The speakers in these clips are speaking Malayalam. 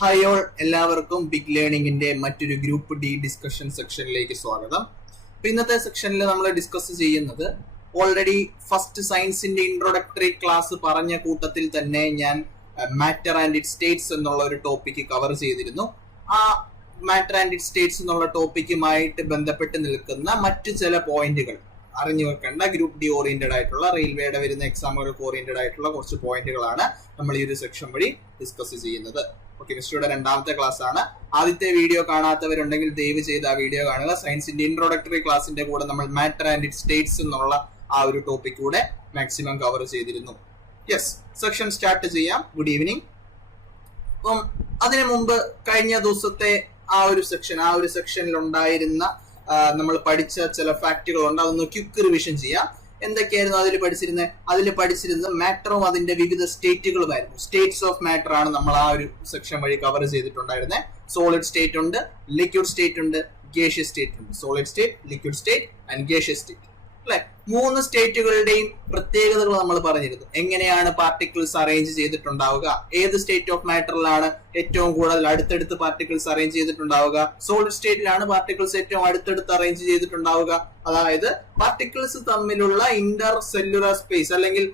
ഹായ് ഓൾ, എല്ലാവർക്കും ബിഗ് ലേണിംഗിന്റെ മറ്റൊരു ഗ്രൂപ്പ് ഡി ഡിസ്കഷൻ സെക്ഷനിലേക്ക് സ്വാഗതം. ഇന്നത്തെ സെക്ഷനിൽ നമ്മൾ ഡിസ്കസ് ചെയ്യുന്നത് ഓൾറെഡി ഫസ്റ്റ് സയൻസിന്റെ ഇൻട്രോഡക്ടറി ക്ലാസ് പറഞ്ഞ കൂട്ടത്തിൽ തന്നെ ഞാൻ മാറ്റർ ആൻഡ് ഇറ്റ് സ്റ്റേറ്റ്സ് എന്നുള്ള ഒരു ടോപ്പിക്ക് കവർ ചെയ്തിരുന്നു. ആ മാറ്റർ ആൻഡ് ഇറ്റ് സ്റ്റേറ്റ്സ് എന്നുള്ള ടോപ്പിക്കുമായിട്ട് ബന്ധപ്പെട്ട് നിൽക്കുന്ന മറ്റു ചില പോയിന്റുകൾ അറിഞ്ഞു വെക്കേണ്ട ഗ്രൂപ്പ് ഡി ഓറിയന്റഡ് ആയിട്ടുള്ള റെയിൽവേയുടെ വരുന്ന എക്സാമുകൾക്ക് ഓറിയന്റഡ് ആയിട്ടുള്ള കുറച്ച് പോയിന്റുകളാണ് നമ്മൾ ഈ ഒരു സെക്ഷൻ വഴി ഡിസ്കസ് ചെയ്യുന്നത്. കെമിസ്ട്രിയുടെ രണ്ടാമത്തെ ക്ലാസ് ആണ്. ആദ്യത്തെ വീഡിയോ കാണാത്തവരുണ്ടെങ്കിൽ ദയവ് ചെയ്ത് ആ വീഡിയോ കാണുക. സയൻസിന്റെ ഇൻട്രോഡക്ടറി ക്ലാസിന്റെ കൂടെ നമ്മൾ മാറ്റർ ആൻഡ് ഇറ്റ് സ്റ്റേറ്റ്സ് എന്നുള്ള ആ ഒരു ടോപ്പിക് കൂടെ മാക്സിമം കവർ ചെയ്തിരുന്നു. യെസ്, സെക്ഷൻ സ്റ്റാർട്ട് ചെയ്യാം. Good evening. അപ്പം അതിനു മുമ്പ് കഴിഞ്ഞ ദിവസത്തെ ആ ഒരു സെക്ഷനിൽ ഉണ്ടായിരുന്ന നമ്മൾ പഠിച്ച ചില ഫാക്ടുകളുണ്ട്. അതൊന്ന് ക്വിക്ക് റിവിഷൻ ചെയ്യാം. എന്തൊക്കെയായിരുന്നു അതിൽ പഠിച്ചിരുന്നത് മാറ്ററും അതിന്റെ വിവിധ സ്റ്റേറ്റുകളുമായിരുന്നു. സ്റ്റേറ്റ്സ് ഓഫ് മാറ്റർ ആണ് നമ്മൾ ആ ഒരു സെക്ഷൻ വഴി കവർ ചെയ്തിട്ടുണ്ടായിരുന്നത്. സോളിഡ് സ്റ്റേറ്റ് ഉണ്ട്, ലിക്വിഡ് സ്റ്റേറ്റ് ഉണ്ട്, ഗേഷ്യസ് സ്റ്റേറ്റ് ഉണ്ട്. Solid state, liquid state and gaseous state അല്ലെ? മൂന്ന് സ്റ്റേറ്റുകളുടെയും പ്രത്യേകതകൾ നമ്മൾ പറഞ്ഞിരുന്നു. എങ്ങനെയാണ് പാർട്ടിക്കിൾസ് അറേഞ്ച് ചെയ്തിട്ടുണ്ടാവുക, ഏത് സ്റ്റേറ്റ് ഓഫ് മാറ്ററിലാണ് ഏറ്റവും കൂടുതൽ അടുത്തടുത്ത് പാർട്ടിക്കിൾസ് അറേഞ്ച് ചെയ്തിട്ടുണ്ടാവുക, സോളിഡ് സ്റ്റേറ്റിലാണ് പാർട്ടിക്കിൾസ് ഏറ്റവും അടുത്തടുത്ത് അറേഞ്ച് ചെയ്തിട്ടുണ്ടാവുക. അതായത് പാർട്ടിക്കിൾസ് തമ്മിലുള്ള ഇന്റർ സെല്ലുലാർ സ്പേസ് അല്ലെങ്കിൽ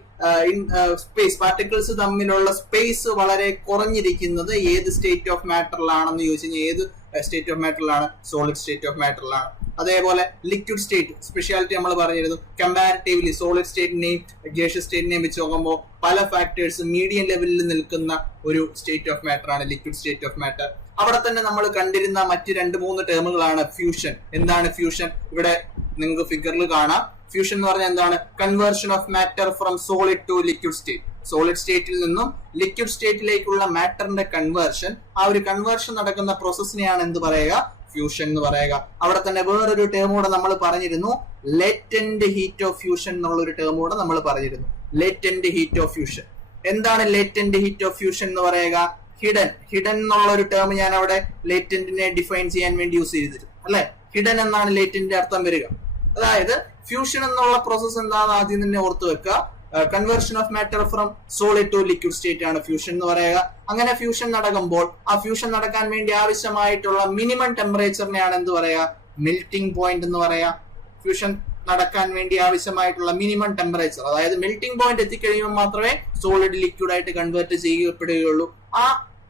സ്പേസ്, പാർട്ടിക്കിൾസ് തമ്മിലുള്ള സ്പേസ് വളരെ കുറഞ്ഞിരിക്കുന്നത് ഏത് സ്റ്റേറ്റ് ഓഫ് മാറ്ററിലാണെന്ന് ചോദിച്ചു കഴിഞ്ഞാൽ ഏത് സ്റ്റേറ്റ് ഓഫ് മാറ്ററിലാണ്? സോളിഡ് സ്റ്റേറ്റ് ഓഫ് മാറ്ററിലാണ്. അതേപോലെ ലിക്വിഡ് സ്റ്റേറ്റ് സ്പെഷ്യാലിറ്റി നമ്മൾ പറഞ്ഞിരുന്നു. കമ്പാരിറ്റീവ്ലി സോളിഡ് സ്റ്റേറ്റിനെയും ഗേഷ്യസ് സ്റ്റേറ്റിനെയും വെച്ച് നോക്കുമ്പോൾ പല ഫാക്ടേഴ്സ് മീഡിയം ലെവലിൽ നിൽക്കുന്ന ഒരു സ്റ്റേറ്റ് ഓഫ് മാറ്റർ ആണ് ലിക്വിഡ് സ്റ്റേറ്റ് ഓഫ് മാറ്റർ. അവിടെ തന്നെ നമ്മൾ കണ്ടിരുന്ന മറ്റ് 2-3 ടേമുകളാണ് ഫ്യൂഷൻ. എന്താണ് ഫ്യൂഷൻ? ഇവിടെ നിങ്ങൾക്ക് ഫിഗറിൽ കാണാം. ഫ്യൂഷൻ എന്ന് പറഞ്ഞാൽ എന്താണ്? Conversion of matter from solid to liquid state. Solid സ്റ്റേറ്റിൽ നിന്നും ലിക്വിഡ് സ്റ്റേറ്റിലേക്കുള്ള മാറ്ററിന്റെ കൺവേർഷൻ, ആ ഒരു കൺവേർഷൻ നടക്കുന്ന പ്രോസസ്സിനെയാണ് എന്ത് പറയുക? ഫ്യൂഷൻ എന്ന് പറയുക. അവിടെ തന്നെ വേറൊരു ടേം കൂടെ നമ്മൾ പറഞ്ഞിരുന്നു, ലേറ്റന്റ് ഹീറ്റ് ഓഫ് ഫ്യൂഷൻ എന്നുള്ള ഒരു ടേം കൂടെ നമ്മൾ പറഞ്ഞിരുന്നു. Latent heat of fusion. എന്താണ് ലേറ്റന്റ് ഹീറ്റ് ഓഫ് ഫ്യൂഷൻ എന്ന് പറയുക? ഹിഡൻ എന്നുള്ള ഒരു ടേം ഞാൻ അവിടെ ലേറ്റന്റിനെ ഡിഫൈൻ ചെയ്യാൻ വേണ്ടി യൂസ് ചെയ്തിരുന്നു അല്ലെ? ഹിഡൻ എന്നാണ് ലേറ്റന്റിന്റെ അർത്ഥം വരിക. അതായത് ഫ്യൂഷൻ എന്നുള്ള പ്രോസസ് എന്താണെന്ന് ആദ്യം തന്നെ ഓർത്തു വെക്കുക. Conversion of matter from solid to liquid state ആണ് ഫ്യൂഷൻ എന്ന് പറയുക. അങ്ങനെ ഫ്യൂഷൻ നടക്കുമ്പോൾ ആ ഫ്യൂഷൻ നടക്കാൻ വേണ്ടി ആവശ്യമായിട്ടുള്ള മിനിമം ടെമ്പറേച്ചറിനെയാണ് എന്ത് പറയുക? മെൽറ്റിംഗ് പോയിന്റ് എന്ന് പറയാ. ഫ്യൂഷൻ നടക്കാൻ വേണ്ടി ആവശ്യമായിട്ടുള്ള മിനിമം ടെമ്പറേച്ചർ, അതായത് മെൽറ്റിംഗ് പോയിന്റ് എത്തിക്കഴിയുമ്പോൾ മാത്രമേ സോളിഡ് ലിക്വിഡ് ആയിട്ട് കൺവേർട്ട് ചെയ്യപ്പെടുകയുള്ളൂ. ആ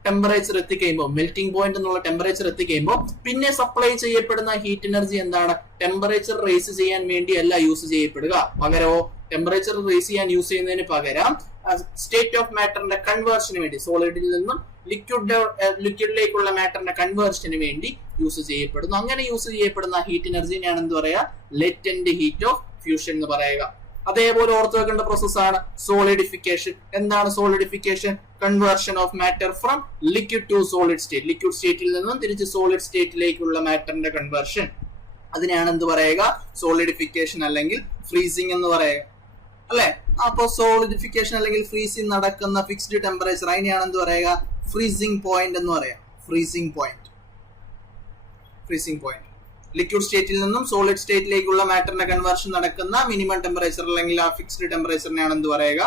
ടെമ്പറേച്ചർ എത്തിക്കഴിയുമ്പോൾ, മെൽറ്റിംഗ് പോയിന്റ് എന്നുള്ള ടെമ്പറേച്ചർ എത്തിക്കഴിയുമ്പോൾ പിന്നെ സപ്ലൈ ചെയ്യപ്പെടുന്ന ഹീറ്റ് എനർജി എന്താണ്? ടെമ്പറേച്ചർ റേസ് ചെയ്യാൻ വേണ്ടിയല്ല യൂസ് ചെയ്യപ്പെടുക. പകരമോ ടെമ്പറേച്ചർ റേസ് ചെയ്യാൻ യൂസ് ചെയ്യുന്നതിന് പകരം സ്റ്റേറ്റ് ഓഫ് മാറ്ററിന്റെ കൺവേർഷന് വേണ്ടി, സോളിഡിൽ നിന്നും ലിക്വിഡിലേക്കുള്ള മാറ്ററിന്റെ കൺവേർഷന് വേണ്ടി യൂസ് ചെയ്യപ്പെടുന്നു. അങ്ങനെ യൂസ് ചെയ്യപ്പെടുന്ന ഹീറ്റ് എനർജിനെയാണ് എന്ത് പറയുക? ലേറ്റന്റ് ഹീറ്റ് ഓഫ് ഫ്യൂഷൻ എന്ന് പറയുക. അതേപോലെ ഓർത്തു വെക്കേണ്ട പ്രോസസ്സാണ് സോളിഡിഫിക്കേഷൻ. എന്താണ് solidification? Conversion of matter from liquid to solid state. Liquid സ്റ്റേറ്റിൽ നിന്നും തിരിച്ച് സോളിഡ് സ്റ്റേറ്റിലേക്കുള്ള മാറ്ററിന്റെ കൺവേർഷൻ, അതിനാണ് എന്ത് പറയുക? സോളിഡിഫിക്കേഷൻ അല്ലെങ്കിൽ ഫ്രീസിംഗ് എന്ന് പറയുക അല്ലെ? അപ്പൊ സോളിഡിഫിക്കേഷൻ അല്ലെങ്കിൽ ഫ്രീസിംഗ് നടക്കുന്ന ഫിക്സ്ഡ് ടെമ്പറേച്ചർ, അതിനെയാണ് എന്ത് പറയുക? ഫ്രീസിംഗ് പോയിന്റ് എന്ന് പറയാം. Freezing point. ലിക്വിഡ് സ്റ്റേറ്റിൽ നിന്നും സോളിഡ് സ്റ്റേറ്റിലേക്കുള്ള മാറ്ററിന്റെ കൺവേർഷൻ നടക്കുന്ന മിനിമം ടെമ്പറേച്ചർ അല്ലെങ്കിൽ ആ ഫിക്സ്ഡ് ടെമ്പറേച്ചറിനെയാണ് എന്ത് പറയുക?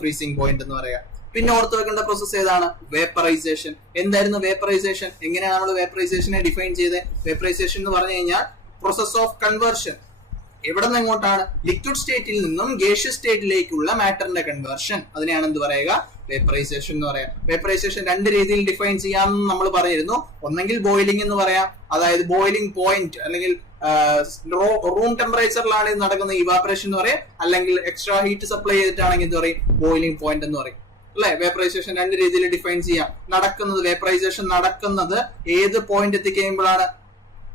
ഫ്രീസിംഗ് പോയിന്റ് എന്ന് പറയുക. പിന്നെ ഓർത്ത് വെക്കേണ്ട പ്രോസസ് ഏതാണ്? വേപ്പറൈസേഷൻ. എന്തായിരുന്നു വേപ്പറൈസേഷൻ? എങ്ങനെയാണ് നമ്മൾ വേപ്പറൈസേഷനെ ഡിഫൈൻ ചെയ്തത്? വേപ്പറൈസേഷൻ എന്ന് പറഞ്ഞു കഴിഞ്ഞാൽ പ്രോസസ് ഓഫ് കൺവേർഷൻ. എവിടെ നിന്ന് എങ്ങോട്ടാണ്? ലിക്വിഡ് സ്റ്റേറ്റിൽ നിന്നും ഗേഷ്യസ് സ്റ്റേറ്റിലേക്കുള്ള മാറ്ററിന്റെ കൺവേർഷൻ, അതിനെയാണ് എന്ത് പറയുക? വേപ്പറൈസേഷൻ എന്ന് പറയാം. വേപ്പറൈസേഷൻ 2 രീതിയിൽ ഡിഫൈൻ ചെയ്യാമെന്ന് നമ്മൾ പറഞ്ഞിരുന്നു. ഒന്നെങ്കിൽ ബോയിലിംഗ് എന്ന് പറയാം, അതായത് ബോയിലിംഗ് പോയിന്റ് അല്ലെങ്കിൽ റൂം ടെമ്പറേച്ചറിലാണ് ഇത് നടക്കുന്നത്, ഇവാപറേഷൻ എന്ന് പറയാം. അല്ലെങ്കിൽ എക്സ്ട്രാ ഹീറ്റ് സപ്ലൈ ചെയ്തിട്ടാണെങ്കിൽ എന്ത് പറയും? ബോയിലിംഗ് പോയിന്റ് എന്ന് പറയും അല്ലെ? വേപ്പറൈസേഷൻ 2 രീതിയിൽ ഡിഫൈൻ ചെയ്യാം. വേപ്പറൈസേഷൻ നടക്കുന്നത് ഏത് പോയിന്റ് എത്തിക്കഴിയുമ്പോഴാണ്?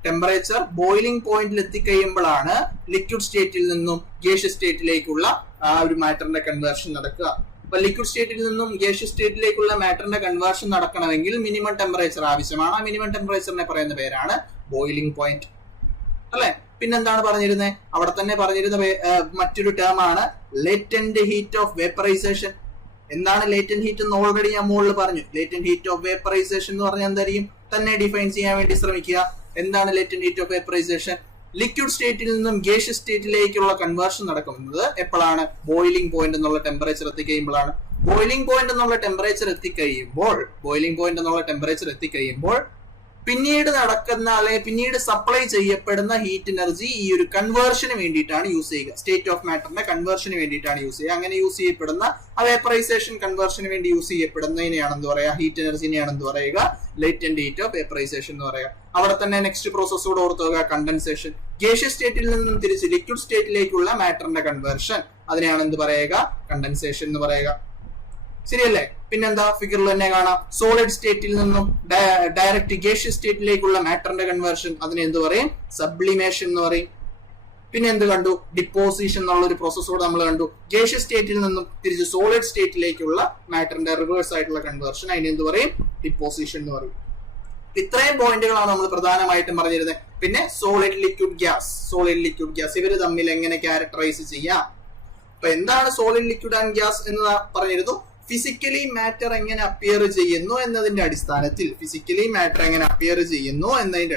ടെമ്പറേച്ചർ ബോയിലിംഗ് പോയിന്റിൽ എത്തിക്കഴിയുമ്പോഴാണ് ലിക്വിഡ് സ്റ്റേറ്റിൽ നിന്നും ഗേഷ്യസ് സ്റ്റേറ്റിലേക്കുള്ള ആ ഒരു മാറ്ററിന്റെ കൺവേർഷൻ നടക്കുക. അപ്പൊ ലിക്വിഡ് സ്റ്റേറ്റിൽ നിന്നും ഗേഷ്യസ് സ്റ്റേറ്റിലേക്കുള്ള മാറ്ററിന്റെ കൺവേർഷൻ നടക്കണമെങ്കിൽ മിനിമം ടെമ്പറേച്ചർ ആവശ്യമാണ്. ആ മിനിമം ടെമ്പറേച്ചറിനെ പറയുന്ന പേരാണ് ബോയിലിംഗ് പോയിന്റ് അല്ലെ? പിന്നെന്താണ് പറഞ്ഞിരുന്നത്? അവിടെ തന്നെ പറഞ്ഞിരുന്ന മറ്റൊരു ടേം ആണ് ലേറ്റന്റ് ഹീറ്റ് ഓഫ് വേപ്പറൈസേഷൻ. എന്താണ് ലേറ്റന്റ് ഹീറ്റ് എന്ന് ഓൾറെഡി ഞാൻ മുകളിൽ പറഞ്ഞു. ലേറ്റന്റ് ഹീറ്റ് ഓഫ് വേപ്പറൈസേഷൻ എന്ന് പറഞ്ഞാൽ എന്തായിരിക്കും? തന്നെ ഡിഫൈൻ ചെയ്യാൻ വേണ്ടി ശ്രമിക്കുക. എന്താണ് latent heat of vaporisation? Liquid സ്റ്റേറ്റിൽ നിന്നും ഗേഷ്യസ് സ്റ്റേറ്റിലേക്കുള്ള കൺവേർഷൻ നടക്കുന്നത് എപ്പോഴാണ്? ബോയിലിംഗ് പോയിന്റ് എന്നുള്ള ടെമ്പറേച്ചർ എത്തിക്കഴിയുമ്പോഴാണ്. ബോയിലിംഗ് പോയിന്റ് എന്നുള്ള ടെമ്പറേച്ചർ എത്തിക്കഴിയുമ്പോൾ പിന്നീട് നടക്കുന്ന അല്ലെങ്കിൽ പിന്നീട് സപ്ലൈ ചെയ്യപ്പെടുന്ന ഹീറ്റ് എനർജി ഈ ഒരു കൺവേർഷന് വേണ്ടിയിട്ടാണ് യൂസ് ചെയ്യുക. സ്റ്റേറ്റ് ഓഫ് മാറ്ററിന്റെ കൺവേർഷന് വേണ്ടിയിട്ടാണ് യൂസ് ചെയ്യുക. അങ്ങനെ യൂസ് ചെയ്യപ്പെടുന്ന വേപ്പറൈസേഷൻ കൺവേർഷന് വേണ്ടി യൂസ് ചെയ്യപ്പെടുന്നതിനെയാണ് എന്ത് പറയുക, ഹീറ്റ് എനർജിനെയാണ് എന്ത് പറയുക, ലേറ്റന്റ് ഹീറ്റ് ഓഫ് വേപ്പറൈസേഷൻ എന്ന് പറയുക. അവിടെ തന്നെ നെക്സ്റ്റ് പ്രോസസ് കൂടെ ഓർത്ത് നോക്കുക, കണ്ടൻസേഷൻ. ഗേഷ്യസ് സ്റ്റേറ്റിൽ നിന്നും തിരിച്ച് ലിക്വിഡ് സ്റ്റേറ്റിലേക്കുള്ള മാറ്ററിന്റെ കൺവേർഷൻ, അതിനെയാണ് എന്ത് പറയുക, കണ്ടൻസേഷൻ എന്ന് പറയുക. ശരിയല്ലേ? പിന്നെന്താ, ഫിഗറിൽ തന്നെ കാണാം, സോളിഡ് സ്റ്റേറ്റിൽ നിന്നും ഡയറക്റ്റ് ഗേഷ്യസ് സ്റ്റേറ്റിലേക്കുള്ള മാറ്ററിന്റെ കൺവേർഷൻ, അതിനെ എന്ത് പറയും, സബ്ലിമേഷൻ എന്ന് പറയും. പിന്നെ എന്ത് കണ്ടു, ഡിപ്പോസിഷൻ എന്നുള്ള ഒരു പ്രോസസ്സോട് നമ്മൾ കണ്ടു. ഗേഷ്യസ് സ്റ്റേറ്റിൽ നിന്നും തിരിച്ച് സോളിഡ് സ്റ്റേറ്റിലേക്കുള്ള മാറ്ററിന്റെ റിവേഴ്സ് ആയിട്ടുള്ള കൺവേർഷൻ, അതിനെ എന്ത് പറയും, ഡിപ്പോസിഷൻ എന്ന് പറയും. ഇത്രയും പോയിന്റുകളാണ് നമ്മൾ പ്രധാനമായിട്ടും പറഞ്ഞിരുന്നത്. പിന്നെ സോളിഡ് ലിക്വിഡ് ഗ്യാസ് ഇവര് തമ്മിൽ എങ്ങനെ ക്യാരക്ടറൈസ് ചെയ്യാം. അപ്പൊ എന്താണ് സോളിഡ് ലിക്വിഡ് ആൻഡ് ഗ്യാസ് എന്ന് പറഞ്ഞിരുന്നു. ഫിസിക്കലി മാറ്റർ എങ്ങനെ അപ്പിയർ ചെയ്യുന്നു എന്നതിന്റെ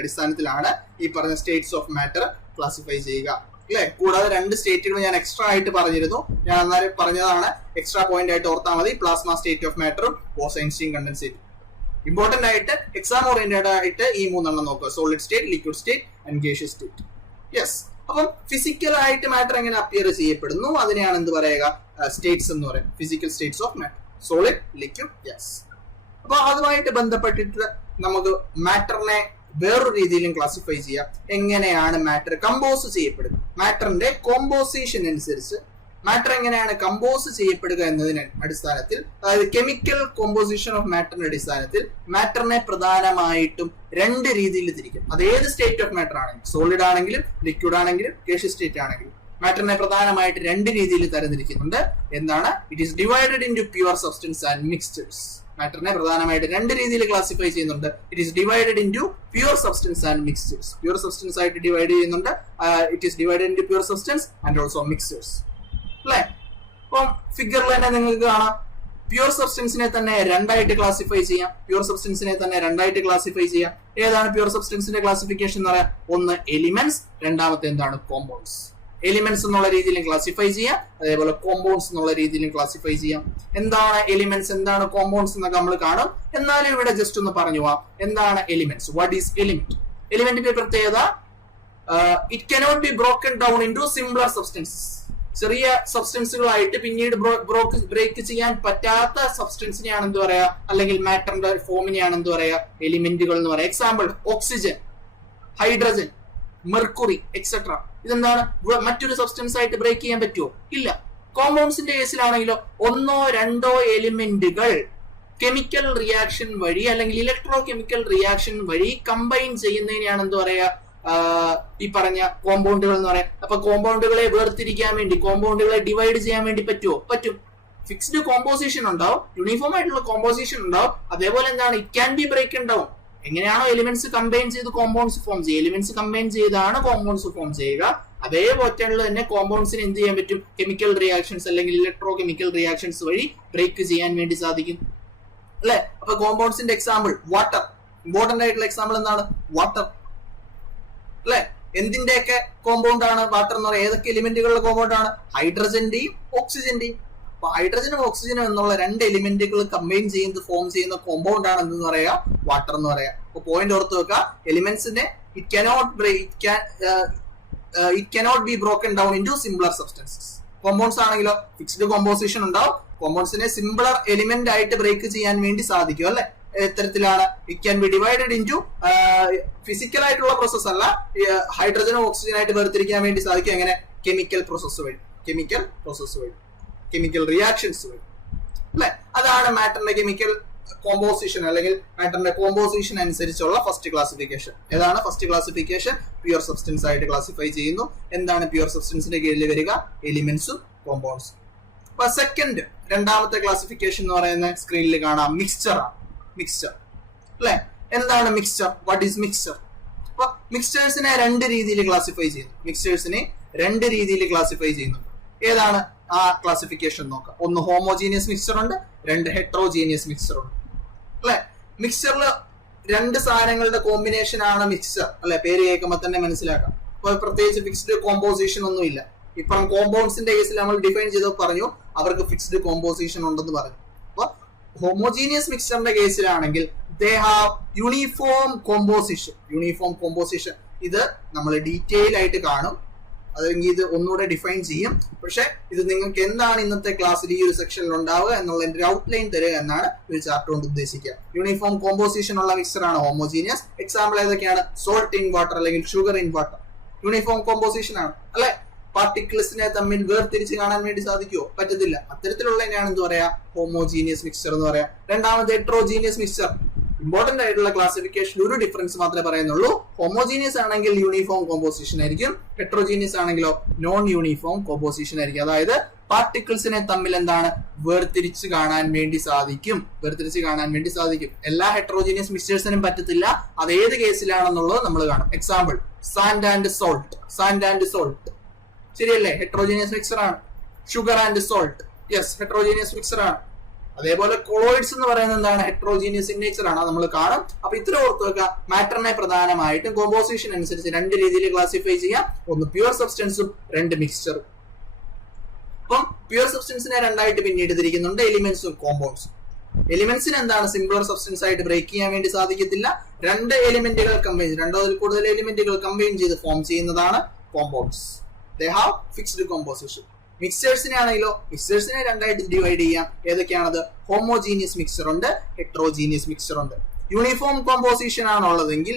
അടിസ്ഥാനത്തിലാണ് ഈ പറഞ്ഞ സ്റ്റേറ്റ്സ് ഓഫ് മാറ്റർ ക്ലാസിഫൈ ചെയ്യുക, അല്ലെ? കൂടാതെ 2 സ്റ്റേറ്റുകൾ ഞാൻ എക്സ്ട്രാ ആയിട്ട് പറഞ്ഞിരുന്നു. ഞാൻ അന്നേരം പറഞ്ഞതാണ്, എക്സ്ട്രാ പോയിന്റ് ആയിട്ട് ഓർത്താൽ മതി. പ്ലാസ്മ സ്റ്റേറ്റ് ഓഫ് മാറ്ററും ബോസ്-ഐൻസ്റ്റീൻ കണ്ടൻസേറ്റ്. ഇമ്പോർട്ടന്റ് ആയിട്ട് എക്സാം ഓറിയന്റഡ് ആയിട്ട് ഈ 3 എണ്ണം നോക്കുക, solid state, liquid state and gaseous state. Yes. അപ്പം ഫിസിക്കൽ ആയിട്ട് മാറ്റർ എങ്ങനെ അപ്പിയർ ചെയ്യപ്പെടുന്നു അതിനെയാണ് എന്ത് പറയുക, സ്റ്റേറ്റ്സ് എന്ന് പറയുന്നത്. Physical states of matter, solid, liquid, gas. അപ്പൊ അതുമായിട്ട് ബന്ധപ്പെട്ടിട്ട് നമുക്ക് മാറ്ററിനെ വേറൊരു രീതിയിലും ക്ലാസിഫൈ ചെയ്യാം. എങ്ങനെയാണ് മാറ്റർ കമ്പോസ് ചെയ്യപ്പെടുന്നത്, മാറ്ററിന്റെ കോമ്പോസിഷൻ അനുസരിച്ച് മാറ്റർ എങ്ങനെയാണ് കമ്പോസ് ചെയ്യപ്പെടുക എന്നതിന് അടിസ്ഥാനത്തിൽ, അതായത് കെമിക്കൽ കോമ്പോസിഷൻ ഓഫ് മാറ്ററിന്റെ അടിസ്ഥാനത്തിൽ മാറ്ററിനെ പ്രധാനമായിട്ടും 2 രീതിയിൽ തിരിക്കും. അത് ഏത് സ്റ്റേറ്റ് ഓഫ് മാറ്റർ ആണെങ്കിലും, സോളിഡ് ആണെങ്കിലും ലിക്വിഡ് ആണെങ്കിലും ഗേഷ്യസ് സ്റ്റേറ്റ് ആണെങ്കിലും, മാറ്ററിനെ പ്രധാനമായിട്ട് 2 രീതിയിൽ തരംതിരിക്കുന്നുണ്ട്. എന്താണ്? It is divided into pure substance and mixtures. മാറ്ററിനെ പ്രധാനമായിട്ട് 2 രീതിയിൽ ക്ലാസിഫൈ ചെയ്യുന്നുണ്ട്. It is divided into pure substance and mixtures. Pure substance ആയിട്ട് ഡിവൈഡ് ചെയ്യുന്നുണ്ട്. It is divided into pure substance and also mixtures, അല്ലെ? അപ്പം ഫിഗറിൽ തന്നെ നിങ്ങൾക്ക് കാണാം, പ്യുവർ സബ്സ്റ്റൻസിനെ തന്നെ 2 ആയിട്ട് ക്ലാസിഫൈ ചെയ്യാം. ഏതാണ് പ്യുവർ സബ്സ്റ്റൻസിന്റെ ക്ലാസിഫിക്കേഷൻ എന്ന് പറയാം? ഒന്ന് എലിമെന്റ്സ്, രണ്ടാമത്തെ എന്താണ്, കോമ്പൗണ്ട്സ്. എലിമെന്റ്സ് എന്നുള്ള രീതിയിലും ക്ലാസിഫൈ ചെയ്യാം, അതേപോലെ കോമ്പൗണ്ട്സ് എന്നുള്ള രീതിയിലും ക്ലാസിഫൈ ചെയ്യാം. എന്താണ് എലിമെന്റ്സ്, എന്താണ് കോമ്പൗണ്ട്സ് എന്നൊക്കെ നമ്മൾ കാണും. എന്നാലും ഇവിടെ ജസ്റ്റ് ഒന്ന് പറഞ്ഞു പോവാം. എന്താണ് എലിമെന്റ്സ്? What is element? എലിമെന്റിന്റെ പ്രത്യേകത, it cannot be broken down into simpler substances. ചെറിയ സബ്സ്റ്റൻസുകളായിട്ട് പിന്നീട് ബ്രേക്ക് ചെയ്യാൻ പറ്റാത്ത സബ്സ്റ്റൻസിനെയാണ് എന്ത് പറയാ, അല്ലെങ്കിൽ മാറ്ററിന്റെ ഫോമിനെയാണ് എന്ത് പറയാ, എലിമെന്റുകൾ എന്ന് പറയാം. Example, oxygen, hydrogen, mercury etcetera. ഇതെന്താണ്, മറ്റൊരു സബ്സ്റ്റൻസ് ആയിട്ട് ബ്രേക്ക് ചെയ്യാൻ പറ്റുമോ? ഇല്ല. കോമ്പൗണ്ട്സിന്റെ കേസിലാണെങ്കിലോ 1 or 2 എലിമെന്റുകൾ കെമിക്കൽ റിയാക്ഷൻ വഴി അല്ലെങ്കിൽ ഇലക്ട്രോ കെമിക്കൽ റിയാക്ഷൻ വഴി കമ്പൈൻ ചെയ്യുന്നതിനെയാണ് എന്ത് പറയാ, ഈ പറഞ്ഞ കോമ്പൗണ്ടുകൾ എന്ന് പറയാം. അപ്പൊ കോമ്പൗണ്ടുകളെ വേർതിരിക്കാൻ വേണ്ടി, കോമ്പൗണ്ടുകളെ ഡിവൈഡ് ചെയ്യാൻ വേണ്ടി പറ്റുമോ? പറ്റും. ഫിക്സ്ഡ് കോമ്പോസിഷൻ ഉണ്ടാവും, യൂണിഫോം ആയിട്ടുള്ള കോമ്പോസിഷൻ ഉണ്ടാവും. അതേപോലെ എന്താണ്, ഇറ്റ് ക്യാൻ ബി ബ്രേക്കൺ ഡൗൺ. എങ്ങനെയാണോ എലിമെന്റ്സ് കമ്പൈൻ ചെയ്ത് കോമ്പൗണ്ട്സ് ഫോം ചെയ്യുക, എലിമെന്റ്സ് കമ്പൈൻ ചെയ്താണ് കോമ്പൗണ്ട്സ് ഫോം ചെയ്യുക, അതേപോലെ തന്നെ കോമ്പൗണ്ട്സിന് എന്ത് ചെയ്യാൻ പറ്റും, കെമിക്കൽ റിയാക്ഷൻസ് അല്ലെങ്കിൽ ഇലക്ട്രോ കെമിക്കൽ റിയാക്ഷൻസ് വഴി ബ്രേക്ക് ചെയ്യാൻ വേണ്ടി സാധിക്കും, അല്ലെ? അപ്പൊ കോമ്പൗണ്ട്സിന്റെ എക്സാമ്പിൾ വാട്ടർ. ഇമ്പോർട്ടന്റ് ആയിട്ടുള്ള എക്സാമ്പിൾ എന്താണ്, വാട്ടർ, അല്ലെ? എന്തിന്റെയൊക്കെ കോമ്പൗണ്ട് ആണ് വാട്ടർ എന്ന് പറയുന്നത്? ഏതൊക്കെ എലിമെന്റുകളുടെ കോമ്പൗണ്ട് ആണ്? ഹൈഡ്രജന്റെയും ഓക്സിജന്റെയും. അപ്പൊ ഹൈഡ്രജനും ഓക്സിജനും എന്നുള്ള 2 എലിമെന്റുകൾ കമ്പൈൻ ചെയ്യുന്നത് ഫോം ചെയ്യുന്ന കോമ്പൗണ്ട് ആണ് എന്തെന്ന് പറയാ, വാട്ടർ എന്ന് പറയാം. അപ്പൊ പോയിന്റ് ഓർത്ത് വെക്കുക, എലിമെന്റ്സിനെ it cannot be broken down into simpler substances. Compounds ആണെങ്കിലോ ഫിക്സ്ഡ് കോമ്പോസിഷൻ ഉണ്ടാവും. കോമ്പൗണ്ട്സിനെ സിംപ്ലർ എലിമെന്റ് ആയിട്ട് ബ്രേക്ക് ചെയ്യാൻ വേണ്ടി സാധിക്കും, അല്ലെ? എത്തരത്തിലാണ്, it can be divided into, physical ആയിട്ടുള്ള പ്രോസസ് അല്ല, ഹൈഡ്രജനും ഓക്സിജനായിട്ട് വേർതിരിക്കാൻ വേണ്ടി സാധിക്കും. എങ്ങനെ? കെമിക്കൽ പ്രോസസ് വഴി, കെമിക്കൽ റിയാക്ഷൻസ് വഴി, അല്ലെ? അതാണ് മാറ്ററിന്റെ കെമിക്കൽ കോമ്പോസിഷൻ അല്ലെങ്കിൽ മാറ്ററിന്റെ കോമ്പോസിഷൻ അനുസരിച്ചുള്ള ഫസ്റ്റ് ക്ലാസിഫിക്കേഷൻ. ഏതാണ് ഫസ്റ്റ് ക്ലാസിഫിക്കേഷൻ? പ്യുവർ സബ്സ്റ്റൻസ് ആയിട്ട് ക്ലാസിഫൈ ചെയ്യുന്നു. എന്താണ് പ്യുവർ സബ്സ്റ്റൻസിന്റെ കീഴിൽ വരിക? എലിമെന്റ്സും കോമ്പൗണ്ട്സും. അപ്പൊ സെക്കൻഡ്, രണ്ടാമത്തെ ക്ലാസിഫിക്കേഷൻ എന്ന് പറയുന്ന സ്ക്രീനിൽ കാണാം, മിക്സ്ചർ ആണ്. മിക്സ്ചർ, അല്ലെ? എന്താണ് മിക്സ്ചർ? What is mixture? അപ്പൊ മിക്സ്ചേഴ്സിനെ 2 രീതിയിൽ ക്ലാസിഫൈ ചെയ്യുന്നു. ഏതാണ് ആ ക്ലാസിഫിക്കേഷൻ നോക്കാം. ഒന്ന് ഹോമോജീനിയസ് മിക്സ്ചർ ഉണ്ട്, 2 ഹെട്രോജീനിയസ് മിക്സ്ചർ ഉണ്ട്, അല്ലെ? മിക്സ്ചറിൽ 2 സാധനങ്ങളുടെ കോമ്പിനേഷൻ ആണ് മിക്സ്ചർ, അല്ലെ? പേര് കേൾക്കുമ്പോൾ തന്നെ മനസ്സിലാക്കാം. അപ്പൊ പ്രത്യേകിച്ച് ഫിക്സ്ഡ് കോമ്പോസിഷൻ ഒന്നും ഇല്ല. ഇപ്പം കോമ്പൗണ്ട്സിന്റെ കേസിൽ നമ്മൾ ഡിഫൈൻ ചെയ്ത് പറഞ്ഞു, അവർക്ക് ഫിക്സ്ഡ് കോമ്പോസിഷൻ ഉണ്ടെന്ന് പറഞ്ഞു. ഹോമോജീനിയസ് മിക്സ്ചറിന്റെ കേസിലാണെങ്കിൽ they have uniform composition. Uniform composition ഇത് നമ്മൾ ഡീറ്റെയിൽ ആയിട്ട് കാണും, അല്ലെങ്കിൽ ഇത് ഒന്നുകൂടെ ഡിഫൈൻ ചെയ്യും. പക്ഷെ ഇത് നിങ്ങൾക്ക് എന്താണ് ഇന്നത്തെ ക്ലാസ്സിൽ ഈ ഒരു സെക്ഷനിൽ ഉണ്ടാവുക എന്നുള്ളതിന്റെ ഒരു ഔട്ട്ലൈൻ തരിക എന്നാണ് ഒരു ചാപ്റ്റർ കൊണ്ട് ഉദ്ദേശിക്കുക. യൂണിഫോം കോമ്പോസിഷൻ ഉള്ള മിക്സ്ചർ ആണ് ഹോമോജീനിയസ്. എക്സാമ്പിൾ ഏതൊക്കെയാണ്? സോൾട്ട് ഇൻ വാട്ടർ അല്ലെങ്കിൽ sugar in water. Uniform composition ആണ് അല്ലെ. പാർട്ടിക്കിൾസിനെ തമ്മിൽ വേർതിരിച്ച് കാണാൻ വേണ്ടി സാധിക്കുമോ? പറ്റത്തില്ല. അത്തരത്തിലുള്ളതിനാണ് എന്ത് പറയാ? ഹോമോജീനിയസ് മിക്സ്ചർ എന്ന് പറയാം. രണ്ടാമത് ഹെട്രോജീനിയസ് മിക്സ്ചർ. ഇമ്പോർട്ടന്റ് ആയിട്ടുള്ള ക്ലാസിഫിക്കേഷൻ ഒരു ഡിഫറൻസ് മാത്രമേ പറയുന്നുള്ളൂ. ഹോമോജീനിയസ് ആണെങ്കിൽ യൂണിഫോം കോമ്പോസിഷൻ ആയിരിക്കും, ഹെട്രോജീനിയസ് ആണെങ്കിലോ നോൺ യൂണിഫോം കോമ്പോസിഷൻ ആയിരിക്കും. അതായത് പാർട്ടിക്കിൾസിനെ തമ്മിൽ എന്താണ് വേർതിരിച്ച് കാണാൻ വേണ്ടി സാധിക്കും. എല്ലാ ഹെട്രോജീനിയസ് മിക്സ്ചേഴ്സിനും പറ്റത്തില്ല. അത് ഏത് കേസിലാണെന്നുള്ളത് നമ്മൾ കാണും. എക്സാമ്പിൾ സാൻഡ് ആൻഡ് സോൾട്ട് ശരിയല്ലേ? ഹെട്രോജീനിയസ് മിക്സ്ചർ ആണ്. Sugar and salt yes heterogeneous mixture ആണ്. അതേപോലെ കൊളോയിഡ്സ് എന്ന് പറയുന്നത് എന്താണ്? ഹെട്രോജീനിയസ് ഇൻ നേച്ചർ ആണ്. നമ്മൾ കാണും. അപ്പൊ ഇത്ര ഓർത്ത് വെക്കുക. മാറ്ററിനെ പ്രധാനമായിട്ടും കോമ്പോസിഷൻ അനുസരിച്ച് രണ്ട് രീതിയിൽ ക്ലാസിഫൈ ചെയ്യാം. ഒന്ന് പ്യുവർ സബ്സ്റ്റൻസും, രണ്ട് മിക്സ്ചറും. അപ്പം പ്യുവർ സബ്സ്റ്റൻസിനെ രണ്ടായിട്ട് പിന്നീട് തിരിക്കുന്നുണ്ട്, എലിമെന്റ്സും കോമ്പൗണ്ട്സും. എലിമെന്റ്സിന് എന്താണ്? സിംഗുലർ സബ്സ്റ്റൻസ് ആയിട്ട് ബ്രേക്ക് ചെയ്യാൻ വേണ്ടി സാധിക്കത്തില്ല. രണ്ടോ അതിൽ കൂടുതൽ എലിമെന്റുകൾ കമ്പൈൻ ചെയ്ത് ഫോം ചെയ്യുന്നതാണ് compounds. They have fixed composition. മിക്സ്ചേഴ്സിനെ രണ്ടായിട്ട് ഡിവൈഡ് ചെയ്യാം. ഏതൊക്കെയാണത്? ഹോമോജീനിയസ് മിക്സ്ചർ ഉണ്ട്, ഹെട്രോജീനിയസ് മിക്സ്ചർ ഉണ്ട്. യൂണിഫോം കോമ്പോസിഷൻ ആണുള്ളതെങ്കിൽ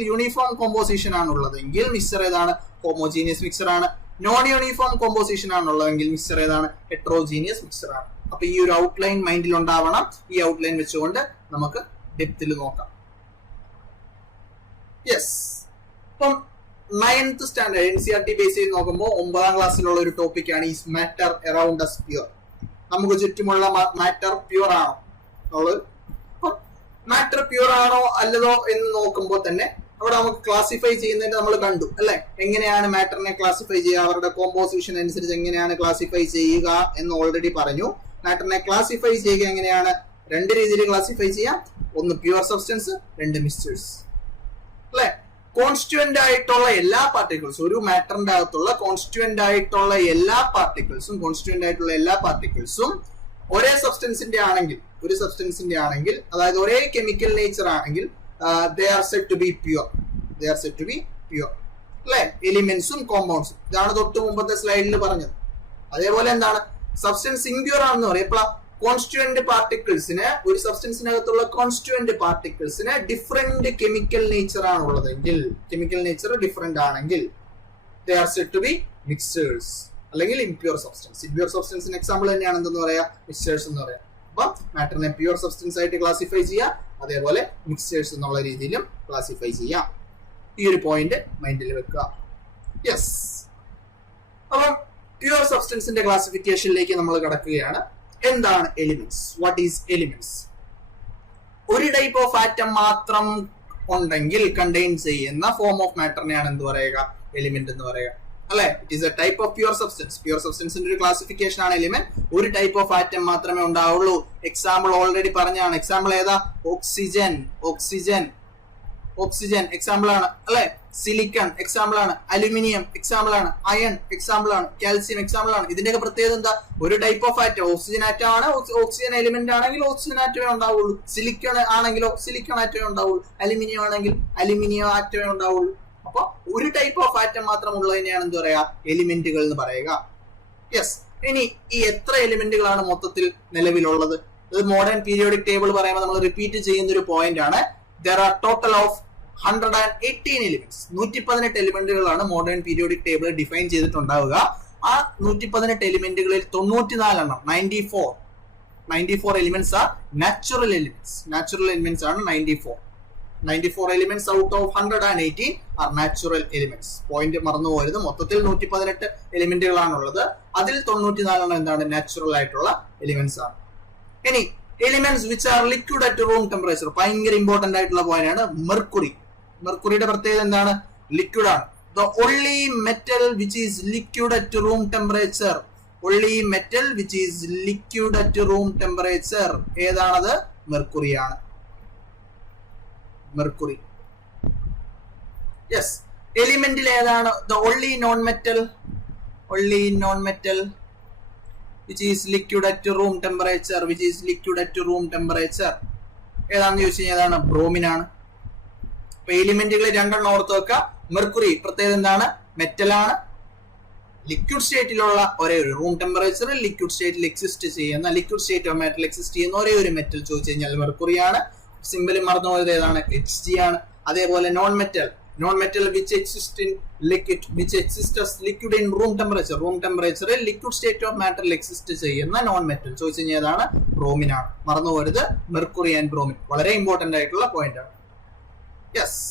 മിക്സ്ചർ ഏതാണ്? ഹോമോജീനിയസ് മിക്സ്ചർ ആണ്. നോൺ യൂണിഫോം കോമ്പോസിഷൻ ആണുള്ളതെങ്കിൽ മിക്സ്ചർ ഏതാണ്? ഹെട്രോജീനിയസ് മിക്സ്ചർ ആണ്. അപ്പൊ ഈ ഒരു ഔട്ട്ലൈൻ മൈൻഡിൽ ഉണ്ടാവണം. ഈ ഔട്ട്ലൈൻ വെച്ചുകൊണ്ട് നമുക്ക് ഡെപ്തിൽ നോക്കാം. യെസ്. അപ്പം 9th സ്റ്റാൻഡേർഡ് NCERT ബേസ് ചെയ്ത് നോക്കുമ്പോൾ 9ാം ക്ലാസ്സിലുള്ള ഒരു ടോപ്പിക്കാണ് is matter around us pure. നമുക്ക് ചുറ്റുമുള്ള മാറ്റർ പ്യുവർ ആണോ എന്നുള്ളത്. മാറ്റർ പ്യുവർ ആണോ അല്ലതോ എന്ന് നോക്കുമ്പോൾ തന്നെ അവിടെ നമുക്ക് ക്ലാസിഫൈ ചെയ്യുന്നതിന് നമ്മൾ കണ്ടു അല്ലെ? എങ്ങനെയാണ് മാറ്ററിനെ ക്ലാസിഫൈ ചെയ്യുക, അവരുടെ കോമ്പോസിഷൻ അനുസരിച്ച് എങ്ങനെയാണ് ക്ലാസിഫൈ ചെയ്യുക എന്ന് ഓൾറെഡി പറഞ്ഞു. മാറ്ററിനെ ക്ലാസിഫൈ ചെയ്യുക എങ്ങനെയാണ്? രണ്ട് രീതിയിൽ ക്ലാസിഫൈ ചെയ്യാം. ഒന്ന് പ്യുവർ സബ്സ്റ്റൻസ്, രണ്ട് മിക്സ്ചേഴ്സ് അല്ലെ. കോൺസ്റ്റുവന്റ് ആയിട്ടുള്ള എല്ലാ പാർട്ടിക്കിൾസും, ഒരു മാറ്ററിന്റെ അകത്തുള്ള കോൺസ്റ്റുവന്റ് ആയിട്ടുള്ള എല്ലാ പാർട്ടിക്കിൾസും ഒരേ സബ്സ്റ്റൻസിന്റെ ആണെങ്കിൽ, അതായത് ഒരേ കെമിക്കൽ നേച്ചർ ആണെങ്കിൽ they are said to be pure അല്ലെ? എലിമെന്റ്സും കോമ്പൗണ്ട്സും. ഇതാണ് തൊട്ട് മുമ്പത്തെ സ്ലൈഡിൽ പറഞ്ഞത്. അതേപോലെ എന്താണ്? സബ്സ്റ്റൻസ് ഇംപ്യൂർ ആണെന്ന് പറയും. ഇപ്പോൾ കോൺസ്റ്റുവന്റ് പാർട്ടിക്കിൾസിന്, ഒരു സബ്സ്റ്റൻസിനകത്തുള്ള കോൺസ്റ്റുവന്റ് പാർട്ടിക്കിൾസിന് ഡിഫറെന്റ് കെമിക്കൽ നേച്ചർ ആണുള്ളതെങ്കിൽ, കെമിക്കൽ നേച്ചർ ഡിഫറെന്റ് ആണെങ്കിൽ they are said to be mixtures അല്ലെങ്കിൽ impure substance. impure substance example തന്നെയാണ് എന്തെന്ന് പറയാ? മിക്സ്ചേഴ്സ് എന്ന് പറയാം. അപ്പൊ മാറ്ററിനെ പ്യുവർ സബ്സ്റ്റൻസ് ആയിട്ട് ക്ലാസിഫൈ ചെയ്യാം, അതേപോലെ മിക്സ്ചേഴ്സ് എന്നുള്ള രീതിയിലും ക്ലാസിഫൈ ചെയ്യാം. ഈ ഒരു പോയിന്റ് മൈൻഡിൽ വെക്കുക. യെസ്. അപ്പം പ്യുവർ സബ്സ്റ്റൻസിന്റെ ക്ലാസിഫിക്കേഷനിലേക്ക് നമ്മൾ കടക്കുകയാണ്. എന്താണ് എലിമെന്റ്സ്? What is elements? ഒരു ടൈപ്പ് ഓഫ് ആറ്റം മാത്രം ഉണ്ടെങ്കിൽ കണ്ടെയ്ൻ ചെയ്യുന്ന ഫോം ഓഫ് മാറ്ററിനെയാണ് എന്ത് പറയുക? എലിമെന്റ് എന്ന് പറയുക അല്ലെ? It is a type of pure substance. Pure സബ്സ്റ്റൻസിന്റെ ഒരു ക്ലാസിഫിക്കേഷൻ ആണ് എലിമെന്റ്. ഒരു ടൈപ്പ് ഓഫ് ആറ്റം മാത്രമേ ഉണ്ടാവുള്ളൂ. എക്സാമ്പിൾ ഓൾറെഡി പറഞ്ഞാണ്. എക്സാമ്പിൾ ഏതാ? ഓക്സിജൻ എക്സാമ്പിൾ ആണ് അല്ലെ? സിലിക്കൺ എക്സാമ്പിൾ ആണ്, അലുമിനിയം എക്സാമ്പിൾ ആണ്, അയൺ എക്സാമ്പിൾ ആണ്, കാൽസ്യം എക്സാമ്പിൾ ആണ്. ഇതിന്റെയൊക്കെ പ്രത്യേകത എന്താ? ഒരു type of atom. Oxygen atom ആണ്, ഓക്സിജൻ എലിമെന്റ് ആണെങ്കിൽ ഓക്സിജൻ ആറ്റമേ ഉണ്ടാവുള്ളൂ. സിലിക്കൺ ആണെങ്കിലോ സിലിക്കൺ ആറ്റമേ ഉണ്ടാവുള്ളൂ. അലുമിനിയം ആണെങ്കിൽ അലുമിനിയം ആറ്റമേ ഉണ്ടാവുള്ളൂ. അപ്പൊ ഒരു ടൈപ്പ് ഓഫ് ആറ്റം മാത്രം ഉള്ളതിനെയാണ് എന്ത് പറയാ? എലിമെന്റുകൾ എന്ന് പറയുക. യെസ്. ഇനി ഈ എത്ര എലിമെന്റുകളാണ് മൊത്തത്തിൽ നിലവിലുള്ളത്? ഇത് മോഡേൺ പീരിയോഡിക് ടേബിൾ പറയുമ്പോൾ നമ്മൾ റിപ്പീറ്റ് ചെയ്യുന്ന ഒരു പോയിന്റ് ആണ്. there are total of 118 elements. 118 എലിമെന്റുകളാണ് മോഡേൺ പീരിയോഡിക് ടേബിൾ ഡിഫൈൻ ചെയ്തിട്ടുണ്ടാവുക. ആ 118 എലിമെന്റുകളിൽ 94 എണ്ണം 94 എലിമെന്റ്സ് ആർ നാച്ചുറൽ എലിമെന്റ്സ് ആണ് 94 elements out of 118 are natural elements. Point മറന്നു പോകരുത്. മൊത്തത്തിൽ 118 എലിമെന്റുകളാണുള്ളത്. അതിൽ 94 എണ്ണം എന്താണ്? നാച്ചുറൽ ആയിട്ടുള്ള എലിമെന്റ്സ് ആണ്. ഇനി elements which are liquid at room temperature, ഭയങ്കര ഇമ്പോർട്ടന്റ് ആയിട്ടുള്ള പോയിന്റ് ആണ്. മെർക്കുറിയുടെ പ്രത്യേകത എന്താണ്? ലിക്വിഡ് ആണ്. The only metal which is liquid at room temperature ഏതാണത്? മെർക്കുറിയാണ്. യെസ്. എലിമെന്റിൽ ഏതാണ് the only non metal? which is liquid at room temperature, which is liquid at room temperature. ഏതാണെന്ന് ചോദിച്ചു കഴിഞ്ഞാൽ ഏതാണ്? ബ്രോമിൻ ആണ്. അപ്പൊ എലിമെന്റുകൾ രണ്ടെണ്ണം ഓർത്ത് വെക്കുക. മെർക്കുറി പ്രത്യേകത എന്താണ്? മെറ്റൽ ആണ്. ലിക്വിഡ് സ്റ്റേറ്റിലുള്ള ഒരേ ഒരു റൂം ടെമ്പറേച്ചറിൽ ലിക്വിഡ് സ്റ്റേറ്റിൽ എക്സിസ്റ്റ് ചെയ്യുന്ന ലിക്വിഡ് സ്റ്റേറ്റ് ഓഫ് മാറ്ററിൽ എക്സിസ്റ്റ് ചെയ്യുന്ന ഒരേ ഒരു മെറ്റൽ ചോദിച്ചു കഴിഞ്ഞാൽ മെർക്കുറി ആണ്. സിമ്പിളി മറന്നു പോയത് ഏതാണ്? Hg ആണ്. അതേപോലെ non metal which exist in liquid, which exist as liquid in room temperature, room ടെമ്പറേച്ചറിൽ ലിക്വിഡ് സ്റ്റേറ്റ് ഓഫ് മാറ്ററിൽ എക്സിസ്റ്റ് ചെയ്യുന്ന നോൺ മെറ്റൽ ചോദിച്ചു കഴിഞ്ഞാൽ ഏതാണ്? ബ്രോമിൻ ആണ്. മറന്നു പോരുത്, മെർക്കുറി ആൻഡ് ബ്രോമിൻ വളരെ ഇമ്പോർട്ടന്റ് ആയിട്ടുള്ള പോയിന്റ് ആണ്. യെസ്,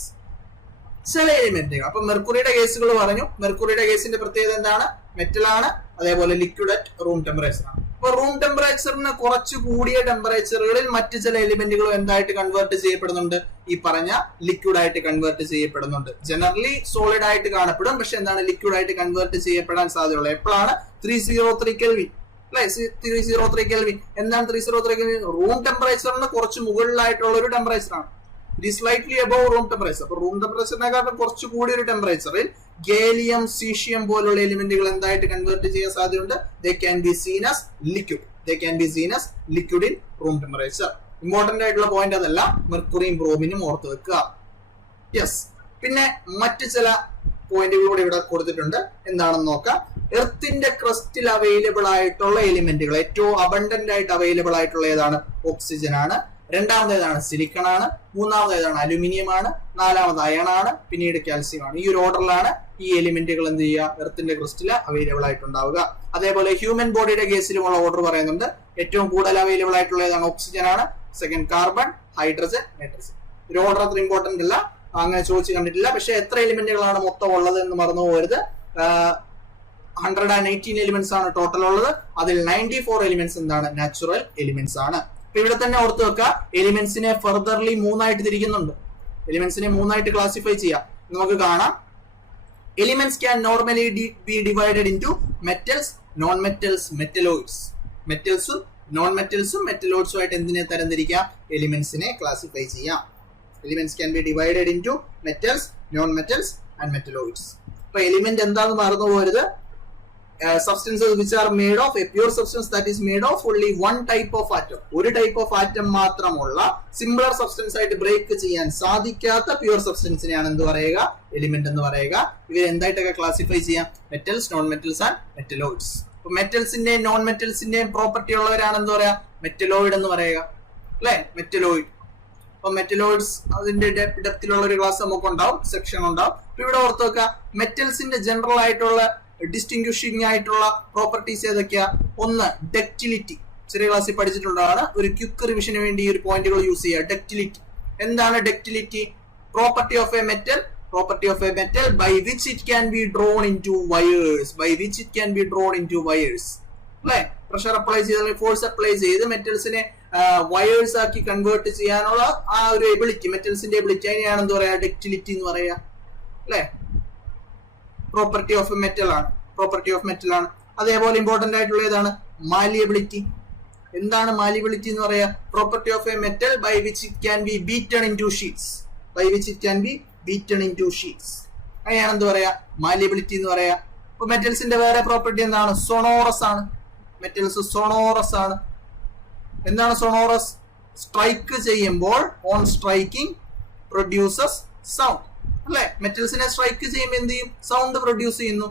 ചില എലിമെന്റുകൾ. അപ്പൊ മെർക്കുറിയുടെ കേസുകൾ പറഞ്ഞു. മെർക്കുറിയുടെ കേസിന്റെ പ്രത്യേകത എന്താണ്? മെറ്റൽ ആണ്. അതേപോലെ ലിക്വിഡ് അറ്റ് റൂം ടെമ്പറേച്ചർ ആണ്. അപ്പൊ റൂം ടെമ്പറേച്ചറിന് കുറച്ച് കൂടിയ ടെമ്പറേച്ചറുകളിൽ മറ്റ് ചില എലിമെന്റുകളും എന്തായിട്ട് കൺവേർട്ട് ചെയ്യപ്പെടുന്നുണ്ട്? ഈ പറഞ്ഞ ലിക്വിഡ് ആയിട്ട് കൺവേർട്ട് ചെയ്യപ്പെടുന്നുണ്ട്. ജനറലി സോളിഡ് ആയിട്ട് കാണപ്പെടും, പക്ഷെ എന്താണ്? ലിക്വിഡ് ആയിട്ട് കൺവേർട്ട് ചെയ്യപ്പെടാൻ സാധ്യതയുള്ളത് എപ്പോഴാണ്? 303 കെൽവിൻ അല്ലെ? 303 കെൽവിൻ. എന്താണ് 303 കെൽവിൻ? റൂം ടെമ്പറേച്ചറിന് കുറച്ച് മുകളിലായിട്ടുള്ള ഒരു ടെമ്പറേച്ചർ ആണ്. It is slightly above room temperature. അപ്പൊ റൂം ടെമ്പറേച്ചറിനെക്കാളും കുറച്ച് കൂടിയൊരു ടെമ്പറേച്ചറിൽ ഗേലിയം, സീഷ്യം പോലുള്ള എലിമെന്റുകൾ എന്തായിട്ട് കൺവേർട്ട് ചെയ്യാൻ സാധ്യതയുണ്ട്? They can be seen as liquid. They can be seen as liquid in room temperature. Important ആയിട്ടുള്ള പോയിന്റ് അതല്ല, മെർക്കുറിയും ബ്രോമിനും ഓർത്ത് വെക്കുക. യെസ്, പിന്നെ മറ്റു ചില പോയിന്റുകളൂടെ ഇവിടെ കൊടുത്തിട്ടുണ്ട്. എന്താണെന്ന് നോക്കാം. എർത്തിന്റെ ക്രസ്റ്റിൽ അവൈലബിൾ ആയിട്ടുള്ള എലിമെന്റുകൾ ഏറ്റവും അബണ്ടന്റ് ആയിട്ട് അവൈലബിൾ ആയിട്ടുള്ള ഏതാണ്? ഓക്സിജൻ ആണ്. രണ്ടാമത് ഏതാണ്? സിലിക്കൺ ആണ്. മൂന്നാമത് ഏതാണ്? അലുമിനിയം ആണ്. നാലാമത് അയൺ ആണ്. പിന്നീട് കാൽസ്യം ആണ്. ഈ ഒരു ഓർഡറിലാണ് ഈ എലിമെന്റുകൾ എന്ത് ചെയ്യുക? എർത്തിന്റെ ക്രിസ്റ്റൽ അവൈലബിൾ ആയിട്ടുണ്ടാവുക. അതേപോലെ ഹ്യൂമൻ ബോഡിയുടെ കേസിലുമുള്ള ഓർഡർ പറയുന്നുണ്ട്. ഏറ്റവും കൂടുതൽ അവൈലബിൾ ആയിട്ടുള്ള ഏതാണ്? ഓക്സിജൻ ആണ്. Second carbon, hydrogen, nitrogen. ഒരു ഓർഡർ അത്ര ഇമ്പോർട്ടന്റ് അല്ല, അങ്ങനെ ചോദിച്ചു കണ്ടിട്ടില്ല. പക്ഷെ എത്ര എലിമെന്റുകളാണ് മൊത്തം ഉള്ളത് എന്ന് മറന്നു പോകരുത്. 118 എലിമെന്റ്സ് ആണ് ടോട്ടൽ ഉള്ളത്. അതിൽ 94 എലിമെന്റ്സ് എന്താണ്? നാച്ചുറൽ എലിമെന്റ്സ് ആണ്. ഇവിടെ തന്നെ ഓർത്ത് വെക്കുക, എലിമെന്റ്സിനെ ഫർദർലി മൂന്നായിട്ട് തിരിക്കുന്നുണ്ട്. എലിമെന്റ്സിനെ മൂന്നായിട്ട് ക്ലാസിഫൈ ചെയ്യാം. നമുക്ക് കാണാം, elements can normally be divided into metals, non metals, metalloids. മെറ്റൽസും നോൺ മെറ്റൽസും മെറ്റലോയിഡ്സും ആയിട്ട് എന്തിനെ തരംതിരിക്കാം? എലിമെന്റ്സിനെ ക്ലാസിഫൈ ചെയ്യാം. Elements can be divided into metals, non metals and metalloids. അപ്പൊ എലിമെന്റ് എന്താണെന്ന് മറന്നു പോകരുത്. Substances which are made of a pure substance that is made of only one type of atom. ഒരു ടൈപ്പ് ഓഫ് ആറ്റം മാത്രമുള്ള സിംപ്ലർ സബ്സ്റ്റൻസ് ആയിട്ട് ബ്രേക്ക് ചെയ്യാൻ സാധിക്കാത്ത പ്യൂർ സബ്സ്റ്റൻസിനെയാണ് എന്ത് പറയുക? എലിമെന്റ് എന്ന് പറയുക. ഇവർ എന്തായിട്ടൊക്കെ ക്ലാസിഫൈ ചെയ്യാം? Metals, non metals and metalloids. അപ്പൊ മെറ്റൽസിന്റെയും നോൺ മെറ്റൽസിന്റെയും പ്രോപ്പർട്ടി ഉള്ളവരാണ് എന്ത് പറയാ? മെറ്റലോയിഡ് എന്ന് പറയുക അല്ലെ? മെറ്റലോയിഡ്. അപ്പൊ മെറ്റലോയിഡ്സ് അതിന്റെ ഡെപ്തിലുള്ള ഒരു ക്ലാസ് നമുക്ക് ഉണ്ടാവും, സെക്ഷൻ ഉണ്ടാവും. അപ്പൊ ഇവിടെ ഓർത്ത് വെക്കുക, മെറ്റൽസിന്റെ ജനറൽ ആയിട്ടുള്ള ഡിസ്റ്റിംഗ്വിഷിംഗ് ആയിട്ടുള്ള പ്രോപ്പർട്ടീസ് ഏതൊക്കെയാ? ഒന്ന്, ഡക്റ്റിലിറ്റി. ചെറിയ ക്ലാസ്സിൽ പഠിച്ചിട്ടുള്ളതാണ്. ഒരു ക്വിക്ക് റിവിഷന് വേണ്ടി ഈ ഒരു പോയിന്റുകൾ യൂസ് ചെയ്യുക. ഡക്റ്റിലിറ്റി. എന്താണ് ductility? Property of a metal, property of a metal by which it can be drawn into wires, by which it can be drawn into wires അല്ലെ? പ്രഷർ അപ്ലൈ ചെയ്ത്, ഫോഴ്സ് അപ്ലൈ ചെയ്ത് മെറ്റൽസിനെ വയേഴ്സ് ആക്കി കൺവേർട്ട് ചെയ്യാനുള്ള ആ ഒരു എബിലിറ്റി, മെറ്റൽസിന്റെ എബിലിറ്റി, അതിനെയാണ് എന്ത് പറയാ? ഡക്റ്റിലിറ്റി എന്ന് പറയാ അല്ലെ? പ്രോപ്പർട്ടി ഓഫ് മെറ്റൽ ആണ്, പ്രോപ്പർട്ടി ഓഫ് മെറ്റൽ ആണ്. അതേപോലെ ഇമ്പോർട്ടന്റ് ആയിട്ടുള്ള ഏതാണ്? മാലിയബിലിറ്റി. എന്താണ് മാലിയബിലിറ്റി എന്ന് പറയാ? Property of a metal by which it can be beaten into sheets, by which it can be beaten into sheets. അങ്ങനെയാണ് എന്ത് പറയാ? മാലിയബിലിറ്റി എന്ന് പറയാ. അപ്പൊ മെറ്റൽസിന്റെ വേറെ പ്രോപ്പർട്ടി എന്താണ്? സൊണോറസ് ആണ്. മെറ്റൽസ് സൊണോറസ് ആണ്. എന്താണ് സൊണോറസ്? സ്ട്രൈക്ക് ചെയ്യുമ്പോൾ ഓൺ സ്ട്രൈക്കിംഗ് പ്രൊഡ്യൂസസ് സൗണ്ട് അല്ലെ? മെറ്റൽസിനെ സ്ട്രൈക്ക് ചെയ്യുമ്പോൾ എന്ത് ചെയ്യും? സൗണ്ട് പ്രൊഡ്യൂസ് ചെയ്യുന്നു.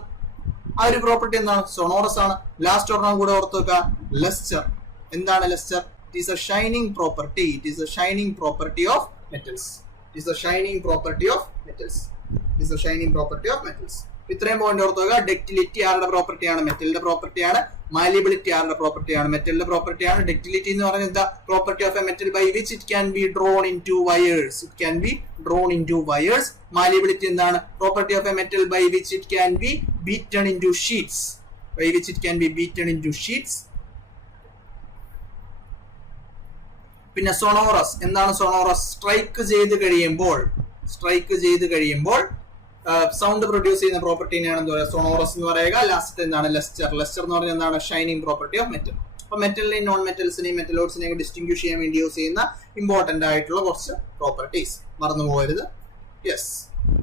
ആ ഒരു പ്രോപ്പർട്ടി എന്താണ്? സൊണോറസ് ആണ്. ലാസ്റ്റ് ഒരെണ്ണം കൂടെ ഓർത്ത് വെക്കുക, ലെസ്റ്റർ. എന്താണ് Leicester? It is A shining property. It is A shining property of metals. It is A shining property of metals. It is A shining property of metals. ഇത്രയും പോയിന്റ് ഓർത്ത് വെക്കുക. ഡക്റ്റിലിറ്റി ആരുടെ പ്രോപ്പർട്ടിയാണ്? മെറ്റലിന്റെ പ്രോപ്പർട്ടിയാണ്. മാലിയബിലിറ്റി ആരുടെ പ്രോപ്പർട്ടിയാണ്? മെറ്റലിന്റെ പ്രോപ്പർട്ടിയാണ്. ഡക്റ്റിലിറ്റി എന്ന് പറയുന്നത് എന്താ? Property of a metal by which it can be drawn into wires. It can be drawn into wires. Malleability എന്താണ്? Property of a metal by which it can be beaten into sheets, by which it can be beaten into sheets. പിന്നെ സൊണോറസ്. എന്താണ് സൊണോറസ്? സ്ട്രൈക്ക് ചെയ്ത് കഴിയുമ്പോൾ സൗണ്ട് പ്രൊഡ്യൂസ് ചെയ്യുന്ന പ്രോപ്പർട്ടിനെയാണ് എന്താ പറയുക? സൊണോറസ് എന്ന് പറയുക. ലാസ്റ്റ് എന്താണ്? ലെസ്റ്റർ. ലെസ്റ്റർ എന്ന് പറഞ്ഞാൽ എന്താണ്? Shining property of metal. അപ്പൊ മെറ്റലിനെയും നോൺ മെറ്റൽസിനെയും മെറ്റലോയിഡ്സിനെയും ഡിസ്റ്റിംഗ്വിഷ് ചെയ്യാൻ വേണ്ടി യൂസ് ചെയ്യുന്ന ഇമ്പോർട്ടന്റ് ആയിട്ടുള്ള കുറച്ച് പ്രോപ്പർട്ടീസ് മറന്നു പോകരുത്. യെസ്,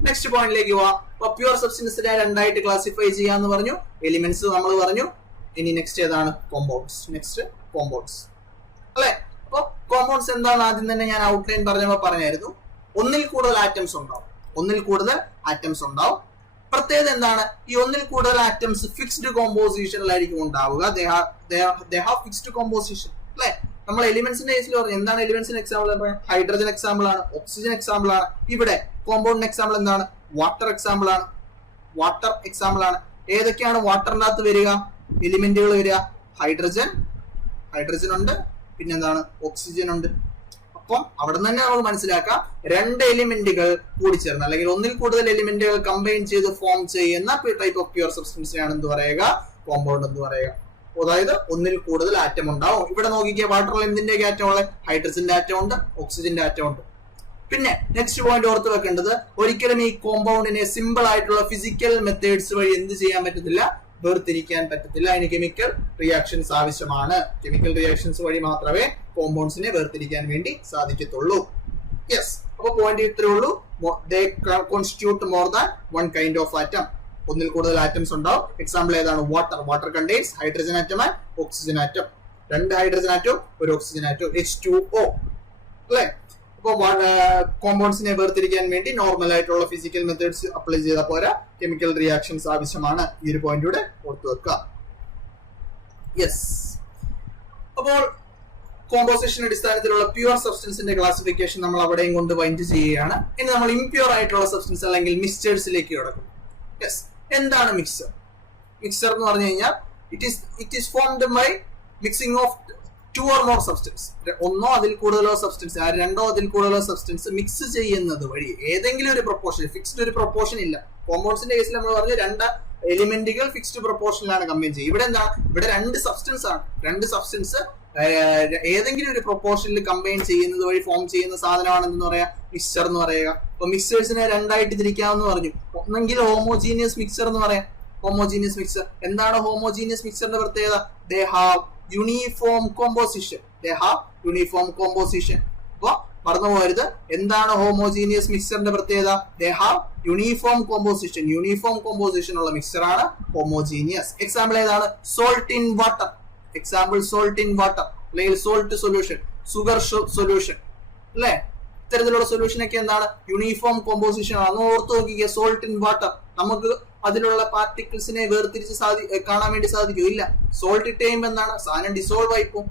നെക്സ്റ്റ് പോയിന്റിലേക്ക് പോവാം. അപ്പൊ പ്യൂർ സബ്സ്റ്റൻസിനെ രണ്ടായിട്ട് ക്ലാസിഫൈ ചെയ്യാന്ന് പറഞ്ഞു. എലിമെന്റ്സ് നമ്മൾ പറഞ്ഞു, ഇനി നെക്സ്റ്റ് ഏതാണ്? കോമ്പൗണ്ട്സ്. നെക്സ്റ്റ് കോമ്പൗണ്ട്സ് അല്ലെ. അപ്പൊ കോമ്പൗണ്ട്സ് എന്താണ് ആദ്യം തന്നെ ഞാൻ ഔട്ട്ലൈൻ പറഞ്ഞപ്പോ പറഞ്ഞായിരുന്നു. ഒന്നിൽ കൂടുതൽ ആറ്റംസ് ഉണ്ടാവും. ഒന്നിൽ കൂടുതൽ ആറ്റംസ് ഉണ്ടാവും. പ്രത്യേകത എന്താണ്? ഈ ഒന്നിൽ കൂടുതൽ ആറ്റംസ് ഫിക്സ്ഡ് കോമ്പോസിഷനിലായിരിക്കും ഉണ്ടാവുക. ദേ ഹാവ് ഫിക്സ്ഡ് കോമ്പോസിഷൻ അല്ലെ. നമ്മൾ എലിമെന്റ്സിന്റെ കേസിൽ പറഞ്ഞു. എന്താണ് എലിമെന്റ്സിന് എക്സാമ്പിൾ? ഹൈഡ്രജൻ എക്സാമ്പിൾ ആണ്, ഓക്സിജൻ എക്സാമ്പിൾ ആണ്. ഇവിടെ കോമ്പൗണ്ടിന് എക്സാമ്പിൾ എന്താണ്? വാട്ടർ എക്സാമ്പിൾ ആണ്. വാട്ടർ എക്സാമ്പിൾ ആണ്. ഏതൊക്കെയാണ് വാട്ടറിന്റെ അകത്ത് വരിക? എലിമെന്റുകൾ വരിക? ഹൈഡ്രജൻ ഉണ്ട്, പിന്നെന്താണ്? ഓക്സിജൻ ഉണ്ട്. അപ്പം അവിടെ തന്നെ നമുക്ക് മനസ്സിലാക്കാം, രണ്ട് എലിമെന്റുകൾ കൂടിച്ചേർന്ന് അല്ലെങ്കിൽ ഒന്നിൽ കൂടുതൽ എലിമെന്റുകൾ കമ്പൈൻ ചെയ്ത് ഫോം ചെയ്യുന്ന ടൈപ്പ് ഓഫ് പ്യുവർ സബ്സ്റ്റൻസിനെയാണ് എന്ത് പറയുക? കോമ്പൗണ്ട് എന്ന് പറയുക. അതായത് ഒന്നിൽ കൂടുതൽ ആറ്റം ഉണ്ടാവും. ഇവിടെ നോക്കിക്കുക, വാട്ടറിൽ എന്തിന്റെ ആറ്റം ഉള്ളത്? ഹൈഡ്രജന്റെ ആറ്റം ഉണ്ട്, ഓക്സിജന്റെ ആറ്റം ഉണ്ട്. പിന്നെ നെക്സ്റ്റ് പോയിന്റ് ഓർത്ത് വെക്കേണ്ടത്, ഒരിക്കലും ഈ കോമ്പൗണ്ടിനെ സിമ്പിൾ ആയിട്ടുള്ള ഫിസിക്കൽ മെത്തേഡ്സ് വഴി എന്ത് ചെയ്യാൻ പറ്റത്തില്ല? വേർതിരിക്കാൻ പറ്റത്തില്ല. അതിന് കെമിക്കൽ റിയാക്ഷൻസ് ആവശ്യമാണ്. കെമിക്കൽ റിയാക്ഷൻസ് വഴി മാത്രമേ കോമ്പൗണ്ട്സിനെ വേർതിരിക്കാൻ വേണ്ടി സാധിക്കത്തുള്ളൂ. യെസ്, അപ്പൊ പോയിന്റ് ഇത്രേ ഉള്ളൂ. They constitute more than one kind of atom. ഒന്നിൽ കൂടുതൽ ആറ്റംസ് ഉണ്ടാവും. എക്സാമ്പിൾ ഏതാണ്? Water. Water contains hydrogen atom and oxygen atom. രണ്ട് ഹൈഡ്രജൻ ആറ്റവും ഒരു ഓക്സിജൻ ആറ്റവും, H2O അല്ലെ. അപ്പൊ കോമ്പൗണ്ട്സിനെ വേർതിരിക്കാൻ വേണ്ടി നോർമൽ ആയിട്ടുള്ള ഫിസിക്കൽ മെത്തേഡ്സ് അപ്ലൈ ചെയ്താൽ പോരാ, കെമിക്കൽ റിയാക്ഷൻസ് ആവശ്യമാണ്. ഈ ഒരു പോയിന്റ് കൂടെ ഓർത്തു വെക്കുക. യെസ്, അപ്പോൾ കോമ്പോസിഷൻ അടിസ്ഥാനത്തിലുള്ള പ്യുവർ സബ്സ്റ്റൻസിന്റെ ക്ലാസിഫിക്കേഷൻ നമ്മൾ അവിടെയും കൊണ്ട് വൈൻഡ് ചെയ്യുകയാണ്. ഇനി നമ്മൾ ഇംപ്യൂർ ആയിട്ടുള്ള സബ്സ്റ്റൻസ് അല്ലെങ്കിൽ മിക്സ്ചേഴ്സിലേക്ക് കിടക്കും. യെസ്, എന്താണ് മിക്സർ? മിക്സർ എന്ന് പറഞ്ഞു കഴിഞ്ഞാൽ it is formed by mixing of two or more substance. ഒന്നോ അതിൽ കൂടുതലോ സബ്സ്റ്റൻസ്, രണ്ടോ അതിൽ കൂടുതലോ സബ്സ്റ്റൻസ് മിക്സ് ചെയ്യുന്നത് വഴി ഏതെങ്കിലും ഒരു പ്രൊപ്പോർഷൻ, ഫിക്സ്ഡ് ഒരു പ്രൊപ്പോർഷൻ ഇല്ല. കോമ്പൗണ്ട്സിന്റെ കേസിൽ നമ്മൾ പറഞ്ഞു രണ്ട് എലിമെന്റുകൾ ഫിക്സ്ഡ് പ്രൊപ്പോർഷനിലാണ് കമ്പൈൻ ചെയ്യുക. ഇവിടെ എന്താണ്? ഇവിടെ രണ്ട് സബ്സ്റ്റൻസ് ആണ്. രണ്ട് സബ്സ്റ്റൻസ് ഏതെങ്കിലും ഒരു പ്രൊപ്പോർഷനിൽ കമ്പൈൻ ചെയ്യുന്നത് വഴി ഫോം ചെയ്യുന്ന സാധനമാണ് എന്ന് പറയാ മിക്സർ എന്ന് പറയുക. അപ്പൊ മിക്സേഴ്സിനെ രണ്ടായിട്ട് തിരിക്കാമെന്ന് പറഞ്ഞു. ഒന്നെങ്കിൽ ഹോമോജീനിയസ് മിക്സർ എന്ന് പറയാം. ഹോമോജീനിയസ് മിക്സർ എന്താണ്? ഹോമോജീനിയസ് മിക്സറിന്റെ പ്രത്യേകത, ദേ ഹാവ് യൂണിഫോം കോമ്പോസിഷൻ. അപ്പൊ മറന്നു പോകരുത്, എന്താണ് ഹോമോജീനിയസ് മിക്സറിന്റെ പ്രത്യേകത? ദേ have uniform composition. Uniform composition ഉള്ള മിക്സർ ആണ് ഹോമോജീനിയസ്. എക്സാമ്പിൾ ഏതാണ്? Salt in water. Example salt in water അല്ലെങ്കിൽ സോൾട്ട് സൊല്യൂഷൻ, ഷുഗർ സൊല്യൂഷൻ അല്ലെ. ഇത്തരത്തിലുള്ള സൊല്യൂഷൻ ഒക്കെ എന്താണ്? യൂണിഫോം കോമ്പോസിഷൻ ആണ്. ഓർത്ത് നോക്കിക്കുക, സോൾട്ട് ഇൻ വാട്ടർ നമുക്ക് അതിലുള്ള പാർട്ടിക്കിൾസിനെ വേർതിരിച്ച് കാണാൻ വേണ്ടി സാധിക്കും? ഇല്ല. സോൾട്ട് ഇട്ട് കഴിയുമ്പോൾ എന്താണ്? സാധനം ഡിസോൾവ് ആയിപ്പോ.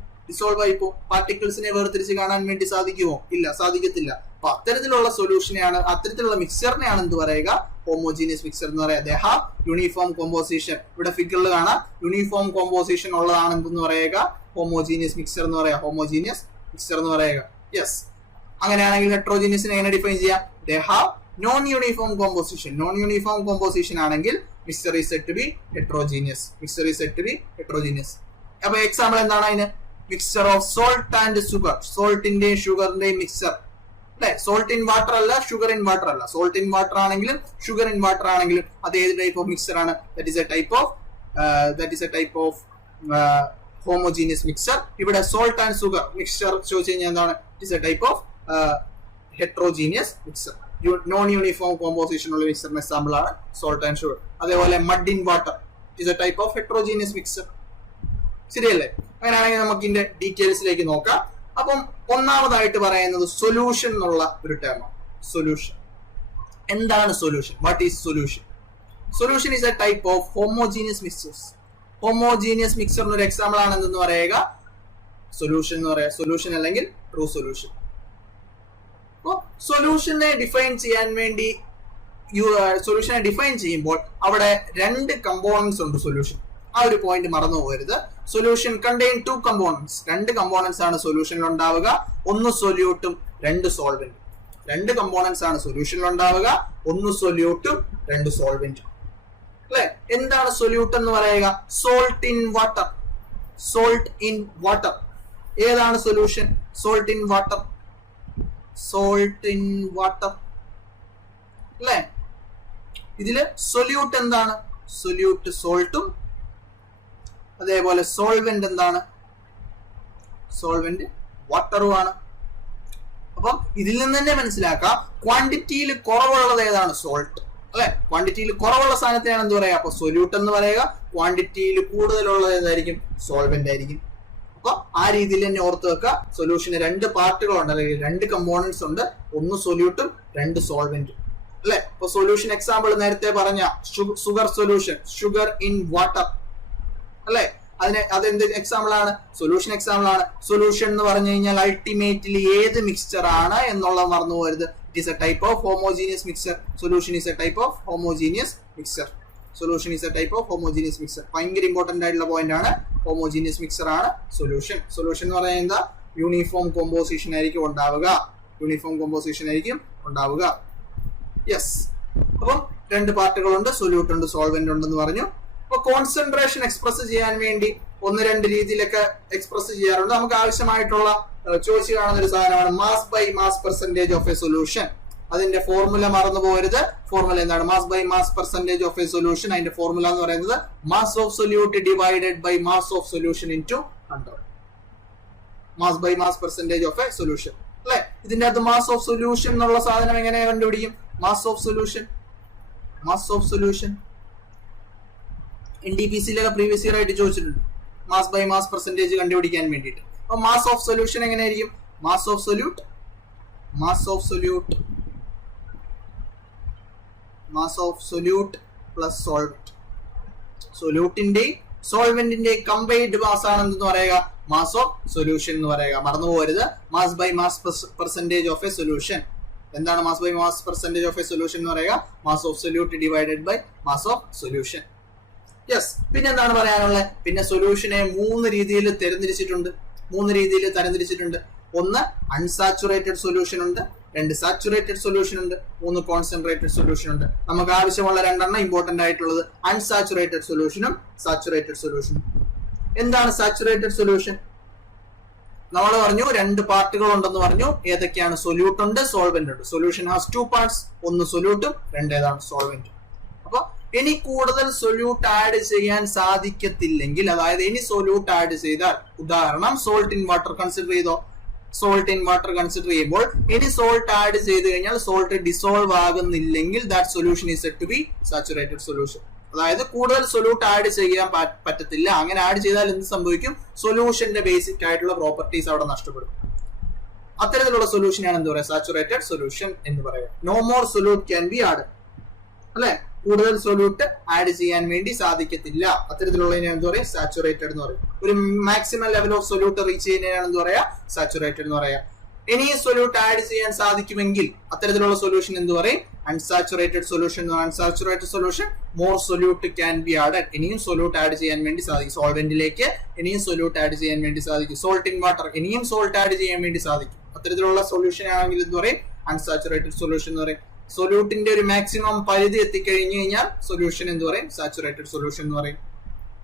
പാർട്ടിക്കിൾസിനെ വേർതിരിച്ച് കാണാൻ വേണ്ടി സാധിക്കുമോ? ഇല്ല, സാധിക്കത്തില്ല. അപ്പൊ അത്തരത്തിലുള്ള സൊല്യൂഷനെയാണ്, അത്തരത്തിലുള്ള മിക്സറിനെയാണ് എന്ത് പറയുക? ഹോമോജീനിയസ് മിക്സർ എന്ന് പറയാം. ദേ ഹാവ് യൂണിഫോം കോമ്പോസിഷൻ. ഇവിടെ ഫിഗറിൽ കാണാം, യൂണിഫോം കോമ്പോസിഷൻ ഉള്ളതാണ് എന്തെന്ന് പറയുക? ഹോമോജീനിയസ് മിക്സർ എന്ന് പറയാം. ഹോമോജീനിയസ് മിക്സർ എന്ന് പറയുക. യെസ്, അങ്ങനെയാണെങ്കിൽ ഹെട്രോജീനിയസിനെ എങ്ങനെ ഡിഫൈൻ ചെയ്യാം? They have non uniform composition. Non uniform composition ആണെങ്കിൽ mixture is said to be heterogeneous. അപ്പൊ എക്സാമ്പിൾ എന്താണ് അതിന്? Mixture of salt and sugar. സോൾട്ടിന്റെയും ഷുഗറിന്റെയും മിക്സർ അല്ലെ. സോൾട്ട് ഇൻ വാട്ടർ അല്ല, ഷുഗർ ഇൻ വാട്ടർ അല്ല. സോൾട്ട് ഇൻ വാട്ടർ ആണെങ്കിലും ഷുഗർ ഇൻ വാട്ടർ ആണെങ്കിലും അത് ഏത് ടൈപ്പ് ഓഫ് മിക്സർ ആണ്? That is a type of homogeneous mixture. ഇവിടെ സോൾട്ട് ആൻഡ് ഷുഗർ മിക്സർ ചോദിച്ചു കഴിഞ്ഞാൽ എന്താണ്? It is a type of heterogeneous mixer. Non uniform composition ഉള്ള മിക്സറിന് എക്സാമ്പിൾ ആണ് സോൾട്ട് ആൻഡ് ഷുഗർ. അതേപോലെ mud in water, it is a type of heterogeneous mixer. ശരിയല്ലേ? അങ്ങനെയാണെങ്കിൽ നമുക്ക് ഇതിന്റെ ഡീറ്റെയിൽസിലേക്ക് നോക്കാം. അപ്പം ഒന്നാമതായിട്ട് പറയുന്നത് സൊല്യൂഷൻ എന്നുള്ള ഒരു ടേമാണ്. സൊല്യൂഷൻ എന്താണ്? Solution, what is solution? Solution is a type of homogeneous mixtures. Homogeneous മിക്സറിന് ഒരു എക്സാമ്പിൾ ആണ് എന്തെന്ന് പറയുക? സൊല്യൂഷൻ എന്ന് പറയാം. സൊല്യൂഷൻ അല്ലെങ്കിൽ ട്രൂ സൊല്യൂഷൻ. അപ്പോൾ സൊല്യൂഷനെ ഡിഫൈൻ ചെയ്യാൻ വേണ്ടി സൊല്യൂഷനെ ഡിഫൈൻ ചെയ്യുമ്പോൾ അവിടെ രണ്ട് കമ്പോണൻസ് ഉണ്ട് സൊല്യൂഷൻ. ആ ഒരു പോയിന്റ് മറന്നു പോകരുത്. Solution contain to components. രണ്ട് കമ്പോണൻസ് ആണ് സൊല്യൂഷനിൽ ഉണ്ടാവുക. ഒന്ന് സൊല്യൂട്ടും രണ്ട് സോൾവെന്റും. രണ്ട് കമ്പോണൻസ് ആണ് സൊല്യൂഷനിൽ ഉണ്ടാവുക. ഒന്ന് സൊല്യൂട്ടും രണ്ട് സോൾവെന്റും അല്ലെ. എന്താണ് സൊല്യൂട്ട് എന്ന് പറയുക? Salt in water. Salt in water ഏതാണ് solution? Salt in water. Salt in water അല്ലെ. ഇതില് സൊല്യൂട്ട് എന്താണ്? സൊല്യൂട്ട് സോൾട്ടും അതേപോലെ സോൾവെന്റ് എന്താണ്? സോൾവെന്റ് വാട്ടറുമാണ്. അപ്പം ഇതിൽ നിന്ന് തന്നെ മനസ്സിലാക്കാം ക്വാണ്ടിറ്റിയിൽ കുറവുള്ളത് ഏതാണ്? സോൾട്ട് അല്ലെ? ക്വാണ്ടിറ്റിയിൽ കുറവുള്ള സാധനത്തെയാണ് എന്ത് പറയുക? അപ്പൊ സൊല്യൂട്ട് എന്ന് പറയുക. ക്വാണ്ടിറ്റിയിൽ കൂടുതലുള്ളത് ഏതായിരിക്കും? സോൾവെന്റ് ആയിരിക്കും. അപ്പൊ ആ രീതിയിൽ തന്നെ ഓർത്ത് വെക്കുക. സൊല്യൂഷന് രണ്ട് പാർട്ടുകളുണ്ട്, അല്ലെങ്കിൽ രണ്ട് കമ്പോണൻസ് ഉണ്ട്. ഒന്ന് സൊല്യൂട്ടും രണ്ട് സോൾവെന്റും, അല്ലെ? ഇപ്പൊ സൊല്യൂഷൻ എക്സാമ്പിൾ നേരത്തെ പറഞ്ഞ sugar solution, sugar in water, അല്ലെ? അതെന്ത് എക്സാമ്പിൾ ആണ്? സൊല്യൂഷൻ എക്സാമ്പിൾ ആണ്. സൊല്യൂഷൻ എന്ന് പറഞ്ഞു കഴിഞ്ഞാൽ അൾട്ടിമേറ്റ്ലി ഏത് മിക്സ്ചർ ആണ് എന്നുള്ളത് മറന്നു പോകരുത്. It is a type of homogeneous mixture. Solution is a type of homogeneous mixture. Solution is a type of homogeneous mixture. ഭയങ്കര ഇമ്പോർട്ടന്റ് ആയിട്ടുള്ള പോയിന്റ് ആണ്. ഹോമോജീനിയസ് മിക്സ്ചർ ആണ് സൊല്യൂഷൻ. സൊല്യൂഷൻ എന്ന് പറയുന്നത് എന്താ? യൂണിഫോം കോമ്പോസിഷൻ ആയിരിക്കും ഉണ്ടാവുക. യൂണിഫോം കോമ്പോസിഷൻ ആയിരിക്കും ഉണ്ടാവുക. യെസ്. അപ്പം രണ്ട് പാർട്ടുകളുണ്ട്, സൊല്യൂട്ട് ഉണ്ട്, സോൾവെന്റ് ഉണ്ടെന്ന് പറഞ്ഞു. അപ്പൊ കോൺസെൻട്രേഷൻ എക്സ്പ്രസ് ചെയ്യാൻ വേണ്ടി ഒന്ന് രണ്ട് രീതിയിലൊക്കെ എക്സ്പ്രസ് ചെയ്യാറുണ്ട്. നമുക്ക് ആവശ്യമായിട്ടുള്ള ചോദിച്ചു കാണുന്ന ഒരു സാധനമാണ് mass by mass percentage of a solution. അതിന്റെ ഫോർമുല മറന്നു പോകരുത്. ഫോർമുല എന്താണ്? Mass by mass percentage of a solution. അതിന്റെ ഫോർമുല എന്ന് പറയുന്നത് mass of solute divided by mass of solution into 100. Mass by mass percentage of a solution, അല്ലെ? ഇതിന്റെ അകത്ത് മാസ് ഓഫ് സൊല്യൂഷൻ എന്നുള്ള സാധനം എങ്ങനെ കണ്ടുപിടിക്കും? മാസ് ഓഫ് സൊല്യൂഷൻ NDPC-യിലൊക്കെ പ്രീവിയസ് ഇയർ ആയിട്ട് ചോദിച്ചിട്ടുണ്ട്, മാസ് ബൈ മാസ് പെർസെന്റേജ് കണ്ടുപിടിക്കാൻ വേണ്ടിയിട്ട്. അപ്പൊ മാസ് ഓഫ് സൊല്യൂഷൻ എങ്ങനെയായിരിക്കും? Mass of solute plus solvent. സൊല്യൂട്ടിന്റെ സോൾവെന്റിന്റെ കമ്പൈൻഡ് മാസ് ആണ് എന്തെന്ന് പറയുക? മാസ് ഓഫ് സൊല്യൂഷൻ എന്ന് പറയുക. മറന്നു പോകരുത്. Mass by mass percentage of a solution. എന്താണ് mass by mass percentage of a solution എന്ന് പറയുക? Mass of solute divided by mass of solution. Yes. പിന്നെ എന്താണ് പറയാനുള്ളത്? പിന്നെ സൊല്യൂഷനെ മൂന്ന് രീതിയിൽ തരംതിരിച്ചിട്ടുണ്ട്. ഒന്ന് അൺസാച്ചുറേറ്റഡ് സൊല്യൂഷൻ ഉണ്ട്, രണ്ട് സാച്ചുറേറ്റഡ് സൊല്യൂഷൻ ഉണ്ട്, മൂന്ന് കോൺസെൻട്രേറ്റഡ് സൊല്യൂഷൻ ഉണ്ട്. നമുക്ക് ആവശ്യമുള്ള രണ്ടെണ്ണം ഇമ്പോർട്ടന്റ് ആയിട്ടുള്ളത് അൺസാച്ചുറേറ്റഡ് സൊല്യൂഷനും സാച്ചുറേറ്റഡ് സൊല്യൂഷനും. എന്താണ് സാച്ചുറേറ്റഡ് സൊല്യൂഷൻ? നമ്മൾ പറഞ്ഞു രണ്ട് പാർട്ടുകൾ ഉണ്ടെന്ന് പറഞ്ഞു. ഏതൊക്കെയാണ്? സൊല്യൂട്ട് ഉണ്ട്, സോൾവെന്റ് ഉണ്ട്. Solution has 2 parts. ഒന്ന് സൊല്യൂട്ടും രണ്ട് ഏതാണ്? സോൾവെന്റും. അപ്പൊ ഇനി കൂടുതൽ സൊല്യൂട്ട് ആഡ് ചെയ്യാൻ സാധിക്കത്തില്ലെങ്കിൽ, അതായത് ഇനി സൊല്യൂട്ട് ആഡ് ചെയ്താൽ, ഉദാഹരണം സോൾട്ട് ഇൻ വാട്ടർ കൺസിഡർ ചെയ്തോ. സോൾട്ട് ഇൻ വാട്ടർ കൺസിഡർ ചെയ്യുമ്പോൾ ഇനി സോൾട്ട് ആഡ് ചെയ്ത് കഴിഞ്ഞാൽ സോൾട്ട് ഡിസോൾവ് ആകുന്നില്ലെങ്കിൽ that solution is said to be saturated solution. അതായത് കൂടുതൽ സൊല്യൂട്ട് ആഡ് ചെയ്യാൻ പറ്റത്തില്ല. അങ്ങനെ ആഡ് ചെയ്താൽ എന്ത് സംഭവിക്കും? സൊല്യൂഷന്റെ ബേസിക് ആയിട്ടുള്ള പ്രോപ്പർട്ടീസ് അവിടെ നഷ്ടപ്പെടും. അത്തരത്തിലുള്ള സൊല്യൂഷനാണ് എന്ത് പറയുക? സാച്ചുറേറ്റഡ് സൊല്യൂഷൻ എന്ന് പറയുക. No more solute can be add, അല്ലെ? കൂടുതൽ സൊല്യൂട്ട് ആഡ് ചെയ്യാൻ വേണ്ടി സാധിക്കത്തില്ല. അത്തരത്തിലുള്ളതിനെ എന്ത് പറയും? സാച്ചുറേറ്റഡ് എന്ന് പറയും. ഒരു maximum level of solute reach ചെയ്യുന്നതിനാണ് എന്ത് പറയാ? സാച്ചുറേറ്റഡ് എന്ന് പറയാം. ഇനി സൊല്യൂട്ട് ആഡ് ചെയ്യാൻ സാധിക്കുമെങ്കിൽ അത്തരത്തിലുള്ള സൊല്യൂഷൻ എന്ത് പറയും? Unsaturated solution. Unsaturated solution more solute can B added. ഇനിയും സൊല്യൂട്ട് ആഡ് ചെയ്യാൻ വേണ്ടി സാധിക്കും. സോൾവെന്റിലേക്ക് ഇനിയും സൊല്യൂട്ട് ആഡ് ചെയ്യാൻ വേണ്ടി സാധിക്കും. സോൾട്ട് ഇൻ വാട്ടർ ഇനിയും സോൾട്ട് ആഡ് ചെയ്യാൻ വേണ്ടി സാധിക്കും. അത്തരത്തിലുള്ള സൊല്യൂഷൻ ആണെങ്കിൽ എന്ത് പറയും? അൺസാച്ചുറേറ്റഡ് സൊല്യൂഷൻ എന്ന് പറയും. സൊല്യൂട്ടിന്റെ ഒരു മാക്സിമം പരിധി എത്തിക്കഴിഞ്ഞു കഴിഞ്ഞാൽ സൊല്യൂഷൻ എന്ത് പറയും? സാച്ചുറേറ്റഡ് സൊല്യൂഷൻ എന്ന് പറയും.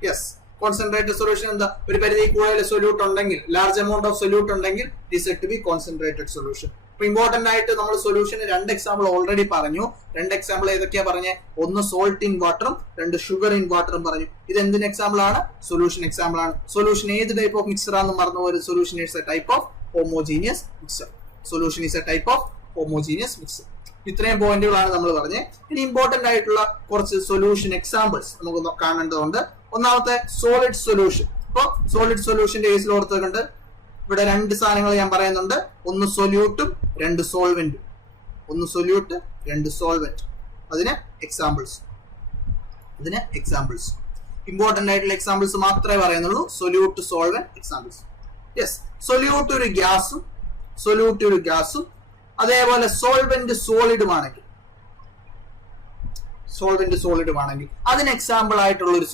യെസ്. കോൺസെൻട്രേറ്റഡ് സൊല്യൂഷൻ എന്താ? ഒരു പരിധി കൂടുതൽ സൊല്യൂട്ട് ഉണ്ടെങ്കിൽ, ലാർജ് എമൗണ്ട് ഓഫ് സൊല്യൂട്ട് ഉണ്ടെങ്കിൽ it is said to be concentrated solution. അപ്പൊ ഇമ്പോർട്ടന്റ് ആയിട്ട് നമ്മൾ സൊല്യൂഷന് രണ്ട് എക്സാമ്പിൾ ഓൾറെഡി പറഞ്ഞു. രണ്ട് എക്സാമ്പിൾ ഏതൊക്കെയാ പറഞ്ഞത്? ഒന്ന് സോൾട്ട് ഇൻ വാട്ടറും രണ്ട് ഷുഗർ ഇൻ വാട്ടറും പറഞ്ഞു. ഇത് എന്തിന് എക്സാമ്പിൾ ആണ്? സൊല്യൂഷൻ എക്സാമ്പിൾ ആണ്. സൊല്യൂഷൻ ഏത് ടൈപ്പ് ഓഫ് മിക്സർ ആണെന്ന് മറന്നു പോയത്? Solution is a type of homogeneous mixer. Solution is a type of homogeneous mixer. ഇത്രയും പോയിന്റുകളാണ് നമ്മൾ പറഞ്ഞത്. ഇനി ഇമ്പോർട്ടന്റ് ആയിട്ടുള്ള കുറച്ച് സൊല്യൂഷൻ എക്സാമ്പിൾസ് നമുക്ക് കാണേണ്ടതുണ്ട്. ഒന്നാമത്തെ സോളിഡ് സൊല്യൂഷൻ. അപ്പൊ സോളിഡ് സൊല്യൂഷന്റെ കേസിൽ ഓർത്തുകൊണ്ട് ഇവിടെ രണ്ട് സാധനങ്ങൾ ഞാൻ പറയുന്നുണ്ട്. ഒന്ന് സൊല്യൂട്ടും രണ്ട് സോൾവെന്റും. ഒന്ന് സൊല്യൂട്ട് രണ്ട് സോൾവെന്റ്. അതിന് എക്സാമ്പിൾസ്. ഇമ്പോർട്ടന്റ് ആയിട്ടുള്ള എക്സാമ്പിൾസ് മാത്രമേ പറയുന്നുള്ളൂ. Solute, solvent examples. Yes. Solute ഒരു ഗ്യാസും അതേപോലെ സോൾവെന്റ് സോളിഡുമാണെങ്കിൽ അതിന് എക്സാമ്പിൾ ആയിട്ടുള്ള ഒരു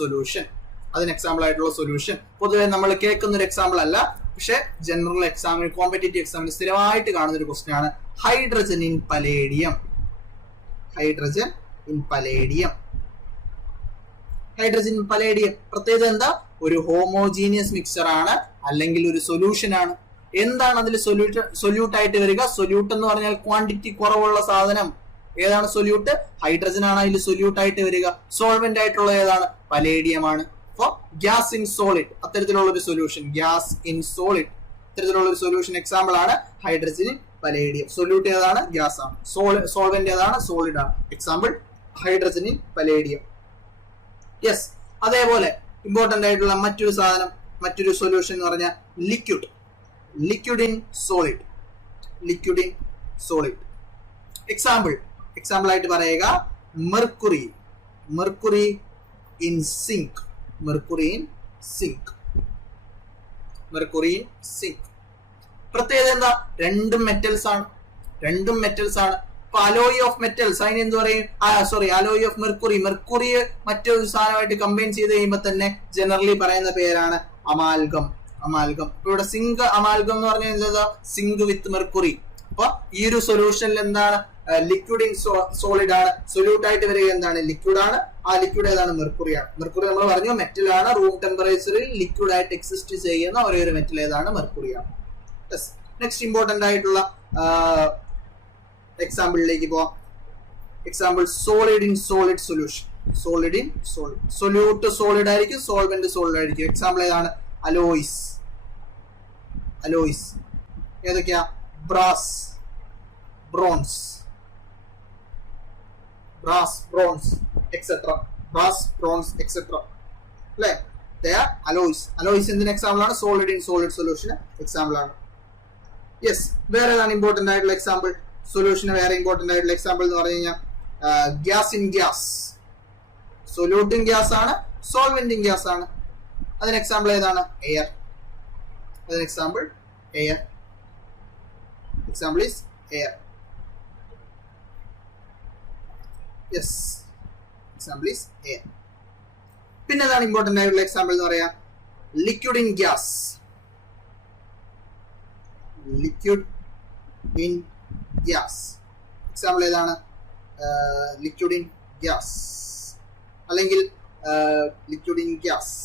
സൊല്യൂഷൻ പൊതുവെ നമ്മൾ കേൾക്കുന്ന ഒരു എക്സാമ്പിൾ അല്ല, പക്ഷെ ജനറൽ എക്സാമിന്, കോമ്പറ്റേറ്റീവ് എക്സാമിന് സ്ഥിരമായിട്ട് കാണുന്ന ഒരു ക്വസ്റ്റ്യൻ ആണ് ഹൈഡ്രജൻ ഇൻ പലേഡിയം. പ്രത്യേകത എന്താ? ഒരു ഹോമോജീനിയസ് മിക്സർ ആണ്, അല്ലെങ്കിൽ ഒരു സൊല്യൂഷൻ ആണ്. എന്താണ് അതിൽ സൊല്യൂട്ട് ആയിട്ട് വരിക? സൊല്യൂട്ട് എന്ന് പറഞ്ഞാൽ ക്വാണ്ടിറ്റി കുറവുള്ള സാധനം. ഏതാണ് സൊല്യൂട്ട്? ഹൈഡ്രജൻ ആണ് അതിൽ സൊല്യൂട്ട് ആയിട്ട് വരിക. സോൾവെന്റ് ആയിട്ടുള്ള ഏതാണ്? പലേഡിയം ആണ്. അപ്പൊ ഗ്യാസ് ഇൻ സോളിഡ്, അത്തരത്തിലുള്ള ഒരു സൊല്യൂഷൻ. ഇത്തരത്തിലുള്ള ഒരു സൊല്യൂഷൻ എക്സാമ്പിൾ ആണ് ഹൈഡ്രജൻ, പലേഡിയം. സൊല്യൂട്ട് ഏതാണ്? ഗ്യാസ് ആണ്. സോൾവെന്റ് ഏതാണ്? സോളിഡ് ആണ്. Example hydrogen in palladium. യെസ്, അതേപോലെ ഇമ്പോർട്ടന്റ് ആയിട്ടുള്ള മറ്റൊരു സാധനം, മറ്റൊരു സൊല്യൂഷൻ എന്ന് പറഞ്ഞാൽ liquid. Liquid in solid. Liquid in solid. Example ആയിട്ട് പറയുക mercury. Mercury in zinc. Mercury in zinc. Mercury in zinc. പ്രത്യേകത എന്താ? രണ്ടും മെറ്റൽസ് ആണ്. രണ്ടും മെറ്റൽസ് ആണ്. ഇപ്പൊ അലോയ് ഓഫ് മെറ്റൽസ് അതിന് എന്ത് പറയും? Alloy of mercury. മെർക്കുറി മറ്റൊരു സാധനമായിട്ട് കമ്പൈൻ ചെയ്ത് കഴിയുമ്പോൾ തന്നെ ജനറലി പറയുന്ന പേരാണ് അമാൽഗം. അമാൽഗം. ഇപ്പൊ ഇവിടെ സിങ്ക് അമാൽഗം എന്ന് പറഞ്ഞാൽ എന്താ? സിങ്ക് വിത്ത് മെർക്കുറി. അപ്പൊ ഈ ഒരു സൊല്യൂഷനിൽ എന്താണ്? ലിക്വിഡ് ഇൻ സോളിഡ് ആണ്. സൊല്യൂട്ട് ആയിട്ട് വരിക എന്താണ്? ലിക്വിഡ് ആണ്. ആ ലിക്വിഡ് ഏതാണ്? മെർക്കുറി ആണ്. മെർക്കുറി നമ്മൾ പറഞ്ഞു മെറ്റൽ ആണ്. റൂം ടെമ്പറേച്ചറിൽ ലിക്വിഡ് ആയിട്ട് എക്സിസ്റ്റ് ചെയ്യുന്ന ഒരേ ഒരു മെറ്റൽ ഏതാണ്? മെർക്കുറി ആണ്. നെക്സ്റ്റ് ഇമ്പോർട്ടന്റ് ആയിട്ടുള്ള എക്സാമ്പിളിലേക്ക് പോവാം. Example solid in solid solution. Solid in solid. Solute solid ആയിരിക്കും, സോൾവെന്റ് സോളിഡ് ആയിരിക്കും. എക്സാമ്പിൾ ഏതാണ്? അലോയ്സ്. അലോയ്സ് ഏതൊക്കെയാ? Brass, bronze, brass, bronze etcetera. Brass, bronze etcetera അല്ലെ? അലോയ്സ്. അലോയ്സ് എന്തിന് എക്സാമ്പിൾ ആണ്? സോളിഡ് ഇൻ സോളിഡ് സൊല്യൂഷന് എക്സാമ്പിൾ ആണ്. യെസ്, വേറെ ഏതാണ് ഇമ്പോർട്ടന്റ് ആയിട്ടുള്ള എക്സാമ്പിൾ? സൊല്യൂഷന് വേറെ ഇമ്പോർട്ടന്റ് ആയിട്ടുള്ള എക്സാമ്പിൾ എന്ന് പറഞ്ഞു കഴിഞ്ഞാൽ ഗ്യാസ് ഇൻ ഗ്യാസ്. സൊല്യൂട്ടും ഗ്യാസ് ആണ്, സോൾവെന്റും ഗ്യാസ് ആണ്. അതിന് എക്സാമ്പിൾ ഏതാണ്? എയർ. അതിന് example air. Example is air. Yes, example is air. പിന്നെ ഏതാണ് ഇമ്പോർട്ടന്റ് ആയിട്ടുള്ള എക്സാമ്പിൾ എന്ന് പറയാം? Liquid in gas. Liquid in gas. Example ഏതാണ്? ലിക്വിഡ് ഇൻ ഗ്യാസ് അല്ലെങ്കിൽ liquid in gas.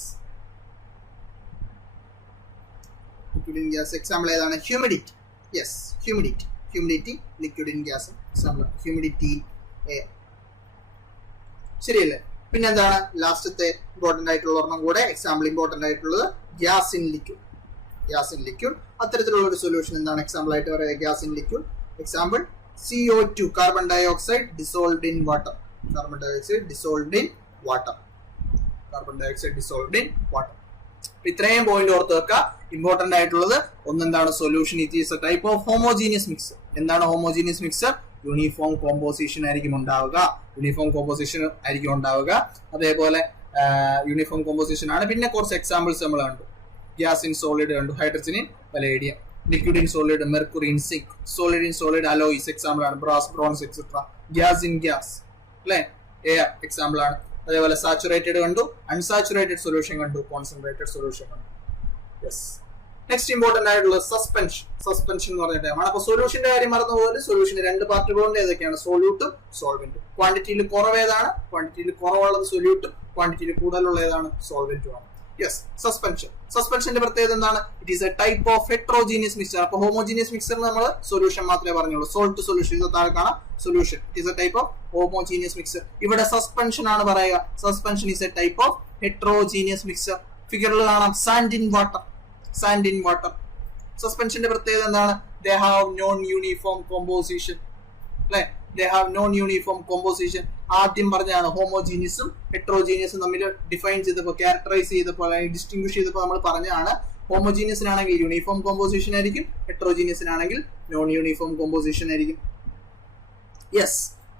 Liquid in gas example ഏതാണ്? Humidity. Yes, humidity. Humidity liquid in gas example. Humidity in air. ശരിയല്ലേ? പിന്നെ എന്താണ് ലാസ്റ്റത്തെ ഇമ്പോർട്ടന്റ് ആയിട്ടുള്ള ഒരെണ്ണം കൂടെ എക്സാമ്പിൾ ഇമ്പോർട്ടന്റ് ആയിട്ടുള്ളത്? Gas in liquid. Gas in liquid. അത്തരത്തിലുള്ള ഒരു സൊല്യൂഷൻ എന്താണ് എക്സാമ്പിൾ ആയിട്ട് പറയുക? Gas in liquid. Example CO2, carbon dioxide dissolved in water. Carbon dioxide dissolved in water. Carbon dioxide dissolved in water. ഇത്രയും പോയിന്റ് ഓർത്ത് വെക്കുക. ഇമ്പോർട്ടന്റ് ആയിട്ടുള്ളത് ഒന്നെന്താണ്? Solution it is a type of homogeneous mixture. എന്താണ് ഹോമോജീനിയസ് മിക്സർ? യൂണിഫോം കോമ്പോസിഷൻ ആയിരിക്കും ഉണ്ടാവുക. യൂണിഫോം കോമ്പോസിഷൻ ആയിരിക്കും ഉണ്ടാവുക. അതേപോലെ യൂണിഫോം കോമ്പോസിഷൻ ആണ്. പിന്നെ കുറച്ച് എക്സാമ്പിൾസ് നമ്മൾ കണ്ടു. ഗ്യാസ് ഇൻ സോളിഡ് കണ്ടു, hydrogen in palladium. Liquid in solid mercury in zinc. Solid in solid alloys example ആണ്. Brass, bronze etcetera. Gas in gas അല്ലെ? എയർ എക്സാമ്പിൾ ആണ്. അതേപോലെ സാച്ചുറേറ്റഡ് കണ്ടു, അൺസാച്ചുറേറ്റഡ് സൊല്യൂഷൻ കണ്ടു, കോൺസെൻട്രേറ്റഡ് സൊല്യൂഷൻ കണ്ടു. യെസ്. നെക്സ്റ്റ് ഇമ്പോർട്ടന്റ് ആയിട്ടുള്ള സസ്പെൻഷൻ. സസ്പെൻഷൻ എന്ന് പറഞ്ഞ ടൈമാണ്. അപ്പൊ സൊല്യൂഷന്റെ കാര്യം മറന്നുപോലെ സൊല്യൂഷന് രണ്ട് പാർട്ടുകളുണ്ട്. ഏതൊക്കെയാണ്? സൊല്യൂട്ടും സോൾവെന്റും. ക്വാണ്ടിറ്റിയിൽ കുറവ് ഏതാണ്? ക്വാണ്ടിറ്റിയിൽ കുറവുള്ളത് സൊല്യൂട്ടും, ക്വാണ്ടിറ്റിയിൽ കൂടുതലുള്ള ഏതാണ്? സോൾവെന്റും ആണ്. Yes, suspension. സസ്പെൻഷന്റെ പ്രത്യേകത എന്താണ്? It is a type of heterogeneous mixture. അപ്പൊ ഹോമോജീനിയസ് മിക്സറിന് നമ്മൾ സൊല്യൂഷൻ മാത്രമേ പറഞ്ഞുള്ളൂ. സോൾട്ട് സൊല്യൂഷൻ ഇത് താഴെ കാണാം. Solution it is a type of homogeneous mixture. ഇവിടെ സസ്പെൻഷൻ ആണ് പറയുക. Suspension is a type of heterogeneous mixture. ഫിഗറിൽ കാണാം sand in water. Sand in water. സസ്പെൻഷന്റെ പ്രത്യേകത എന്താണ്? They have non uniform composition അല്ലെ? They have non uniform composition. ആദ്യം പറഞ്ഞാണ് ഹോമോജീനിയസും ഹെട്രോജീനിയസും തമ്മിൽ ഡിഫൈൻ ചെയ്തപ്പോൾ, ക്യാരക്ടറൈസ് ചെയ്തപ്പോൾ, അല്ലെങ്കിൽ ഡിസ്റ്റിംഗ്വിഷ് ചെയ്തപ്പോൾ നമ്മൾ പറഞ്ഞാണ് ഹോമോജീനിയസിനാണെങ്കിൽ യൂണിഫോം കോമ്പോസിഷൻ ആയിരിക്കും, ഹെട്രോജീനിയസിനാണെങ്കിൽ നോൺ യൂണിഫോം കോമ്പോസിഷൻ ആയിരിക്കും. യെസ്.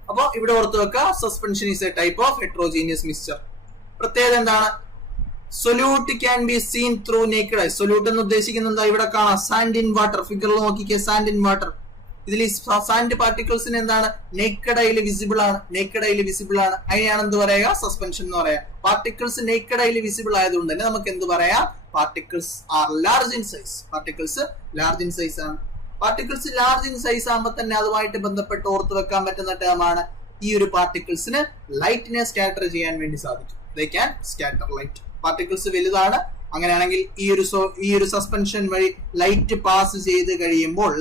അപ്പൊ ഇവിടെ ഓർത്ത് വെക്കുക, suspension is a type of heterogeneous mixture. പ്രത്യേകത എന്താണ്? Solute can be seen through naked I. Solute എന്ന് ഉദ്ദേശിക്കുന്നത് ഇവിടെ കാണാം, സാൻഡ് ഇൻ വാട്ടർ. ഫിഗറിൽ നോക്കിക്കേ, സാൻഡ് ഇൻ വാട്ടർ. ഇതിൽ ഈ സാൻഡ് പാർട്ടിക്കിൾസിന് എന്താണ്? നേക്കഡ് ഐയിൽ വിസിബിൾ ആണ്. നേക്കഡ് ഐയിൽ വിസിബിൾ ആണ്. അതിനെയാണ് എന്ത് പറയുക? സസ്പെൻഷൻ എന്ന് പറയാം. പാർട്ടിക്കിൾസ് നേക്കഡ് ഐയിൽ വിസിബിൾ ആയതുകൊണ്ട് തന്നെ നമുക്ക് എന്ത് പറയാം? Particles R large in size. Particles large in size ആണ്. പാർട്ടിക്കിൾസ് ലാർജ് ഇൻ സൈസ് ആകുമ്പോൾ തന്നെ അതുമായിട്ട് ബന്ധപ്പെട്ട് ഓർത്ത് വെക്കാൻ പറ്റുന്ന ടേമാണ് ഈ ഒരു പാർട്ടിക്കിൾസിന് ലൈറ്റിനെ സ്കാറ്റർ ചെയ്യാൻ വേണ്ടി സാധിക്കും. They can scatter light. Particles വലുതാണ്. അങ്ങനെയാണെങ്കിൽ ഈ ഒരു സസ്പെൻഷൻ വഴി ലൈറ്റ് പാസ് ചെയ്ത് കഴിയുമ്പോൾ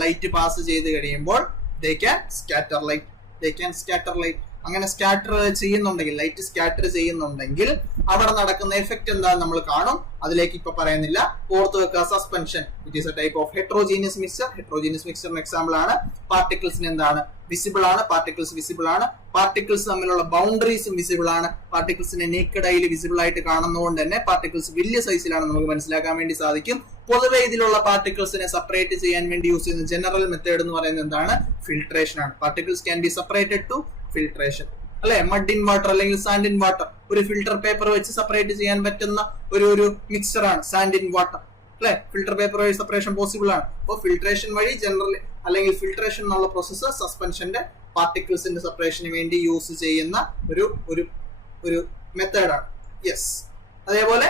ദേ ക്യാൻ സ്കാറ്റർ ലൈറ്റ്. അങ്ങനെ സ്കാറ്റർ ചെയ്യുന്നുണ്ടെങ്കിൽ, ലൈറ്റ് സ്കാറ്റർ ചെയ്യുന്നുണ്ടെങ്കിൽ അവിടെ നടക്കുന്ന എഫക്ട് എന്താണെന്ന് നമ്മൾ കാണും. അതിലേക്ക് ഇപ്പൊ പറയുന്നില്ല. ഓർത്ത് വെക്കുക, suspension it is a type of heterogeneous mixture. Heterogeneous മിക്സ്ചറിന് എക്സാമ്പിൾ ആണ് പാർട്ടിക്കിൾസിന് എന്താണ് വിസിബിൾ ആണ്, പാർട്ടിക്കിൾസ് വിസിബിൾ ആണ്, പാർട്ടിക്കിൾസ് തമ്മിലുള്ള ബൗണ്ടറീസും വിസിബിൾ ആണ്. പാർട്ടിക്കിൾസിനെ നേക്കഡ് ഐയിൽ വിസിബിൾ ആയിട്ട് കാണുന്നതുകൊണ്ട് തന്നെ പാർട്ടിക്കിൾസ് വലിയ സൈസിലാണ് നമുക്ക് മനസ്സിലാക്കാൻ വേണ്ടി സാധിക്കും. പൊതുവെ ഇതിലുള്ള പാർട്ടിക്കിൾസിനെ സെപ്പറേറ്റ് ചെയ്യാൻ വേണ്ടി യൂസ് ചെയ്യുന്ന ജനറൽ മെത്തേഡ് എന്ന് പറയുന്നത് എന്താണ്? ഫിൽട്രേഷൻ ആണ്. Particles can be separated to filtration, അല്ലെ? മഡ് ഇൻ വാട്ടർ അല്ലെങ്കിൽ സാൻഡ് ഇൻ വാട്ടർ ഒരു ഫിൽട്ടർ പേപ്പർ വെച്ച് സെപ്പറേറ്റ് ചെയ്യാൻ പറ്റുന്ന ഒരു മിക്സ്ചർ ആണ് സാൻഡ് ഇൻ വാട്ടർ, അല്ലെ? ഫിൽട്ടർ പേപ്പർ വഴി സെപ്പറേഷൻ പോസിബിൾ ആണ്. അപ്പോൾ ഫിൽട്രേഷൻ വഴി ജനറൽ അല്ലെങ്കിൽ ഫിൽട്രേഷൻ എന്നുള്ള പ്രോസസ്സ് സസ്പെൻഷന്റെ പാർട്ടിക്കിൾസിന്റെ സെപ്പറേഷന് വേണ്ടി യൂസ് ചെയ്യുന്ന ഒരു മെത്തേഡാണ്. യെസ്. അതേപോലെ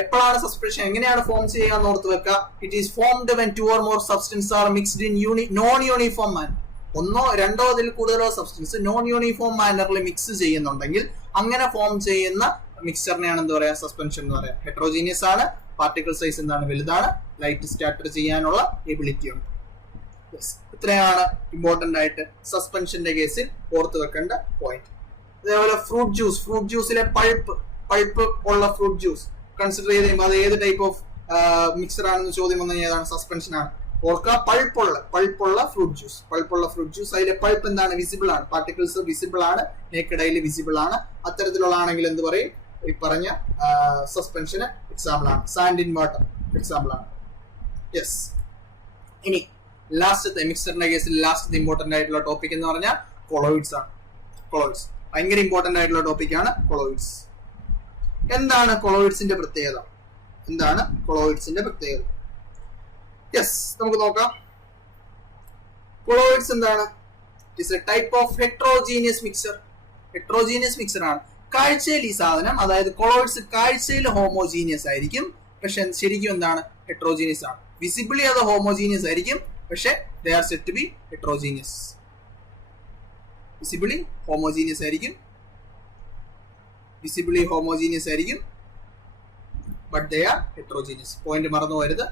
എപ്പോഴാണ് സസ്പെൻഷൻ എങ്ങനെയാണ് ഫോം ചെയ്യുക എന്ന് ഓർത്ത് വെക്കുക. It is formed when 2 or more substances are mixed in non uniform manner. ഒന്നോ രണ്ടോ അതിൽ കൂടുതലോ സബ്സ്റ്റൻസ് നോൺ യൂണിഫോം മാനറിൽ മിക്സ് ചെയ്യുന്നുണ്ടെങ്കിൽ അങ്ങനെ ഫോം ചെയ്യുന്ന മിക്സ്ചറിനെയാണ് എന്താ പറയാ? സസ്പെൻഷൻ എന്ന് പറയാം. ഹെട്രോജീനിയസ് ആണ്, പാർട്ടിക്കിൾ സൈസ് എന്താണ്? വലുതാണ്, ലൈറ്റ് സ്കാറ്റർ ചെയ്യാനുള്ള എബിലിറ്റി ഉണ്ട്. ഇത്രയാണ് ഇമ്പോർട്ടന്റ് ആയിട്ട് സസ്പെൻഷന്റെ കേസിൽ ഓർത്ത് വെക്കേണ്ട പോയിന്റ്. അതേപോലെ ഫ്രൂട്ട് ജ്യൂസിലെ പൾപ്പ് ഉള്ള ഫ്രൂട്ട് ജ്യൂസ് കൺസിഡർ ചെയ്ത് കഴിയുമ്പോൾ അത് ഏത് ടൈപ്പ് ഓഫ് മിക്സർ ആണെന്ന് ചോദ്യം വന്നു കഴിഞ്ഞാൽ ഏതാണ്? സസ്പെൻഷൻ ആണ്. ഓർക്കുക, പൾപ്പുള്ള ഫ്രൂട്ട് ജ്യൂസ് അതിലെ പൾപ്പ് എന്താണ്? വിസിബിൾ ആണ്, പാർട്ടിക്കിൾസ് വിസിബിൾ ആണ്, നേക്കഡ് ഐയിൽ വിസിബിൾ ആണ്. അത്തരത്തിലുള്ള ആണെങ്കിൽ എന്ത് പറയും? ഈ പറഞ്ഞ സസ്പെൻഷന് എക്സാമ്പിൾ ആണ്. സാൻഡ് ഇൻ വാട്ടർ എക്സാമ്പിൾ ആണ്. യെസ്. ഇനി ലാസ്റ്റത്തെ മിക്സറിന്റെ കേസിൽ ലാസ്റ്റത്തെ ഇമ്പോർട്ടന്റ് ആയിട്ടുള്ള ടോപ്പിക് എന്ന് പറഞ്ഞാൽ കൊളോയിഡ്സ് ആണ്. കൊളോയിഡ്സ് ഭയങ്കര ഇമ്പോർട്ടന്റ് ആയിട്ടുള്ള ടോപ്പിക്കാണ് കൊളോയിഡ്സ്. എന്താണ് കൊളോയിഡ്സിന്റെ പ്രത്യേകത? യെസ്, നമുക്ക് നോക്കാം. കൊളോയിഡ്സ് എന്താണ്? It is a type of heterogeneous mixture ആണ്. കാഴ്ചയിൽ ഈ സാധനം, അതായത് കൊളോയിഡ്സ് കാഴ്ചയിൽ ഹോമോജീനിയസ് ആയിരിക്കും, പക്ഷെ ശരിക്കും എന്താണ്? ഹെട്രോജീനിയസ് ആണ്. വിസിബിളി അത് ഹോമോജീനിയസ് ആയിരിക്കും, പക്ഷെ they are said to be heterogeneous. Visibly homogeneous ആയിരിക്കും, but they are heterogeneous. Point മറന്നു പോകരുത്.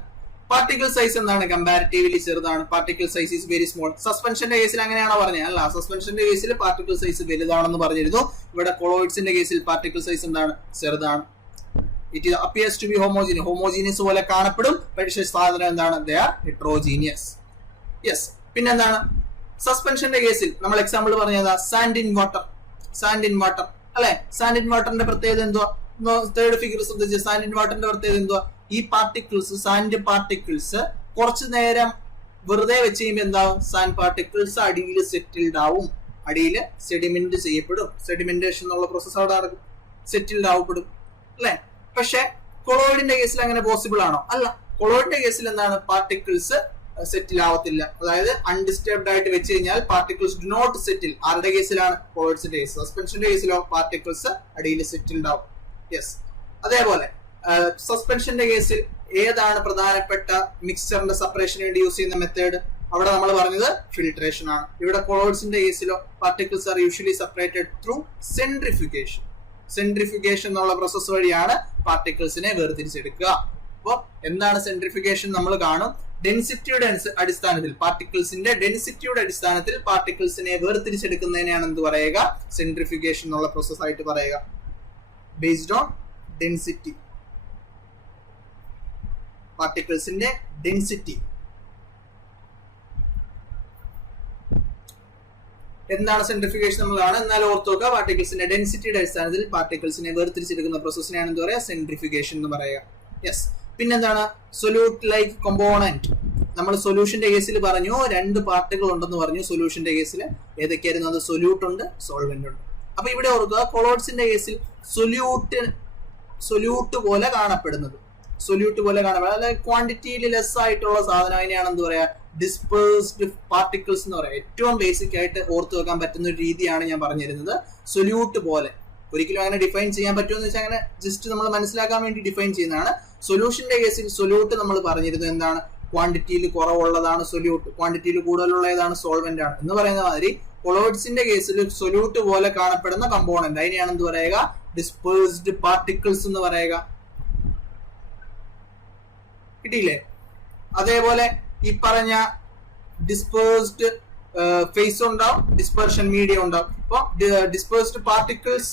പാർട്ടിക്കിൾ സൈസ് എന്താണ്? കമ്പാരിറ്റീവ്ലി ചെറുതാണ്. Particle size is very small. സസ്പെൻഷന്റെ കേസിൽ അങ്ങനെയാണോ പറഞ്ഞത്? അല്ല, സസ്പെൻഷന്റെ കേസിൽ പാർട്ടിക്കിൾ സൈസ് വലുതാണെന്ന് പറഞ്ഞിരുന്നു. ഇവിടെ കൊളോയിഡ്സിന്റെ കേസിൽ പാർട്ടിക്കിൾ സൈസ് എന്താണ്? ചെറുതാണ്. It appears to be homogeneous പോലെ കാണപ്പെടും, പക്ഷേ സാധനം എന്താണ്? They are heterogeneous. യെസ്. പിന്നെന്താണ്? സസ്പെൻഷന്റെ കേസിൽ നമ്മൾ എക്സാമ്പിൾ പറഞ്ഞത് സാൻഡ് ഇൻ വാട്ടർ, അല്ലെ? സാൻഡ് ഇൻ വാട്ടറിന്റെ പ്രത്യേകത എന്തുവാ? തേർഡ് ഫിഗർ ശ്രദ്ധിച്ച്. സാൻഡ് ഇൻ വാട്ടറിന്റെ പ്രത്യേകത എന്തുവാ? ഈ പാർട്ടിക്കിൾസ്, സാൻഡ് പാർട്ടിക്കിൾസ് കുറച്ചു നേരം വെറുതെ വെച്ച് കഴിയുമ്പോൾ എന്താവും? സാൻഡ് പാർട്ടിക്കിൾസ് അടിയിൽ സെറ്റിൽഡ് ആവും, അടിയിൽ സെഡിമെന്റ് ചെയ്യപ്പെടും. സെഡിമെന്റേഷൻ എന്നുള്ള പ്രോസസ് അവിടെ നടക്കും, സെറ്റിൽഡ് ആവപ്പെടും, അല്ലെ? പക്ഷെ കൊളോയിഡിന്റെ കേസിൽ അങ്ങനെ പോസിബിൾ ആണോ? അല്ല. കൊളോയിഡിന്റെ കേസിൽ എന്താണ്? പാർട്ടിക്കിൾസ് സെറ്റിൽ ആവത്തില്ല. അതായത് അൺഡിസ്റ്റർബ്ഡ് ആയിട്ട് വെച്ച് കഴിഞ്ഞാൽ പാർട്ടിക്കിൾസ് ഡു നോട്ട് സെറ്റിൽ. ആരുടെ കേസിലാണ്? കൊളോയിഡ്സിന്റെ കേസ്. സസ്പെൻഷന്റെ കേസിലോ പാർട്ടിക്കിൾസ് അടിയിൽ സെറ്റിൽഡ് ആവും. യെസ്. അതേപോലെ സസ്പെൻഷന്റെ കേസിൽ ഏതാണ് പ്രധാനപ്പെട്ട മിക്സ്ചറിന്റെ സെപ്പറേഷന് വേണ്ടി യൂസ് ചെയ്യുന്ന മെത്തേഡ്? അവിടെ നമ്മൾ പറഞ്ഞത് ഫിൽട്രേഷൻ ആണ്. ഇവിടെ കൊളോയിഡ്സിന്റെ കേസിലോ particles are usually separated through centrifugation എന്നുള്ള പ്രോസസ് വഴിയാണ് പാർട്ടിക്കിൾസിനെ വേർതിരിച്ചെടുക്കുക. അപ്പോൾ എന്താണ് സെൻട്രിഫ്യൂഗേഷൻ നമ്മൾ കാണും. ഡെൻസിറ്റിയുടെ അടിസ്ഥാനത്തിൽ, പാർട്ടിക്കിൾസിന്റെ ഡെൻസിറ്റിയുടെ അടിസ്ഥാനത്തിൽ പാർട്ടിക്കിൾസിനെ വേർതിരിച്ചെടുക്കുന്നതിനെയാണ് എന്ത് പറയുക? സെൻട്രിഫ്യൂഗേഷൻ എന്നുള്ള പ്രോസസ് ആയിട്ട് പറയുക. ബേസ്ഡ് ഓൺ ഡെൻസിറ്റി, പാർട്ടിക്കിൾസിന്റെ ഡെൻസിറ്റി. എന്താണ് സെൻട്രിഫ്യൂഗേഷൻ നമ്മൾ കാണാം. എന്നാൽ ഓർത്ത് നോക്കുക, പാർട്ടിക്കിൾസിന്റെ ഡെൻസിറ്റിയുടെ അടിസ്ഥാനത്തിൽ പാർട്ടിക്കിൾസിനെ വേർതിരിച്ചെടുക്കുന്ന പ്രോസസ്സിനെയാണ് എന്ത് പറയുക? സെൻട്രിഫ്യൂഗേഷൻ എന്ന് പറയുക. യെസ്. പിന്നെന്താണ്? Solute like component. നമ്മൾ സൊല്യൂഷന്റെ കേസിൽ പറഞ്ഞു 2 പാർട്ടുകൾ ഉണ്ടെന്ന് പറഞ്ഞു. സൊല്യൂഷന്റെ കേസിൽ ഏതൊക്കെയായിരുന്നു? അത് സൊല്യൂട്ട് ഉണ്ട്, സോൾവെന്റ് ഉണ്ട്. അപ്പൊ ഇവിടെ ഓർക്കുക, കൊളോയിഡ്സിന്റെ കേസിൽ സൊല്യൂട്ട് പോലെ കാണപ്പെടുന്നത്, അതായത് ക്വാണ്ടിറ്റിയിൽ ലെസ് ആയിട്ടുള്ള സാധനം, അതിനെയാണ് എന്ത് പറയാ? ഡിസ്പേഴ്സ്ഡ് പാർട്ടിക്കിൾസ് എന്ന് പറയാം. ഏറ്റവും ബേസിക് ആയിട്ട് ഓർത്ത് വെക്കാൻ പറ്റുന്ന ഒരു രീതിയാണ് ഞാൻ പറഞ്ഞിരുന്നത്. സൊല്യൂട്ട് പോലെ ഒരിക്കലും അങ്ങനെ ഡിഫൈൻ ചെയ്യാൻ പറ്റുമെന്ന് വെച്ചാൽ അങ്ങനെ ജസ്റ്റ് നമ്മൾ മനസ്സിലാക്കാൻ വേണ്ടി ഡിഫൈൻ ചെയ്യുന്നതാണ്. സൊല്യൂഷന്റെ കേസിൽ സൊല്യൂട്ട് നമ്മൾ പറഞ്ഞിരുന്നത് എന്താണ്? ക്വാണ്ടിറ്റിയിൽ കുറവുള്ളതാണ് സൊല്യൂട്ട്, ക്വാണ്ടിറ്റിയിൽ കൂടുതലുള്ള ഏതാണ്? സോൾവെന്റ് ആണ് എന്ന് പറയുന്ന മാതിരി കൊളോയിഡ്സിന്റെ കേസിൽ സൊല്യൂട്ട് പോലെ കാണപ്പെടുന്ന കമ്പോണന്റ്, അതിനെയാണ് എന്ത് പറയുക? ഡിസ്പേഴ്സ്ഡ് പാർട്ടിക്കിൾസ് എന്ന് പറയുക. കിട്ടിയില്ലേ? അതേപോലെ ഈ പറഞ്ഞ ഡിസ്പേഴ്സ്ഡ് ഫേസ് ഉണ്ടാവും, ഡിസ്പെർഷൻ മീഡിയം ഉണ്ടാവും. അപ്പൊ ഡിസ്പേഴ്സ്ഡ് പാർട്ടിക്കിൾസ്,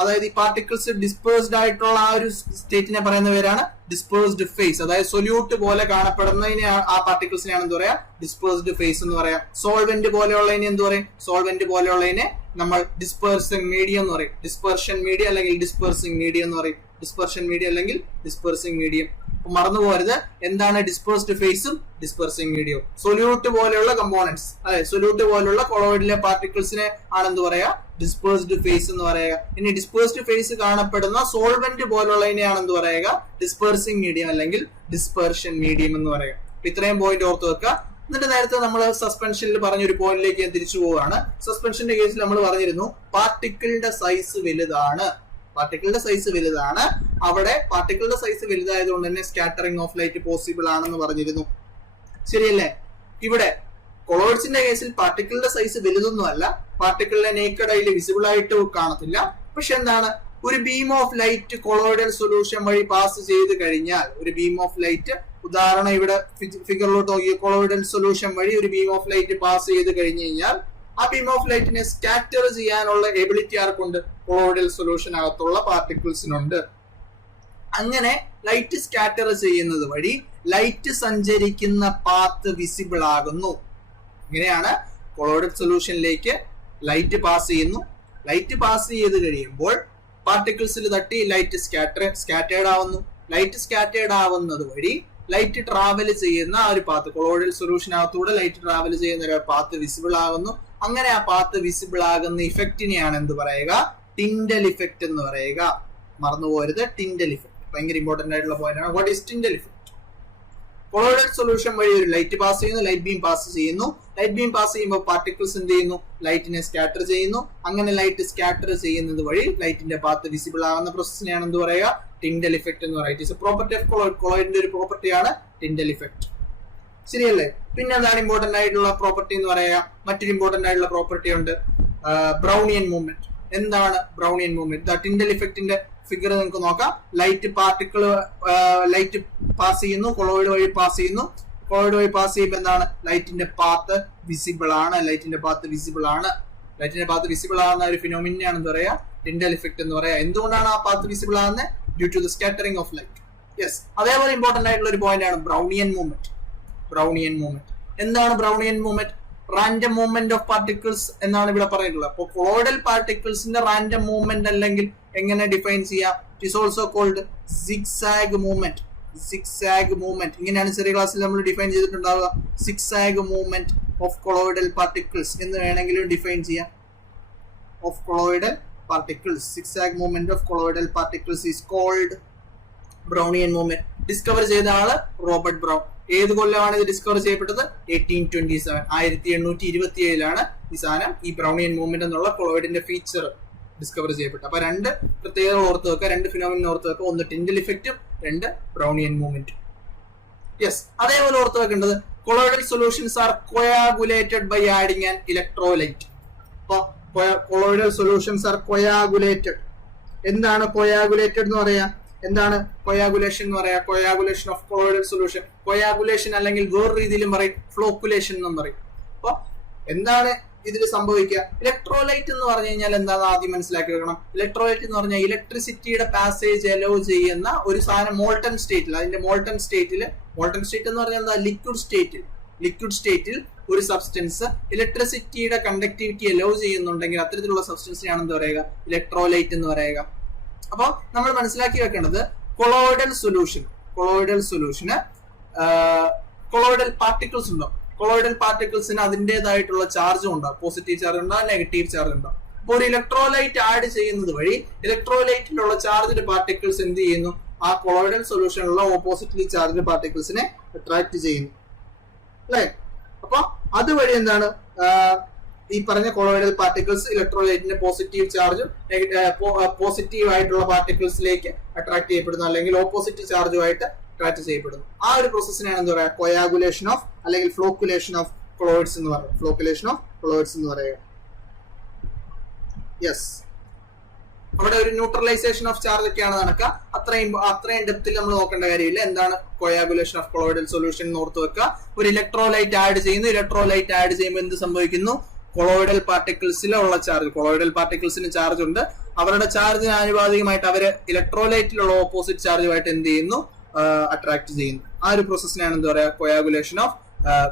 അതായത് ഈ പാർട്ടിക്കിൾസ് ഡിസ്പേഴ്സ്ഡ് ആയിട്ടുള്ള ആ ഒരു സ്റ്റേറ്റിനെ പറയുന്ന പേരാണ് ഡിസ്പേഴ്സ്ഡ് ഫേസ്. അതായത് സൊല്യൂട്ട് പോലെ കാണപ്പെടുന്നതിനെ ആ പാർട്ടിക്കിൾസിനെയാണ് എന്ത് പറയാ, ഡിസ്പേഴ്സ്ഡ് ഫേസ് എന്ന് പറയാം. സോൾവെന്റ് പോലെയുള്ളതിനെ എന്ത് പറയും, സോൾവെന്റ് പോലെയുള്ളതിനെ നമ്മൾ ഡിസ്പേഴ്സിംഗ് മീഡിയം എന്ന് പറയും. ഡിസ്പെർഷൻ മീഡിയം അല്ലെങ്കിൽ ഡിസ്പേഴ്സിംഗ് മീഡിയം എന്ന് പറയും. ഡിസ്പെർഷൻ മീഡിയം അല്ലെങ്കിൽ ഡിസ്പേഴ്സിംഗ് മീഡിയം. മറന്നു പോകരുത്, എന്താണ് ഡിസ്പേഴ്സ്ഡ് ഫേസും ഡിസ്പെർസിംഗ് മീഡിയവും. സൊല്യൂട്ട് പോലെയുള്ള കമ്പോണൻസ്, അതെ, സൊല്യൂട്ട് പോലെയുള്ള കൊളോയിഡിലെ പാർട്ടിക്കിൾസിനെ ആണെന്ന് പറയാ ഡിസ്പേഴ്സ്ഡ് ഫേസ് എന്ന് പറയുക. ഇനി ഡിസ്പേഴ്സ്ഡ് ഫേസ് കാണപ്പെടുന്ന സോൾവെന്റ് പോലുള്ളതിനെയാണെന്ന് പറയുക ഡിസ്പെർസിംഗ് മീഡിയം അല്ലെങ്കിൽ ഡിസ്പെർഷൻ മീഡിയം എന്ന് പറയുക. ഇത്രയും പോയിന്റ് ഓർത്ത് വെക്കുക. എന്നിട്ട് നേരത്തെ നമ്മൾ സസ്പെൻഷനിൽ പറഞ്ഞ ഒരു പോയിന്റിലേക്ക് ഞാൻ തിരിച്ചു പോവുകയാണ്. സസ്പെൻഷന്റെ കേസിൽ നമ്മൾ പറഞ്ഞിരുന്നു പാർട്ടിക്കിളിന്റെ സൈസ് വലുതാണ്. പാർട്ടിക്കിളിന്റെ സൈസ് വലുതാണ്. അവിടെ പാർട്ടിക്കിളിന്റെ സൈസ് വലുതായതുകൊണ്ട് തന്നെ സ്കാറ്ററിംഗ് ഓഫ് ലൈറ്റ് പോസിബിൾ ആണെന്ന് പറഞ്ഞിരുന്നു. ശരിയല്ലേ? ഇവിടെ കൊളോയിഡ്സിന്റെ കേസിൽ പാർട്ടിക്കിളിന്റെ സൈസ് വലുതൊന്നുമല്ല. പാർട്ടിക്കിളിനെ നേക്കഡ് ഐയിൽ വിസിബിൾ ആയിട്ട് കാണത്തില്ല. പക്ഷെ എന്താണ്, ഒരു beam of light colloidal solution വഴി പാസ് ചെയ്ത് കഴിഞ്ഞാൽ, ഒരു ബീം ഓഫ് ലൈറ്റ്, ഉദാഹരണം ഇവിടെ ഫിഗറിലോട്ട് നോക്കി, കൊളോയിഡൽ സൊല്യൂഷൻ വഴി ഒരു ബീം ഓഫ് ലൈറ്റ് പാസ് ചെയ്ത് കഴിഞ്ഞു കഴിഞ്ഞാൽ ആ ബീം ഓഫ് ലൈറ്റിനെ സ്കാറ്റർ ചെയ്യാനുള്ള എബിലിറ്റി ആർക്കുണ്ട്, കൊളോയിഡൽ സൊല്യൂഷനകത്തുള്ള പാർട്ടിക്കിൾസിനുണ്ട്. അങ്ങനെ ലൈറ്റ് സ്കാറ്റർ ചെയ്യുന്നത് വഴി ലൈറ്റ് സഞ്ചരിക്കുന്ന പാത്ത് വിസിബിൾ ആകുന്നു. ഇങ്ങനെയാണ് കൊളോയിഡൽ സൊല്യൂഷനിലേക്ക് ലൈറ്റ് പാസ് ചെയ്യുന്നു. ലൈറ്റ് പാസ് ചെയ്ത് കഴിയുമ്പോൾ പാർട്ടിക്കിൾസിൽ തട്ടി ലൈറ്റ് സ്കാറ്റേർഡ് ആവുന്നു. ലൈറ്റ് സ്കാറ്റേർഡ് ആവുന്നത് വഴി ലൈറ്റ് ട്രാവൽ ചെയ്യുന്ന ആ ഒരു പാത്ത്, കൊളോയിഡൽ സൊല്യൂഷനകത്തൂടെ ലൈറ്റ് ട്രാവൽ ചെയ്യുന്ന ഒരു പാത്ത് വിസിബിൾ ആകുന്നു. അങ്ങനെ ആ പാത്ത് വിസിബിൾ ആകുന്ന ഇഫക്റ്റിനെയാണ് എന്ത് പറയുക, ടിൻഡൽ ഇഫക്റ്റ് എന്ന് പറയുക. മറന്നുപോകരുത്, ടിൻഡൽ ഇഫക്റ്റ് ഭയങ്കര ഇമ്പോർട്ടന്റ് ആയിട്ടുള്ള പോയിന്റ് ആണ്. What is Tyndall effect? Colloidal solution വഴി ഒരു ലൈറ്റ് പാസ് ചെയ്യുന്നു, ലൈറ്റ് ബീം പാസ് ചെയ്യുന്നു. ലൈറ്റ് ബീം പാസ് ചെയ്യുമ്പോൾ പാർട്ടിക്കിൾസ് എന്ത് ചെയ്യുന്നു, ലൈറ്റിനെ സ്കാറ്റർ ചെയ്യുന്നു. അങ്ങനെ ലൈറ്റ് സ്കാറ്റർ ചെയ്യുന്നത് വഴി ലൈറ്റിന്റെ പാത്ത് വിസിബിൾ ആകുന്ന പ്രോസസ്സിനെയാണ് എന്ത് പറയുക, ടിൻഡൽ ഇഫക്റ്റ് എന്ന് പറയുക. It is a property of colloid. കൊളോയിഡിന്റെ ഒരു പ്രോപ്പർട്ടിയാണ് ടിൻഡൽ ഇഫക്റ്റ്. ശരിയല്ലേ? പിന്നെ എന്താണ് ഇമ്പോർട്ടന്റ് ആയിട്ടുള്ള പ്രോപ്പർട്ടി എന്ന് പറയാ, മറ്റൊരു ഇമ്പോർട്ടന്റ് ആയിട്ടുള്ള പ്രോപ്പർട്ടി ഉണ്ട്, ബ്രൗണിയൻ മൂവ്മെന്റ്. എന്താണ് ബ്രൗണിയൻ മൂവ്മെന്റ്? ടിൻഡൽ ഇഫക്റ്റിന്റെ ഫിഗർ നിങ്ങൾക്ക് നോക്കാം. ലൈറ്റ് പാർട്ടിക്കിൾ ലൈറ്റ് പാസ് ചെയ്യുന്നു, കൊളോയിഡ് വഴി പാസ് ചെയ്യുന്നു. കൊളോയിഡ് വഴി പാസ് ചെയ്യുമ്പോൾ എന്താണ്, ലൈറ്റിന്റെ പാത്ത് വിസിബിൾ ആണ്. ലൈറ്റിന്റെ പാത്ത് വിസിബിൾ ആണ്. ലൈറ്റിന്റെ പാത്ത് വിസിബിൾ ആകുന്ന ഒരു ഫിനോമിനാണ് എന്താ പറയാ, ടിൻഡൽ ഇഫക്റ്റ് എന്ന് പറയാ. എന്തുകൊണ്ടാണ് ആ പാത്ത് വിസിബിൾ ആകുന്നത്? Due to the scattering of light. Yes. അതേപോലെ ഇമ്പോർട്ടന്റ് ആയിട്ടുള്ള ഒരു പോയിന്റ് ആണ് ബ്രൗണിയൻ മൂവ്മെന്റ്. ബ്രൗണിയൻ മൂവ്മെന്റ് എന്താണ്? Brownian movement random movement of particles എന്നാണ് ഇവിടെ പറഞ്ഞിട്ടുള്ളത്. അപ്പോൾ കൊളോയിഡൽ പാർട്ടിക്കിൾസിന്റെ റാൻഡം മൂവ്മെന്റ് അല്ലെങ്കിൽ എങ്ങനെ ഡിഫൈൻ ചെയ്യാം? It is also called zigzag movement. Zigzag movement ഇങ്ങനെയാണ് ചെറിയ ക്ലാസ്സിൽ നമ്മൾ ഡിഫൈൻ ചെയ്തിട്ടുണ്ടാവുക. Zigzag movement of colloidal particles എന്ന് വേണമെങ്കിലും ഡിഫൈൻ ചെയ്യാം. Of colloidal particles, zigzag movement of colloidal particles is called Brownian movement. Discover ചെയ്ത ആള് റോബർട്ട് ബ്രൗൺ. ഏത് കൊല്ലമാണ് ഇത് ഡിസ്കവർ ചെയ്യപ്പെട്ടത്? 1827, 1827 ഈ സാധനം, ഈ ബ്രൗണിയൻ മൂവ്മെന്റ് എന്നുള്ള കൊളോയിഡിന്റെ ഫീച്ചർ ഡിസ്കവർ ചെയ്യപ്പെട്ടു. അപ്പൊ രണ്ട് പ്രത്യേകതകൾ ഓർത്ത് വെക്കുക, രണ്ട് ഫിനോമിനൻ ഓർത്ത് വെക്കുക. ഒന്ന് ടിൻഡൽ ഇഫക്റ്റും, രണ്ട് ബ്രൗണിയൻ മൂവ്മെന്റും. യെസ്. അതേപോലെ ഓർത്ത് വെക്കേണ്ടത് colloidal solutions are coagulated by adding an electrolyte. അപ്പൊ കൊളോയിഡൽ സൊല്യൂഷൻസ് ആർ കൊയാഗുലേറ്റഡ്. എന്താണ് കൊയാഗുലേറ്റഡ് എന്ന് പറയാ? എന്താണ് കൊയാഗുലേഷൻ എന്ന് പറയാ? Coagulation of colloidal solution. Coagulation അല്ലെങ്കിൽ വേറെ രീതിയിലും പറയും ഫ്ലോക്കുലേഷൻ എന്നും പറയും. അപ്പൊ എന്താണ് ഇതിൽ സംഭവിക്കുക? ഇലക്ട്രോലൈറ്റ് എന്ന് പറഞ്ഞു കഴിഞ്ഞാൽ എന്താണെന്ന് ആദ്യം മനസ്സിലാക്കി വെക്കണം. ഇലക്ട്രോലൈറ്റ് എന്ന് പറഞ്ഞാൽ ഇലക്ട്രിസിറ്റിയുടെ പാസേജ് അലോ ചെയ്യുന്ന ഒരു സാധനം മോൾട്ടൺ സ്റ്റേറ്റിൽ, അതിന്റെ മോൾട്ടൺ സ്റ്റേറ്റ് എന്ന് പറഞ്ഞാൽ എന്താ, ലിക്വിഡ് സ്റ്റേറ്റിൽ ഒരു സബ്സ്റ്റൻസ് ഇലക്ട്രിസിറ്റിയുടെ കണ്ടക്ടിവിറ്റി അലോ ചെയ്യുന്നുണ്ടെങ്കിൽ അത്തരത്തിലുള്ള സബ്സ്റ്റൻസിനാണ് എന്താ പറയുക, ഇലക്ട്രോലൈറ്റ് എന്ന് പറയുക. അപ്പൊ നമ്മൾ മനസ്സിലാക്കി വെക്കേണ്ടത് കൊളോയിഡൽ സൊല്യൂഷന് കൊളോയിഡൽ പാർട്ടിക്കിൾസ് ഉണ്ടോ? കൊളോയിഡൽ പാർട്ടിക്കിൾസിന് അതിൻ്റെതായിട്ടുള്ള ചാർജും ഉണ്ടാവും. പോസിറ്റീവ് ചാർജ് ഉണ്ടാവും, നെഗറ്റീവ് ചാർജ് ഉണ്ടാവും. അപ്പോൾ ഒരു ഇലക്ട്രോലൈറ്റ് ആഡ് ചെയ്യുന്നത് വഴി ഇലക്ട്രോലൈറ്റിലുള്ള ചാർജ്ഡ് പാർട്ടിക്കിൾസ് എന്ത് ചെയ്യുന്നു? ആ കൊളോയിഡൽ സൊല്യൂഷനിലുള്ള ഓപ്പോസിറ്റ്ലി ചാർജ്ഡ് പാർട്ടിക്കിൾസിനെ അട്രാക്ട് ചെയ്യുന്നു, അല്ലേ? അപ്പൊ അതുവഴി എന്താണ്, ഈ പറഞ്ഞ കൊളോയിഡൽ പാർട്ടിക്കിൾസ് ഇലക്ട്രോലൈറ്റിന്റെ പോസിറ്റീവ് ചാർജും പോസിറ്റീവ് ആയിട്ടുള്ള പാർട്ടിക്കിൾസിലേക്ക് അട്രാക്ട് ചെയ്യപ്പെടുന്നു, അല്ലെങ്കിൽ ഓപ്പോസിറ്റ് ചാർജുമായിട്ട് അട്രാക്ട് ചെയ്യപ്പെടുന്നു. ആ ഒരു പ്രോസസ്സിനാണ് എന്താ പറയുക, കൊയാഗുലേഷൻ ഓഫ് അല്ലെങ്കിൽ ഫ്ലോക്കുലേഷൻ ഓഫ് കൊളോയിഡ്സ് എന്ന് പറയുക. ഫ്ലോക്കുലേഷൻ ഓഫ് കൊളോയിഡ്സ് എന്ന് പറയുക. യെസ്. അവിടെ ഒരു ന്യൂട്രലൈസേഷൻ ഓഫ് ചാർജ് ഒക്കെയാണ് നടക്കുക. അത്രയും ഡെപ്തിൽ നമ്മൾ നോക്കേണ്ട കാര്യമില്ല. എന്താണ് കൊയാഗുലേഷൻ ഓഫ് കൊളോയിഡൽ സൊല്യൂഷൻ എന്ന് ഓർത്ത് വെക്കുക. ഒരു ഇലക്ട്രോലൈറ്റ് ആഡ് ചെയ്യുന്നു. ഇലക്ട്രോലൈറ്റ് ആഡ് ചെയ്യുമ്പോൾ എന്ത് സംഭവിക്കുന്നു? കൊളോയിഡൽ പാർട്ടിക്കിൾസിലുള്ള ചാർജ്, കൊളോയിഡൽ പാർട്ടിക്കിൾസിന് ചാർജ് ഉണ്ട്, അവരുടെ ചാർജിന് ആനുപാതികമായിട്ട് അവര് ഇലക്ട്രോലൈറ്റിലുള്ള ഓപ്പോസിറ്റ് ചാർജുമായിട്ട് എന്ത് ചെയ്യുന്നു, അട്രാക്ട് ചെയ്യുന്നു. ആ ഒരു പ്രോസസ്സിനാണ് എന്താ പറയാ, കൊയാഗുലേഷൻ ഓഫ്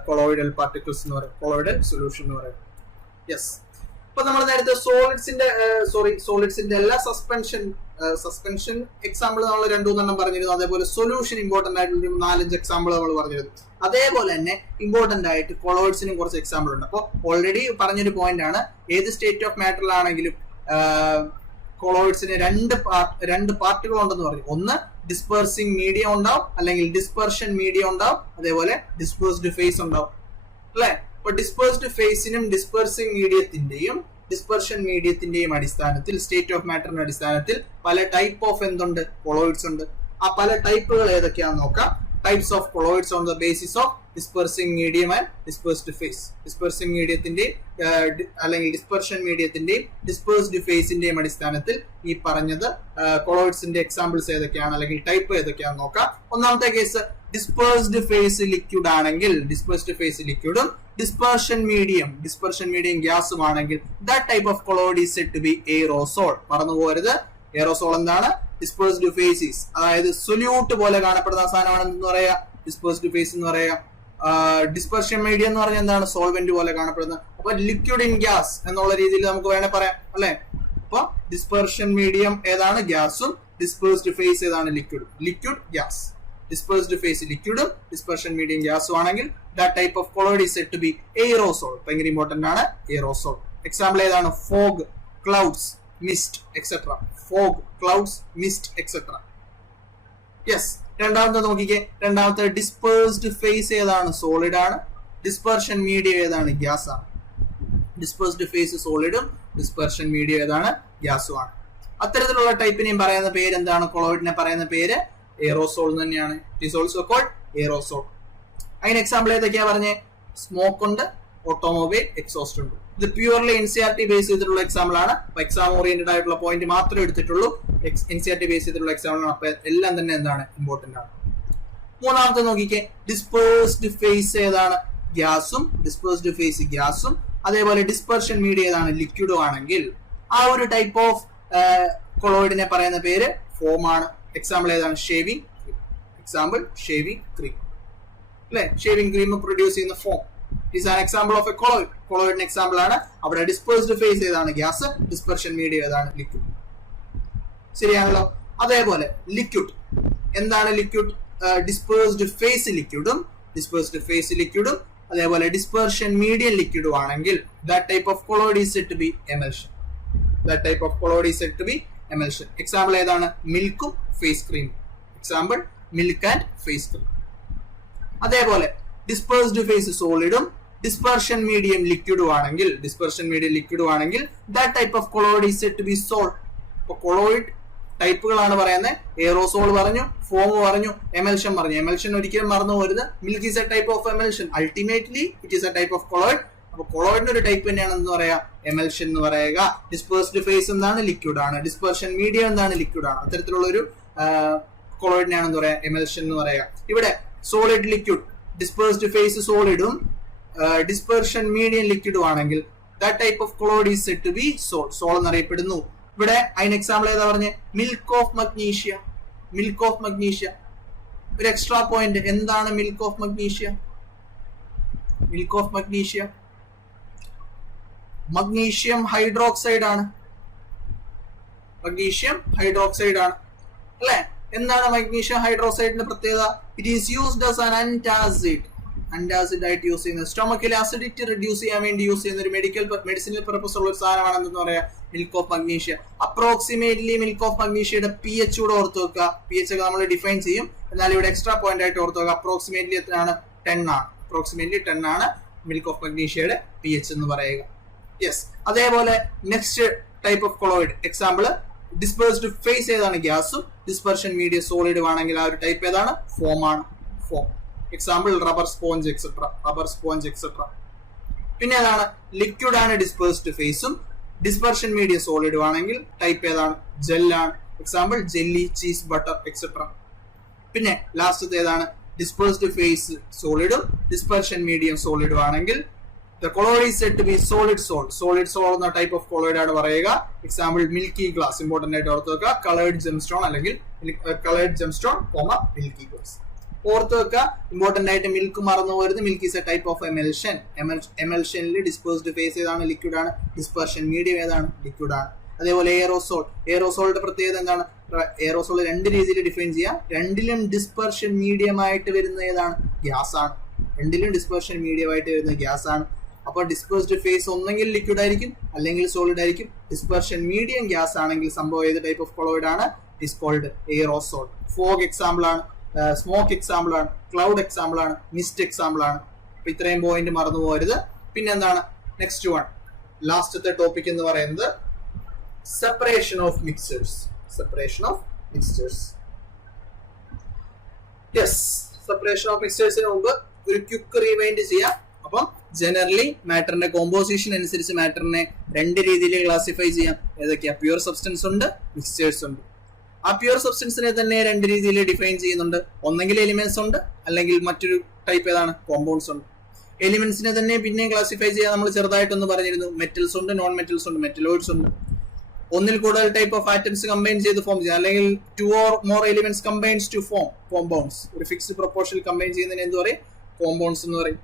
കൊളോയിഡൽ പാർട്ടിക്കിൾസ് എന്ന് പറയുന്നത്, കൊളോയിഡൽ സൊല്യൂഷൻ എന്ന് പറയുന്നത്. യെസ്. അപ്പൊ നമ്മൾ നേരത്തെ സോളിഡ്സിന്റെ എല്ലാ സസ്പെൻഷൻ എക്സാമ്പിൾ നമ്മൾ 2-3 പറഞ്ഞിരുന്നു. അതേപോലെ സൊല്യൂഷൻ ഇമ്പോർട്ടന്റ് ആയിട്ടുള്ള 4-5 എക്സാമ്പിൾ നമ്മൾ പറഞ്ഞിരുന്നു. അതേപോലെ തന്നെ ഇമ്പോർട്ടന്റ് ആയിട്ട് കൊളോയിഡ്സിനും കുറച്ച് എക്സാമ്പിൾ ഉണ്ട്. അപ്പോൾ ഓൾറെഡി പറഞ്ഞൊരു പോയിന്റ് ആണ്, ഏത് സ്റ്റേറ്റ് ഓഫ് മാറ്ററിലാണെങ്കിലും കൊളോയിഡ്സിന് രണ്ട് പാർട്ടുകൾ ഉണ്ടെന്ന് പറഞ്ഞു. ഒന്ന് ഡിസ്പേഴ്സിംഗ് മീഡിയം ഉണ്ടാവും, അല്ലെങ്കിൽ ഡിസ്പെർഷൻ മീഡിയം ഉണ്ടാവും, അതേപോലെ ഡിസ്പേഴ്സ്ഡ് ഫേസ് ഉണ്ടാവും അല്ലെ. അപ്പൊ ഡിസ്പേഴ്സ്ഡ് ഫേസിനും ഡിസ്പെർസിംഗ് മീഡിയത്തിന്റെയും ഡിസ്പെർഷൻ മീഡിയത്തിന്റെയും അടിസ്ഥാനത്തിൽ, സ്റ്റേറ്റ് ഓഫ് മാറ്ററിന്റെ അടിസ്ഥാനത്തിൽ പല ടൈപ്പ് ഓഫ് എന്തുണ്ട്, കൊളോയിഡ്സ് ഉണ്ട്. ആ പല ടൈപ്പുകൾ ഏതൊക്കെയാണെന്ന് നോക്കാം. Types of colloids on the basis of dispersing medium and dispersed phase. Dispersing മീഡിയത്തിന്റെയും അല്ലെങ്കിൽ ഡിസ്പെർഷൻ മീഡിയത്തിന്റെയും ഡിസ്പേഴ്സ്ഡ് ഫേസിന്റെയും അടിസ്ഥാനത്തിൽ ഈ പറഞ്ഞത് കൊളോയിഡ്സിന്റെ എക്സാമ്പിൾസ് ഏതൊക്കെയാണ്, അല്ലെങ്കിൽ ടൈപ്പ് ഏതൊക്കെയാണെന്ന് നോക്കാം. ഒന്നാമത്തെ കേസ്, ഡിസ്പേഴ്സ്ഡ് ഫേസ് ലിക്വിഡ് ആണെങ്കിൽ ഡിസ്പേഴ്സ്ഡ് ഫേസ് ലിക്വിഡും ഡിസ്പെർഷൻ മീഡിയം ഗ്യാസും ആണെങ്കിൽ that type of colloid is said to be aerosol. മറന്നു പോകരുത്, എയറോസോൾ എന്താണ്, ഡിസ്പേഴ്സ്ഡ് ഫേസസ്, അതായത് സൊല്യൂട്ട് പോലെ കാണപ്പെടുന്ന സാധനമാണ് എന്ന് പറയാ ഡിസ്പേഴ്സ്ഡ് ഫേസ് എന്ന് പറയാം. ഡിസ്പെർഷൻ മീഡിയം എന്ന് പറഞ്ഞാൽ എന്താണ്, സോൾവെന്റ് പോലെ കാണപ്പെടുന്നത്. അപ്പൊ ലിക്വിഡ് ഇൻ ഗ്യാസ് എന്നുള്ള രീതിയിൽ നമുക്ക് വേണേ പറയാം അല്ലെ. അപ്പൊ ഡിസ്പെർഷൻ മീഡിയം ഏതാണ്, ഗ്യാസും, ഡിസ്പേഴ്സ്ഡ് ഫേസ് ഏതാണ്, ലിക്വിഡ് ഗ്യാസ്. ഡിസ്പേഴ്സ്ഡ് ഫേസ് ലിക്വിഡും ഡിസ്പെർഷൻ മീഡിയം ഗ്യാസും ആണെങ്കിൽ that type of colloid is said to be aerosol. ഭയങ്കര ഇമ്പോർട്ടന്റ് ആണ് എയറോസോൾ. എക്സാമ്പിൾ ഏതാണ്, fog, clouds, mist etcetera. Fog, clouds, mist etcetera. Yes. രണ്ടാമത്തെ നോക്കിക്കേ, രണ്ടാമത്തെ ഡിസ്പേഴ്സ്ഡ് ഫേസ് ഏതാണ്, സോളിഡ് ആണ്. ഡിസ്പെർഷൻ മീഡിയം ഏതാണ്, ഗ്യാസ് ആണ്. ഡിസ്പേഴ്സ്ഡ് ഫേസ് സോളിഡും ഡിസ്പെർഷൻ മീഡിയം ഏതാണ്, ഗ്യാസും ആണ്. അത്തരത്തിലുള്ള ടൈപ്പിനെയും പറയുന്ന പേര് എന്താണ്, കൊളോയിഡിനെ പറയുന്ന പേര് എയറോസോൾ തന്നെയാണ്. It is also called aerosol. അതിന് എക്സാമ്പിൾ ഏതൊക്കെയാ പറഞ്ഞേ, സ്മോക്ക് ഉണ്ട്, ഓട്ടോമൊബൈൽ എക്സോസ്റ്റ് ഉണ്ട്. ഇത് പ്യൂർലി NCERT ബേസ് ചെയ്തിട്ടുള്ള എക്സാമ്പിൾ ആണ്. അപ്പൊ എക്സാം ഓറിയന്റഡ് ആയിട്ടുള്ള പോയിന്റ് മാത്രമേ എടുത്തിട്ടുള്ളൂ. NCERT ബേസ് ചെയ്തിട്ടുള്ള എക്സാമ്പിൾ ആണ്. അപ്പൊ എല്ലാം തന്നെ എന്താണ്, ഇമ്പോർട്ടന്റ് ആണ്. മൂന്നാമത്തെ നോക്കിക്കേ, ഡിസ്പേഴ്സ്ഡ് ഫേസ് ഏതാണ്, ഗ്യാസും, ഡിസ്പേഴ്സ്ഡ് ഫേസ് ഗ്യാസും, അതേപോലെ ഡിസ്പെർഷൻ മീഡിയം ഏതാണ്, ലിക്വിഡും ആണെങ്കിൽ ആ ഒരു ടൈപ്പ് ഓഫ് കൊളോയിഡിനെ പറയുന്ന പേര് ഫോം ആണ്. എക്സാമ്പിൾ ഏതാണ്, ഷേവിംഗ്. എക്സാമ്പിൾ ഷേവിംഗ് ക്രീം അല്ലെ. ഷേവിംഗ് ക്രീം പ്രൊഡ്യൂസ് ചെയ്യുന്ന form is an example of a colloid. Colloid example ആണ്. അവിടെ ഡിസ്പേഴ്സ്ഡ് ഫേസ് ഏതാണ്, ഗ്യാസ്, ഡിസ്പെർഷൻ മീഡിയം ഏതാണ്, ലിക്വിഡ്. ശരിയാണല്ലോ. അതേപോലെ ലിക്വിഡ് എന്താണ്, ലിക്വിഡ് ഡിസ്പേഴ്സ്ഡ് ഫേസ് ലിക്വിഡും അതേപോലെ ഡിസ്പെർഷൻ മീഡിയം ലിക്വിഡും ആണെങ്കിൽ that type of colloid is said to be emulsion. Example ഏതാണ്, മിൽക്കും face cream. Example milk and face cream. അതേപോലെ ഡിസ്പേഴ്സ്ഡ് ഫേസ് സോളിഡും ഡിസ്പെർഷൻ മീഡിയം ലിക്വിഡും ആണെങ്കിൽ that type of colloid is said to be salt. അപ്പൊ കൊളോയിഡ് ടൈപ്പുകളാണ് പറയുന്നത്. എയറോസോൾ പറഞ്ഞു, ഫോം പറഞ്ഞു, എമൽഷൻ പറഞ്ഞു. എമൽഷൻ ഒരിക്കലും മറന്നു പോരുത്. Milk is a type of emulsion. Ultimately it is a type of colloid. അപ്പൊ കൊളോയിഡിന് ഒരു ടൈപ്പ് തന്നെയാണെന്ന് പറയാ, എമൽഷൻ എന്ന് പറയുക. ഡിസ്പേഴ്സ്ഡ് ഫേസ് എന്താണ്, ലിക്വിഡ് ആണ്. ഡിസ്പെർഷൻ മീഡിയം എന്താണ്, ലിക്വിഡ് ആണ്. അത്തരത്തിലുള്ള ഒരു കൊളോയിഡിനെയാണെന്ന് പറയാ, എമൽഷൻ എന്ന് പറയാ. ഇവിടെ സോളിഡ് ലിക്വിഡ്, ഡിസ്പേഴ്സ്ഡ് ഫേസ് സോളിഡും ഡിസ്പെർഷൻ മീഡിയം ലിക്വിഡും ആണെങ്കിൽ that type of colloid is said to be salt. Sol എന്നറിയപ്പെടുന്നു. ഇവിടെ അതിന് എക്സാമ്പിൾ ഏതാ പറഞ്ഞേ, മിൽക്ക് ഓഫ് മഗ്നീഷ്യ. ഒരു എക്സ്ട്രാ പോയിന്റ്, എന്താണ് milk of magnesia? Magnesium hydroxide ആണ്. അല്ലെ. എന്താണ് മഗ്നീഷ്യം ഹൈഡ്രോക്സൈഡിന്റെ പ്രത്യേകത? It is used as an antacid ആയിട്ട് യൂസ് ചെയ്യുന്നത്. സ്റ്റൊമക്കിലെ അസിഡിറ്റി റെഡ്യൂസ് ചെയ്യാൻ വേണ്ടി യൂസ് ചെയ്യുന്ന ഒരു മെഡിസിനൽ പർപ്പസ് ഉള്ള ഒരു സാധനമാണെന്ന് പറയാ milk of magnesia. Approximately milk of മഗ്നീഷ്യയുടെ pH കൂടെ ഓർത്ത് വെക്കുക. pH ഒക്കെ നമ്മൾ ഡിഫൈൻ ചെയ്യും. എന്നാൽ ഇവിടെ എക്സ്ട്രാ പോയിന്റ് ആയിട്ട് ഓർത്ത് വെക്കുക. അപ്രോക്സിമേറ്റ്ലി എത്രയാണ്, 10 ആണ് മിൽക്ക് ഓഫ് മഗ്നീഷ്യയുടെ pH എന്ന് പറയുക. യെസ്. അതേപോലെ next type of colloid example, dispersed phase ഏതാണ്, ഗ്യാസും, ഡിസ്പെർഷൻ മീഡിയം സോളിഡും ആണെങ്കിൽ ആ ഒരു ടൈപ്പ് ഏതാണ്, ഫോം ആണ്. Example rubber sponge etcetera. പിന്നെ ഏതാണ്, ലിക്വിഡ് ആണ്, ഡിസ്പേഴ്സ്ഡ് ഫേസും, ഡിസ്പെർഷൻ മീഡിയം സോളിഡും ആണെങ്കിൽ ടൈപ്പ് ഏതാണ്, ജെല്ലാണ്. Example jelly, cheese, butter etcetera. പിന്നെ ലാസ്റ്റത്തെ ഏതാണ്, ഡിസ്പേഴ്സ്ഡ് ഫേസ് സോളിഡും ഡിസ്പെർഷൻ മീഡിയം സോളിഡും ആണെങ്കിൽ The colloid is said to be solid salt. Solid salt എന്ന ടൈപ്പ് ഓഫ് കൊളോയിഡ് ആണ് പറയുക. എക്സാമ്പിൾ മിൽക്കി ഗ്ലാസ്, ഇമ്പോർട്ടന്റ് ആയിട്ട് ഓർത്ത് വെക്കുക. കളേർഡ് ജെംസ്റ്റോൺ അല്ലെങ്കിൽ കളേർഡ് ജെംസ്റ്റോൺ മിൽക്കി ഗ്ലാസ് ഓർത്ത് വെക്കുക. ഇമ്പോർട്ടന്റ് ആയിട്ട് മിൽക്ക് മറന്നു പോരുത്. Milk is a type of emulsion. എമൽഷനിൽ ഡിസ്പേഴ്സ്ഡ് ഫേസ് ഏതാണ്? ലിക്വിഡ് ആണ്. ഡിസ്പെർഷൻ മീഡിയം ഏതാണ്? ലിക്വിഡ് ആണ്. അതേപോലെ എയറോസോൾ. എയറോസോളിന്റെ പ്രത്യേകത എന്താണ്? എയറോസോൾ രണ്ട് രീതിയിൽ ഡിഫൈൻ ചെയ്യാം. രണ്ടിലും ഡിസ്പെർഷൻ മീഡിയം ആയിട്ട് വരുന്ന ഏതാണ്? ഗ്യാസ് ആണ്. രണ്ടിലും ഡിസ്പെർഷൻ മീഡിയം ആയിട്ട് വരുന്ന ഗ്യാസ് ആണ്. അപ്പോൾ ഡിസ്പേഴ്സ്ഡ് ഫേസ് ഒന്നെങ്കിൽ ലിക്വിഡ് ആയിരിക്കും അല്ലെങ്കിൽ സോളിഡ് ആയിരിക്കും. ഡിസ്പെർഷൻ മീഡിയം ഗ്യാസ് ആണെങ്കിൽ സംഭവം ഏത് ടൈപ്പ് ഓഫ് കൊളോയിഡ് ആണ്? Is called aerosol. Fog example ആണ്, സ്മോക്ക് എക്സാമ്പിൾ ആണ്, ക്ലൗഡ് എക്സാമ്പിൾ ആണ്, മിസ്റ്റ് എക്സാമ്പിൾ ആണ്. അപ്പൊ ഇത്രയും പോയിന്റ് മറന്നു പോകരുത്. പിന്നെ എന്താണ് നെക്സ്റ്റ് വൺ, ലാസ്റ്റത്തെ ടോപ്പിക് എന്ന് പറയുന്നത് separation of mixtures. Separation of mixtures. Yes, separation of മിക്സേഴ്സിന് മുമ്പ് ഒരു ക്വിക്ക് റിവൈൻഡ് ചെയ്യാം. അപ്പം ജനറലി മാറ്ററിന്റെ കോമ്പോസിഷൻ അനുസരിച്ച് മാറ്ററിനെ രണ്ട് രീതിയിൽ ക്ലാസിഫൈ ചെയ്യാം. ഏതൊക്കെയാ? പ്യുവർ സബ്സ്റ്റൻസ് ഉണ്ട്, മിക്സ്ചേഴ്സ് ഉണ്ട്. ആ പ്യുവർ സബ്സ്റ്റൻസിനെ തന്നെ രണ്ട് രീതിയിൽ ഡിഫൈൻ ചെയ്യുന്നുണ്ട്. ഒന്നെങ്കിൽ എലിമെന്റ്സ് ഉണ്ട്, അല്ലെങ്കിൽ മറ്റൊരു ടൈപ്പ് ഏതാണ്? കോമ്പൗണ്ട്സ് ഉണ്ട്. എലിമെന്റ്സിനെ തന്നെ പിന്നെയും ക്ലാസിഫൈ ചെയ്യാൻ നമ്മൾ ചെറുതായിട്ടൊന്ന് പറഞ്ഞിരുന്നു. മെറ്റൽസ് ഉണ്ട്, നോൺ മെറ്റൽസ് ഉണ്ട്, മെറ്റലോയിഡ്സ് ഉണ്ട്. ഒന്നിൽ കൂടുതൽ ടൈപ്പ് ഓഫ് ആറ്റംസ് കമ്പൈൻ ചെയ്ത് ഫോം ചെയ്യാം, അല്ലെങ്കിൽ two or more elements combines to form compounds. ഒരു ഫിക്സ്ഡ് പ്രൊപ്പോർഷനിൽ കമ്പൈൻ ചെയ്യുന്നതിന് എന്ത് പറയും? കോമ്പൗണ്ട്സ് എന്ന് പറയും.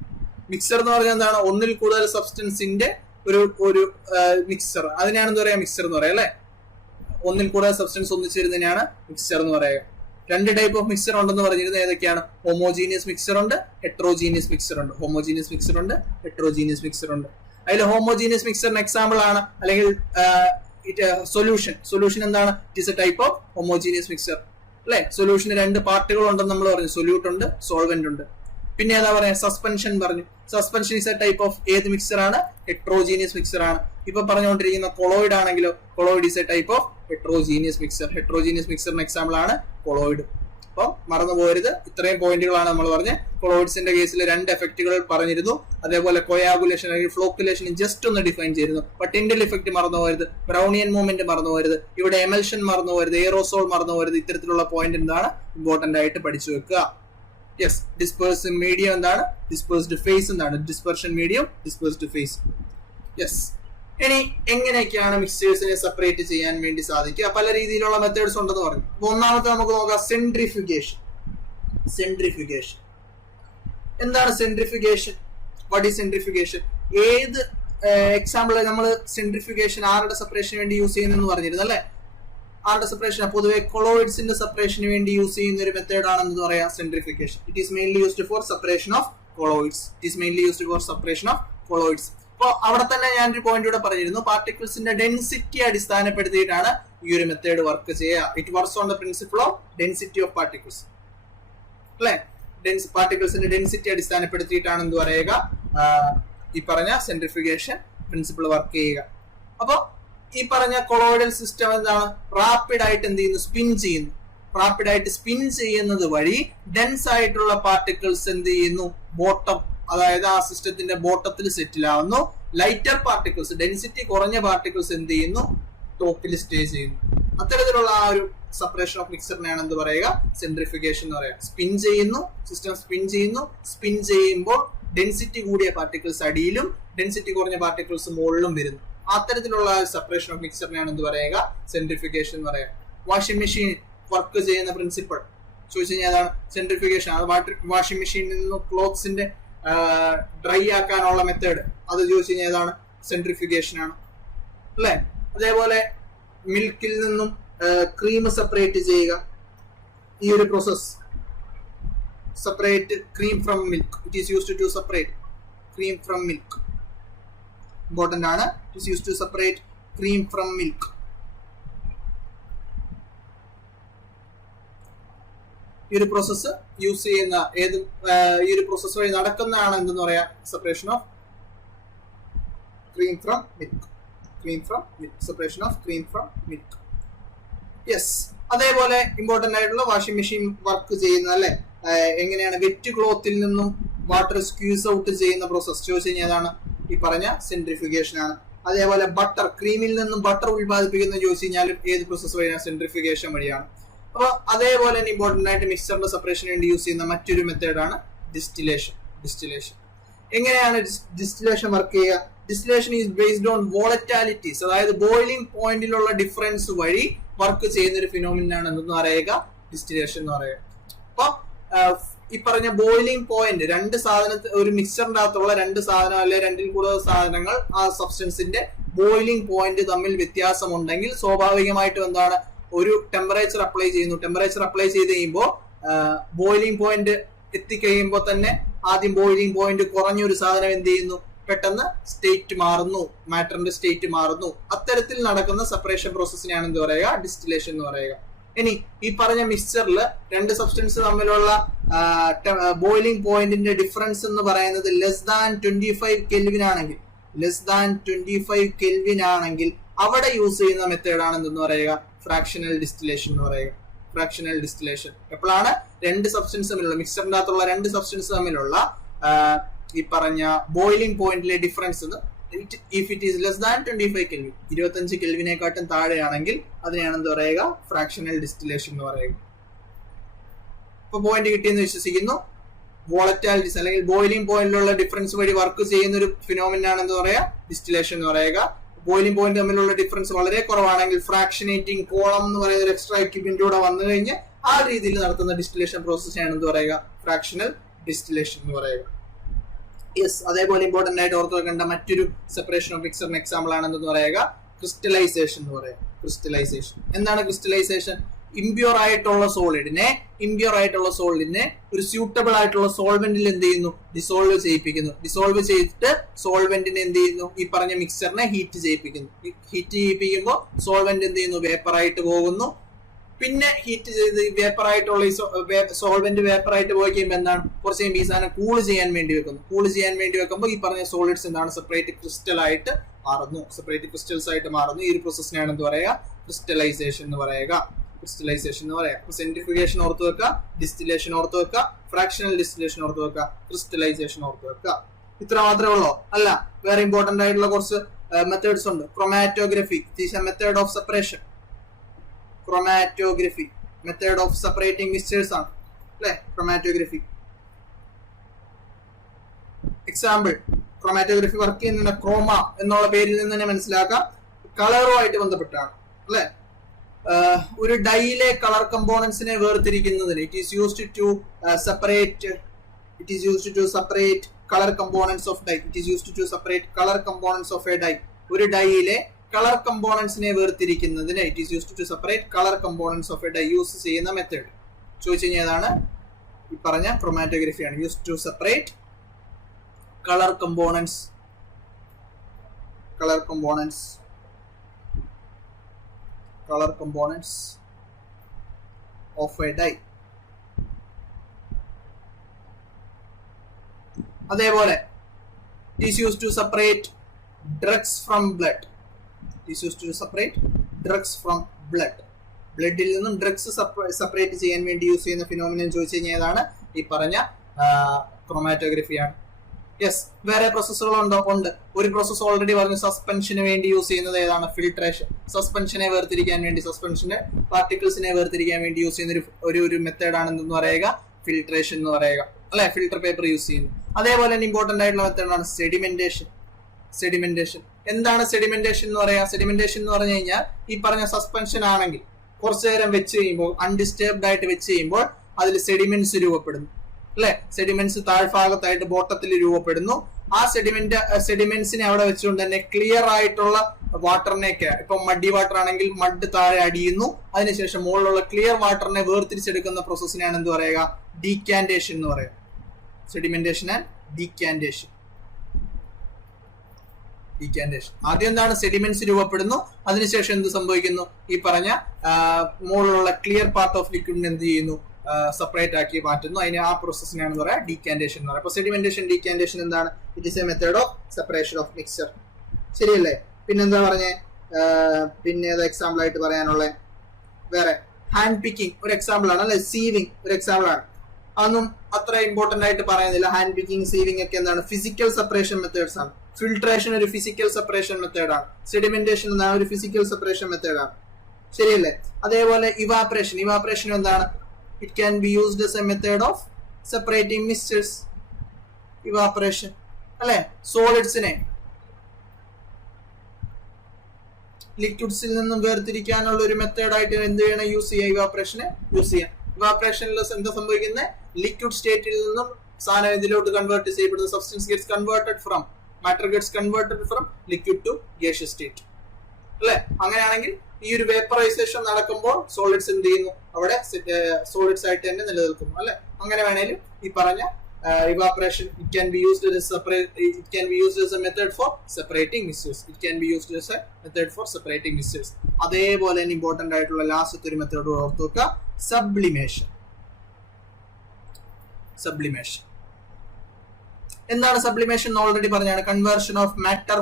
മിക്സർ എന്ന് പറഞ്ഞാൽ എന്താണ്? ഒന്നിൽ കൂടുതൽ സബ്സ്റ്റൻസിന്റെ ഒരു മിക്സർ, അതിനാണ് എന്ത് പറയാ? മിക്സർ എന്ന് പറയാം അല്ലെ. ഒന്നിൽ കൂടുതൽ സബ്സ്റ്റൻസ് ഒന്നിച്ചിരുന്നതിനാണ് മിക്സർ എന്ന് പറയുക. രണ്ട് ടൈപ്പ് ഓഫ് മിക്സർ ഉണ്ടെന്ന് പറഞ്ഞിരുന്നത് ഏതൊക്കെയാണ്? ഹോമോജീനിയസ് മിക്സർ ഉണ്ട്, ഹെട്രോജീനിയസ് മിക്സർ ഉണ്ട്. ഹോമോജീനിയസ് മിക്സർ ഉണ്ട്, ഹെട്രോജീനിയസ് മിക്സർ ഉണ്ട്. അതിൽ ഹോമോജീനിയസ് മിക്സറിന് എക്സാമ്പിൾ ആണ്, അല്ലെങ്കിൽ സൊല്യൂഷൻ എന്താണ്? It is a type of homogeneous mixer അല്ലെ. സൊല്യൂഷന് രണ്ട് പാർട്ടുകൾ ഉണ്ടെന്ന് നമ്മൾ പറഞ്ഞു. സൊല്യൂട്ട് ഉണ്ട്, സോൾവെന്റ് ഉണ്ട്. പിന്നെ ഏതാ പറയാ? സസ്പെൻഷൻ പറഞ്ഞു. Suspension is a type of ഏത് മിക്സർ ആണ്? ഹെട്രോജീനിയസ് മിക്സർ ആണ്. ഇപ്പൊ പറഞ്ഞുകൊണ്ടിരിക്കുന്ന കൊളോയിഡ് ആണെങ്കിലോ, colloid is a type of heterogeneous mixture. Heterogeneous മിക്സറിന് എക്സാമ്പിൾ ആണ് കൊളോയിഡ്. അപ്പൊ മറന്നു പോകരുത്. ഇത്രയും പോയിന്റുകളാണ് നമ്മൾ പറഞ്ഞത്. കൊളോയിഡ്സിന്റെ കേസിൽ രണ്ട് എഫക്റ്റുകൾ പറഞ്ഞിരുന്നു. അതേപോലെ കൊയാഗുലേഷൻ അല്ലെങ്കിൽ ഫ്ലോക്കുലേഷൻ ജസ്റ്റ് ഒന്ന് ഡിഫൈൻ ചെയ്തിരുന്നു. ബട്ട് ടിൻഡൽ ഇഫക്റ്റ് മറന്നു പോകരുത്. ബ്രൗണിയൻ മൂവ്മെന്റ് മറന്നു പോകരുത്. ഇവിടെ എമൽഷൻ മറന്നു പോകരുത്. എയറോസോൾ മറന്നു പോകരുത്. ഇത്തരത്തിലുള്ള പോയിന്റ് എന്താണ് ഇമ്പോർട്ടന്റ് ആയിട്ട് പഠിച്ചു വെക്കുക. യെസ്, ഡിസ്പേഴ്സ്ഡ് മീഡിയം എന്താണ്? ഡിസ്പേഴ്സ്ഡ് ഫേസ് എന്താണ്? Dispersion medium, dispersed face. Yes. ഇനി എങ്ങനെയൊക്കെയാണ് മിക്സേഴ്സിനെ സെപ്പറേറ്റ് ചെയ്യാൻ വേണ്ടി സാധിക്കുക? പല രീതിയിലുള്ള മെത്തേഡ്സ് ഉണ്ടെന്ന് പറഞ്ഞു. ഒന്നാമത്തെ നമുക്ക് നോക്കാം, സെൻട്രിഫ്യൂഗേഷൻ. സെൻട്രിഫ്യൂഗേഷൻ എന്താണ്? Centrifugation, what is centrifugation? ഏത് എക്സാമ്പിൾ നമ്മൾ സെൻട്രിഫ്യൂഗേഷൻ ആരുടെ സെപ്പറേഷന് വേണ്ടി യൂസ് ചെയ്യുന്നെന്ന് പറഞ്ഞിരുന്നു അല്ലെ. ആരുടെ സെപ്പറേഷൻ? പൊതുവെ കൊളോയിഡ്സിന്റെ സെപ്പറേഷന് വേണ്ടി യൂസ് ചെയ്യുന്ന ഒരു മെത്തേഡ് ആണെന്ന് പറയാം centrifugation. It is mainly used for separation of colloids. It is mainly used for separation of colloids. അപ്പോൾ അവിടെ തന്നെ ഞാനൊരു പോയിന്റ് കൂടെ പറഞ്ഞിരുന്നു. പാർട്ടിക്കിൾസിന്റെ ഡെൻസിറ്റി അടിസ്ഥാനപ്പെടുത്തിയിട്ടാണ് ഈ ഒരു മെത്തേഡ് വർക്ക് ചെയ്യുക. It works on the principle of density of particles അല്ലെ. പാർട്ടിക്കിൾസിന്റെ ഡെൻസിറ്റി അടിസ്ഥാനപ്പെടുത്തിയിട്ടാണ് എന്ത് പറയുക? ഈ പറഞ്ഞ സെൻട്രിഫ്യൂഗേഷൻ പ്രിൻസിപ്പിൾ വർക്ക് ചെയ്യുക. അപ്പൊ ഈ പറഞ്ഞ കൊളോയിഡൽ സിസ്റ്റം എന്താണ്? റാപ്പിഡ് ആയിട്ട് എന്ത് ചെയ്യുന്നു? സ്പിൻ ചെയ്യുന്നു. റാപ്പിഡ് ആയിട്ട് സ്പിൻ ചെയ്യുന്നത് വഴി ഡെൻസ് ആയിട്ടുള്ള പാർട്ടിക്കിൾസ് എന്ത് ചെയ്യുന്നു? ബോട്ടം, അതായത് ആ സിസ്റ്റത്തിന്റെ ബോട്ടത്തിൽ സെറ്റിൽ ആവുന്നു. ലൈറ്റർ പാർട്ടിക്കിൾസ്, ഡെൻസിറ്റി കുറഞ്ഞ പാർട്ടിക്കിൾസ് എന്ത് ചെയ്യുന്നു? ടോപ്പിൽ സ്റ്റേ ചെയ്യുന്നു. അത്തരത്തിലുള്ള ആ ഒരു സെപ്പറേഷൻ ഓഫ് മിക്സറിനെയാണ് എന്ത് പറയുക? സെൻട്രിഫ്യൂഗേഷൻ എന്ന് പറയുക. സ്പിൻ ചെയ്യുന്നു, സിസ്റ്റം സ്പിൻ ചെയ്യുന്നു. സ്പിൻ ചെയ്യുമ്പോൾ ഡെൻസിറ്റി കൂടിയ പാർട്ടിക്കിൾസ് അടിയിലും ഡെൻസിറ്റി കുറഞ്ഞ പാർട്ടിക്കിൾസ് മുകളിലും വരുന്നു. അത്തരത്തിലുള്ള സെപ്പറേഷൻ ഓഫ് മിക്സറിനെയാണ് എന്ത് പറയുക? സെൻട്രിഫ്യൂഗേഷൻ എന്ന് പറയുക. വാഷിംഗ് മെഷീൻ വർക്ക് ചെയ്യുന്ന പ്രിൻസിപ്പിൾ ചോദിച്ചു കഴിഞ്ഞാൽ അതാണ് സെൻട്രിഫ്യൂഗേഷൻ. അത് വാഷിംഗ് മെഷീനിൽ നിന്ന് ക്ലോത്ത്സിന്റെ ഡ്രൈ ആക്കാനുള്ള മെത്തേഡ് അത് ചോദിച്ചു കഴിഞ്ഞാൽ ഏതാണ്? സെൻട്രിഫ്യൂഗേഷൻ ആണ് അല്ലെ. അതേപോലെ മിൽക്കിൽ നിന്നും ക്രീം സെപ്പറേറ്റ് ചെയ്യുക, ഈ ഒരു process. Separate cream from milk. It is used to separate cream from milk. Important ആണ്. It is used to separate cream from milk. ഈ ഒരു പ്രോസസ്സ് യൂസ് ചെയ്യുന്ന ഈ ഒരു പ്രോസസ് വഴി നടക്കുന്നതാണ് എന്തെന്ന് പറയാ? Separation of cream from milk. Cream from milk, separation of cream from milk. Yes. അതേപോലെ ഇമ്പോർട്ടന്റ് ആയിട്ടുള്ള വാഷിംഗ് മെഷീൻ വർക്ക് ചെയ്യുന്ന അല്ലെ, എങ്ങനെയാണ്? വെറ്റ് ക്ലോത്തിൽ നിന്നും വാട്ടർ സ്ക്യൂസ് ഔട്ട് ചെയ്യുന്ന പ്രോസസ് ചോദിച്ചു കഴിഞ്ഞാൽ ഏതാണ്? ഈ പറഞ്ഞ സെൻട്രിഫ്യൂഗേഷൻ ആണ്. അതേപോലെ ബട്ടർ, ക്രീമിൽ നിന്നും ബട്ടർ ഉത്പാദിപ്പിക്കുന്ന ചോദിച്ചു കഴിഞ്ഞാലും ഏത് പ്രോസസ് വഴിയാണ്? സെൻട്രിഫ്യൂഗേഷൻ വഴിയാണ്. അപ്പൊ അതേപോലെ തന്നെ ഇമ്പോർട്ടന്റ് ആയിട്ട് മിക്സറിന്റെ സെപ്പറേഷന് വേണ്ടി യൂസ് ചെയ്യുന്ന മറ്റൊരു മെത്തേഡാണ് ഡിസ്റ്റിലേഷൻ. ഡിസ്റ്റിലേഷൻ എങ്ങനെയാണ് ഡിസ്റ്റിലേഷൻ വർക്ക് ചെയ്യുക? ഡിസ്റ്റിലേഷൻ ഈസ് ബേസ്ഡ് ഓൺ വോളറ്റാലിറ്റീസ്, അതായത് ബോയിലിംഗ് പോയിന്റിലുള്ള ഡിഫറൻസ് വഴി വർക്ക് ചെയ്യുന്ന ഒരു ഫിനോമിനാണ് എന്തെന്ന് പറയുക, ഡിസ്റ്റിലേഷൻ എന്ന് പറയുക. അപ്പൊ ഈ പറഞ്ഞ ബോയിലിംഗ് പോയിന്റ്, രണ്ട് സാധനത്തിൽ ഒരു മിക്സറിന്റെ അകത്തുള്ള രണ്ട് സാധനം അല്ലെങ്കിൽ രണ്ടിൽ കൂടുതൽ സാധനങ്ങൾ ആ സബ്സ്റ്റൻസിന്റെ ബോയിലിംഗ് പോയിന്റ് തമ്മിൽ വ്യത്യാസമുണ്ടെങ്കിൽ സ്വാഭാവികമായിട്ടും എന്താണ്, ഒരു ടെമ്പറേച്ചർ അപ്ലൈ ചെയ്യുന്നു. ടെമ്പറേച്ചർ അപ്ലൈ ചെയ്ത് കഴിയുമ്പോൾ ബോയിലിംഗ് പോയിന്റ് എത്തിക്കഴിയുമ്പോൾ തന്നെ ആദ്യം ബോയിലിംഗ് പോയിന്റ് കുറഞ്ഞൊരു സാധനം എന്ത് ചെയ്യുന്നു, പെട്ടെന്ന് സ്റ്റേറ്റ് മാറുന്നു, മാറ്ററിന്റെ സ്റ്റേറ്റ് മാറുന്നു. അത്തരത്തിൽ നടക്കുന്ന സെപ്പറേഷൻ പ്രോസസ്സിനെയാണ് എന്ത് പറയുക, ഡിസ്റ്റിലേഷൻ എന്ന് പറയുക. ഇനി ഈ പറഞ്ഞ മിക്സ്ചറിൽ രണ്ട് സബ്സ്റ്റൻസ് തമ്മിലുള്ള ബോയിലിംഗ് പോയിന്റിന്റെ ഡിഫറൻസ് എന്ന് പറയുന്നത് ലെസ് ദാൻ 25 കെൽവിൻ ആണെങ്കിൽ, അവിടെ യൂസ് ചെയ്യുന്ന മെത്തേഡാണ് എന്തെന്ന് പറയുക, ഫ്രാക്ഷണൽ ഡിസ്റ്റിലേഷൻ എന്ന് പറയുക. ഫ്രാക്ഷണൽ ഡിസ്റ്റിലേഷൻ എപ്പോഴാണ് രണ്ട് സബ്സ്റ്റൻസ് തമ്മിലുള്ള, മിക്സറിന്റെ അകത്തുള്ള രണ്ട് സബ്സ്റ്റൻസ് തമ്മിലുള്ള ഈ പറഞ്ഞ ബോയിലിംഗ് പോയിന്റിലെ difference if it is less than 25 kelvin, 25 കെൽവിനെക്കാട്ടും താഴെയാണെങ്കിൽ അതിനെയാണ് എന്ത് പറയുക, ഫ്രാക്ഷണൽ ഡിസ്റ്റിലേഷൻ എന്ന് പറയുക. ഇപ്പൊ പോയിന്റ് കിട്ടിയെന്ന് വിശ്വസിക്കുന്നു. വോളറ്റാലിറ്റീസ് അല്ലെങ്കിൽ ബോയിലിംഗ് പോയിന്റിലുള്ള ഡിഫറൻസ് വഴി വർക്ക് ചെയ്യുന്ന ഒരു ഫിനോമിനാണ് എന്ത് പറയുക, ഡിസ്റ്റിലേഷൻ എന്ന് പറയുക. ബോയിലിംഗ് പോയിന്റ് തമ്മിലുള്ള ഡിഫറൻസ് വളരെ കുറവാണെങ്കിൽ ഫ്രാക്ഷനേറ്റിംഗ് കോളം എന്ന് പറയുന്ന ഒരു എക്സ്ട്രാ എക്യുപ്മെന്റ് കൂടെ വന്നു കഴിഞ്ഞ് ആ രീതിയിൽ നടത്തുന്ന ഡിസ്റ്റിലേഷൻ പ്രോസസ്സിനാണ് എന്ത് പറയുക, ഫ്രാക്ഷണൽ ഡിസ്റ്റിലേഷൻ എന്ന് പറയുക. യെസ്, അതേപോലെ ഇമ്പോർട്ടന്റ് ആയിട്ട് ഓർത്ത് വെക്കേണ്ട മറ്റൊരു സെപ്പറേഷൻ ഓഫ് മിക്സറിന് എക്സാമ്പിൾ ആണ് എന്തെന്ന് പറയുക, ക്രിസ്റ്റലൈസേഷൻ എന്ന് പറയുക. ക്രിസ്റ്റലൈസേഷൻ എന്താണ്? ക്രിസ്റ്റലൈസേഷൻ ഇംപ്യൂർ ആയിട്ടുള്ള സോളിഡിനെ ഒരു സ്യൂട്ടബിൾ ആയിട്ടുള്ള സോൾവെന്റിൽ എന്ത് ചെയ്യുന്നു, ഡിസോൾവ് ചെയ്യിപ്പിക്കുന്നു. ഡിസോൾവ് ചെയ്തിട്ട് സോൾവെന്റിനെ എന്ത് ചെയ്യുന്നു, ഈ പറഞ്ഞ മിക്സറിനെ ഹീറ്റ് ചെയ്യിപ്പിക്കുന്നു. ഹീറ്റ് ചെയ്യിപ്പിക്കുമ്പോൾ സോൾവെന്റ് എന്ത് ചെയ്യുന്നു, വേപ്പറായിട്ട് പോകുന്നു. പിന്നെ ഹീറ്റ് ചെയ്ത് വേപ്പറായിട്ടുള്ള സോൾവെന്റ് വേപ്പറായിട്ട് പോയി കഴിയുമ്പോൾ എന്താണ്, കുറച്ച് കഴിയുമ്പോൾ ഈ സാധനം കൂള് ചെയ്യാൻ വേണ്ടി വെക്കുമ്പോൾ ഈ പറഞ്ഞ സോളിഡ്സ് എന്താണ്, സെപ്പറേറ്റ് ക്രിസ്റ്റൽസ് ആയിട്ട് മാറുന്നു. ഈ ഒരു പ്രോസസ്സിനാണ് എന്ത് പറയുക, ക്രിസ്റ്റലൈസേഷൻ എന്ന് പറയുക. സെൻട്രിഫിക്കേഷൻ ഓർത്ത് വെക്കുക, ഡിസ്റ്റിലേഷൻ ഓർത്ത് വെക്കുക, ഫ്രാക്ഷണൽ ഡിസ്റ്റിലേഷൻ ഓർത്ത് വെക്കുക, ക്രിസ്റ്റലൈസേഷൻ ഓർത്ത് വെക്കുക. ഇത്ര മാത്രമേ ഉള്ളൂ? അല്ല, വേറെ ഇമ്പോർട്ടന്റ് ആയിട്ടുള്ള കുറച്ച് മെത്തേഡ്സ് ഉണ്ട്. Chromatography method of separation. Chromatography method of separating mixtures ആണ് അല്ലെ, ക്രൊമാറ്റോഗ്രഫി. എക്സാമ്പിൾ, ക്രൊമാറ്റോഗ്രഫി വർക്ക് ചെയ്യുന്ന ക്രോമ എന്നുള്ള പേരിൽ നിന്ന് തന്നെ മനസ്സിലാക്കാം, കളറുമായിട്ട് ബന്ധപ്പെട്ടാണ് അല്ലെ. ഒരു ഡൈയിലെ കളർ കമ്പോണൻസിനെ വേർതിരിക്കുന്നതിന് it is used to separate colour components of a dye. ഒരു ഡൈയിലെ കളർ കമ്പോണൻസിനെ വേർതിരിക്കുന്നതിന് it is used to separate colour components of a dye use ചെയ്യുന്ന മെത്തേഡ് ചോദിച്ചു കഴിഞ്ഞാൽ ഏതാണ്, ഈ പറഞ്ഞ ക്രൊമാറ്റോഗ്രഫിയാണ്. Used to separate colour components of a dye. അതേപോലെ it is used to separate drugs from blood. ബ്ലഡിൽ നിന്നും ഡ്രഗ്സ് സെപ്പറേറ്റ് ചെയ്യാൻ വേണ്ടി യൂസ് ചെയ്യുന്ന ഫിനോമിനൻ ചോദിച്ചു കഴിഞ്ഞാൽ ഏതാണ്, ഈ പറഞ്ഞ ക്രൊമാറ്റോഗ്രഫിയാണ്. യെസ്, വേറെ പ്രോസസ്സുകളുണ്ടോ? ഉണ്ട്. ഒരു പ്രോസസ് ഓൾറെഡി പറഞ്ഞു, സസ്പെൻഷന് വേണ്ടി യൂസ് ചെയ്യുന്നത് ഏതാണ്, ഫിൽട്രേഷൻ. സസ്പെൻഷനെ വേർതിരിക്കാൻ വേണ്ടി, സസ്പെൻഷന്റെ പാർട്ടിക്കിൾസിനെ വേർതിരിക്കാൻ വേണ്ടി യൂസ് ചെയ്യുന്ന ഒരു മെത്തേഡാണ് എന്തെന്ന് പറയുക, ഫിൽട്രേഷൻ എന്ന് പറയുക അല്ലെ. ഫിൽട്ടർ പേപ്പർ യൂസ് ചെയ്യുന്നു. അതേപോലെ തന്നെ ഇമ്പോർട്ടന്റ് ആയിട്ടുള്ള മെത്തേഡാണ് സെഡിമെന്റേഷൻ. എന്താണ് സെഡിമെന്റേഷൻ എന്ന് പറയാ? സെഡിമെന്റേഷൻ എന്ന് പറഞ്ഞു കഴിഞ്ഞാൽ ഈ പറഞ്ഞ സസ്പെൻഷൻ ആണെങ്കിൽ കുറച്ചു നേരം വെച്ച് കഴിയുമ്പോൾ, അൺഡിസ്റ്റർബ്ഡ് ആയിട്ട് വെച്ച് കഴിയുമ്പോൾ അതിൽ സെഡിമെന്റ്സ് രൂപപ്പെടുന്നു അല്ലെ. സെഡിമെന്റ്സ് താഴ്ഭാഗത്തായിട്ട് ബോട്ടത്തിൽ രൂപപ്പെടുന്നു. ആ സെഡിമെന്റ്സിനെ അവിടെ വെച്ചുകൊണ്ട് തന്നെ ക്ലിയർ ആയിട്ടുള്ള വാട്ടറിനെയൊക്കെ, ഇപ്പൊ മഡി വാട്ടർ ആണെങ്കിൽ മഡ് താഴെ അടിയുന്നു. അതിനുശേഷം മുകളിലുള്ള ക്ലിയർ വാട്ടറിനെ വേർതിരിച്ചെടുക്കുന്ന പ്രോസസ്സിനാണ് എന്ത് പറയുക, ഡീകാന്റേഷൻ എന്ന് പറയുക. Sedimentation and decantation. ആദ്യം എന്താണ്, സെഡിമെന്റ്സ് രൂപപ്പെടുന്നു. അതിനുശേഷം എന്ത് സംഭവിക്കുന്നു, ഈ പറഞ്ഞ മുകളിലുള്ള ക്ലിയർ പാർട്ട് ഓഫ് ലിക്വിഡിനെ എന്ത് ചെയ്യുന്നു, സെപ്പറേറ്റ് ആക്കി മാറ്റുന്നു. അതിന് ആ പ്രോസസ്സിനാണ് പറയാ ഡീകാന്റേഷൻ എന്ന് പറയുക. അപ്പൊ സെഡിമെന്റേഷൻ, ഡീകാന്റേഷൻ എന്താണ്, it is A method of separation of mixture. ശരിയല്ലേ? പിന്നെന്താ പറഞ്ഞേ, പിന്നെ ഏതാ എക്സാമ്പിൾ ആയിട്ട് പറയാനുള്ള? വേറെ ഹാൻഡ് പിക്കിംഗ് ഒരു എക്സാമ്പിൾ ആണ് അല്ലെ, സീവിങ് ഒരു എക്സാമ്പിൾ ആണ്. അതൊന്നും അത്ര ഇമ്പോർട്ടന്റ് ആയിട്ട് പറയുന്നില്ല. ഹാൻഡ് പിക്കിംഗ്, സീവിംഗ് ഒക്കെ എന്താണ്, ഫിസിക്കൽ സെപ്പറേഷൻ മെത്തേഡ്സ് ആണ്. ഫിൽട്രേഷൻ ഒരു ഫിസിക്കൽ സെപ്പറേഷൻ മെത്തേഡാണ്. സെഡിമെന്റേഷൻ എന്താണ്, ഒരു ഫിസിക്കൽ സെപ്പറേഷൻ മെത്തേഡാണ്. ശരിയല്ലേ? അതേപോലെ ഇവാപറേഷൻ എന്താണ്, it can be used as a method of separating mixtures. Evaporation അല്ലെ? സോളിഡ്സിനെ ലിക്വിഡ്സിൽ നിന്നും വേർതിരിക്കാനുള്ള ഒരു മെത്തേഡായിട്ട് എന്ത് ചെയ്യണം? യൂസ് ചെയ്യാം, ഇവാപറേഷനെ യൂസ് ചെയ്യാം. ഇവാപറേഷനിൽ എന്താ സംഭവിക്കുന്നത്? ലിക്വിഡ് സ്റ്റേറ്റിൽ നിന്നും സാധനം ഇതിലോട്ട് കൺവേർട്ട് ചെയ്യപ്പെടുന്നത്. Substance gets converted from matter gets converted from liquid to gaseous state അല്ലെ? അങ്ങനെയാണെങ്കിൽ ഈ ഒരു വേപ്പറൈസേഷൻ നടക്കുമ്പോൾ സോളിഡ്സ് എന്ത് ചെയ്യുന്നു? അവിടെ സോളിഡ്സ് ആയിട്ട് തന്നെ നിലനിൽക്കുന്നു അല്ലെ? അങ്ങനെ വേണേലും ഈ പറഞ്ഞ evaporation it can be used as a separate, it can be used as a method for separating mixtures. It can be used as a method for separating mixtures. അതേപോലെ തന്നെ ഇമ്പോർട്ടന്റ് ആയിട്ടുള്ള ലാസ്റ്റ് ഒരു മെത്തേഡ് ഓർത്ത് വെക്കുക, സബ്ലിമേഷൻ. സബ്ലിമേഷൻ എന്താണ്? സബ്ലിമേഷൻ ഓൾറെഡി പറഞ്ഞാണ്. Conversion of matter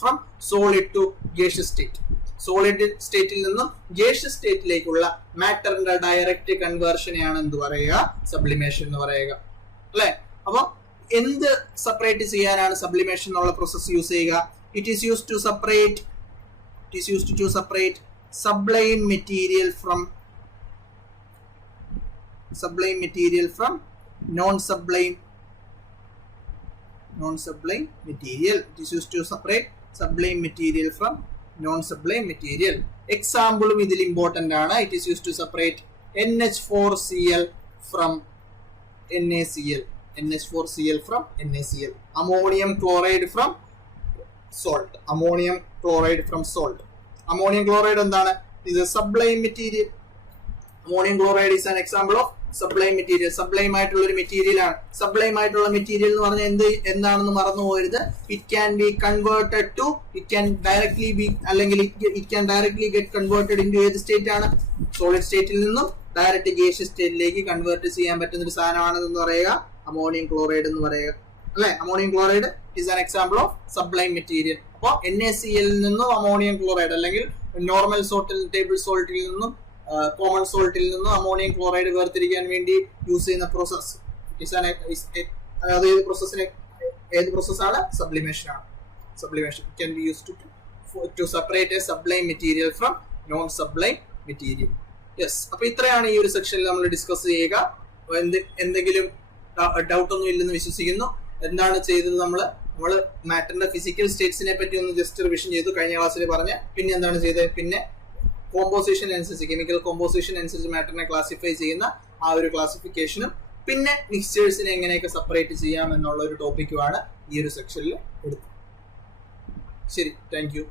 from solid to gaseous state. Solid സ്റ്റേറ്റിൽ നിന്നും ഗേഷ്യസ് സ്റ്റേറ്റിലേക്കുള്ള മാറ്ററിന്റെ ഡയറക്റ്റ് കൺവേർഷനെയാണ് എന്ത് പറയുക? സബ്ലിമേഷൻ എന്ന് പറയുക അല്ലെ? അപ്പൊ എന്ത് സെപ്പറേറ്റ് ചെയ്യാനാണ് സബ്ലിമേഷൻ എന്നുള്ള പ്രോസസ് യൂസ് ചെയ്യുക? It is used to separate sublime material from non sublime material. It is used to separate sublime material from non-sublime material. എക്സാമ്പിളും ഇതിൽ ഇമ്പോർട്ടന്റ് ആണ്. It is use to separate NH4Cl from NaCl, NH4Cl from NaCl, ammonium chloride from salt. Ammonium chloride എന്താണ്? Is a sublime material. Ammonium chloride is an example of sublime material. Sublime ആയിട്ടുള്ള ഒരു മെറ്റീരിയൽ ആണ്. സബ്ലൈം ആയിട്ടുള്ള മെറ്റീരിയൽ എന്ന് പറഞ്ഞാൽ എന്താണെന്ന് മറന്നു പോകരുത്. It can be converted to, it can directly be, അല്ലെങ്കിൽ it can directly get converted into ഏത് സ്റ്റേറ്റ് ആണ്? സോളിഡ് സ്റ്റേറ്റിൽ നിന്നും ഡയറക്റ്റ് ഗേഷ്യസ് സ്റ്റേറ്റിലേക്ക് കൺവേർട്ട് ചെയ്യാൻ പറ്റുന്ന ഒരു സാധനമാണെന്ന് പറയുക അമോണിയം ക്ലോറൈഡ് എന്ന് പറയുക അല്ലെ? Ammonium chloride is an example of sublime material. അപ്പോൾ NaCl നിന്നും അമോണിയം ക്ലോറൈഡ്, അല്ലെങ്കിൽ നോർമൽ സോൾട്ടിൽ, ടേബിൾ സോൾട്ടിൽ നിന്നും കോമൺ സോൾട്ടിൽ നിന്നും അമോണിയം ക്ലോറൈഡ് വേർതിരിക്കാൻ വേണ്ടി യൂസ് ചെയ്യുന്ന പ്രോസസ് ഏത് പ്രോസസ്സാണ്? സബ്ലിമേഷൻ ആണ്. Sublimation can be used to separate a sublime material from non sublime material. Yes, അപ്പൊ ഇത്രയാണ് ഈ ഒരു സെക്ഷനിൽ നമ്മൾ ഡിസ്കസ് ചെയ്യുക. എന്തെങ്കിലും ഡൗട്ട് ഒന്നും ഇല്ലെന്ന് വിശ്വസിക്കുന്നു. എന്താണ് ചെയ്തത്? നമ്മള് മാറ്ററിന്റെ ഫിസിക്കൽ സ്റ്റേറ്റ്സിനെ പറ്റി ഒന്ന് ജസ്റ്റ് റിവിഷൻ ചെയ്തു കഴിഞ്ഞ ക്ലാസ്സിൽ പറഞ്ഞ. പിന്നെ എന്താണ് ചെയ്തത്? പിന്നെ കോമ്പോസിഷൻ അനുസരിച്ച്, കെമിക്കൽ കോമ്പോസിഷൻ അനുസരിച്ച് മാറ്ററിനെ ക്ലാസിഫൈ ചെയ്യുന്ന ആ ഒരു ക്ലാസിഫിക്കേഷനും, പിന്നെ മിക്സ്ചേഴ്സിനെ എങ്ങനെയൊക്കെ സെപ്പറേറ്റ് ചെയ്യാം എന്നുള്ള ഒരു ടോപ്പിക്കുമാണ് ഈ ഒരു സെക്ഷനിൽ എടുത്തത്. ശരി, താങ്ക് യു.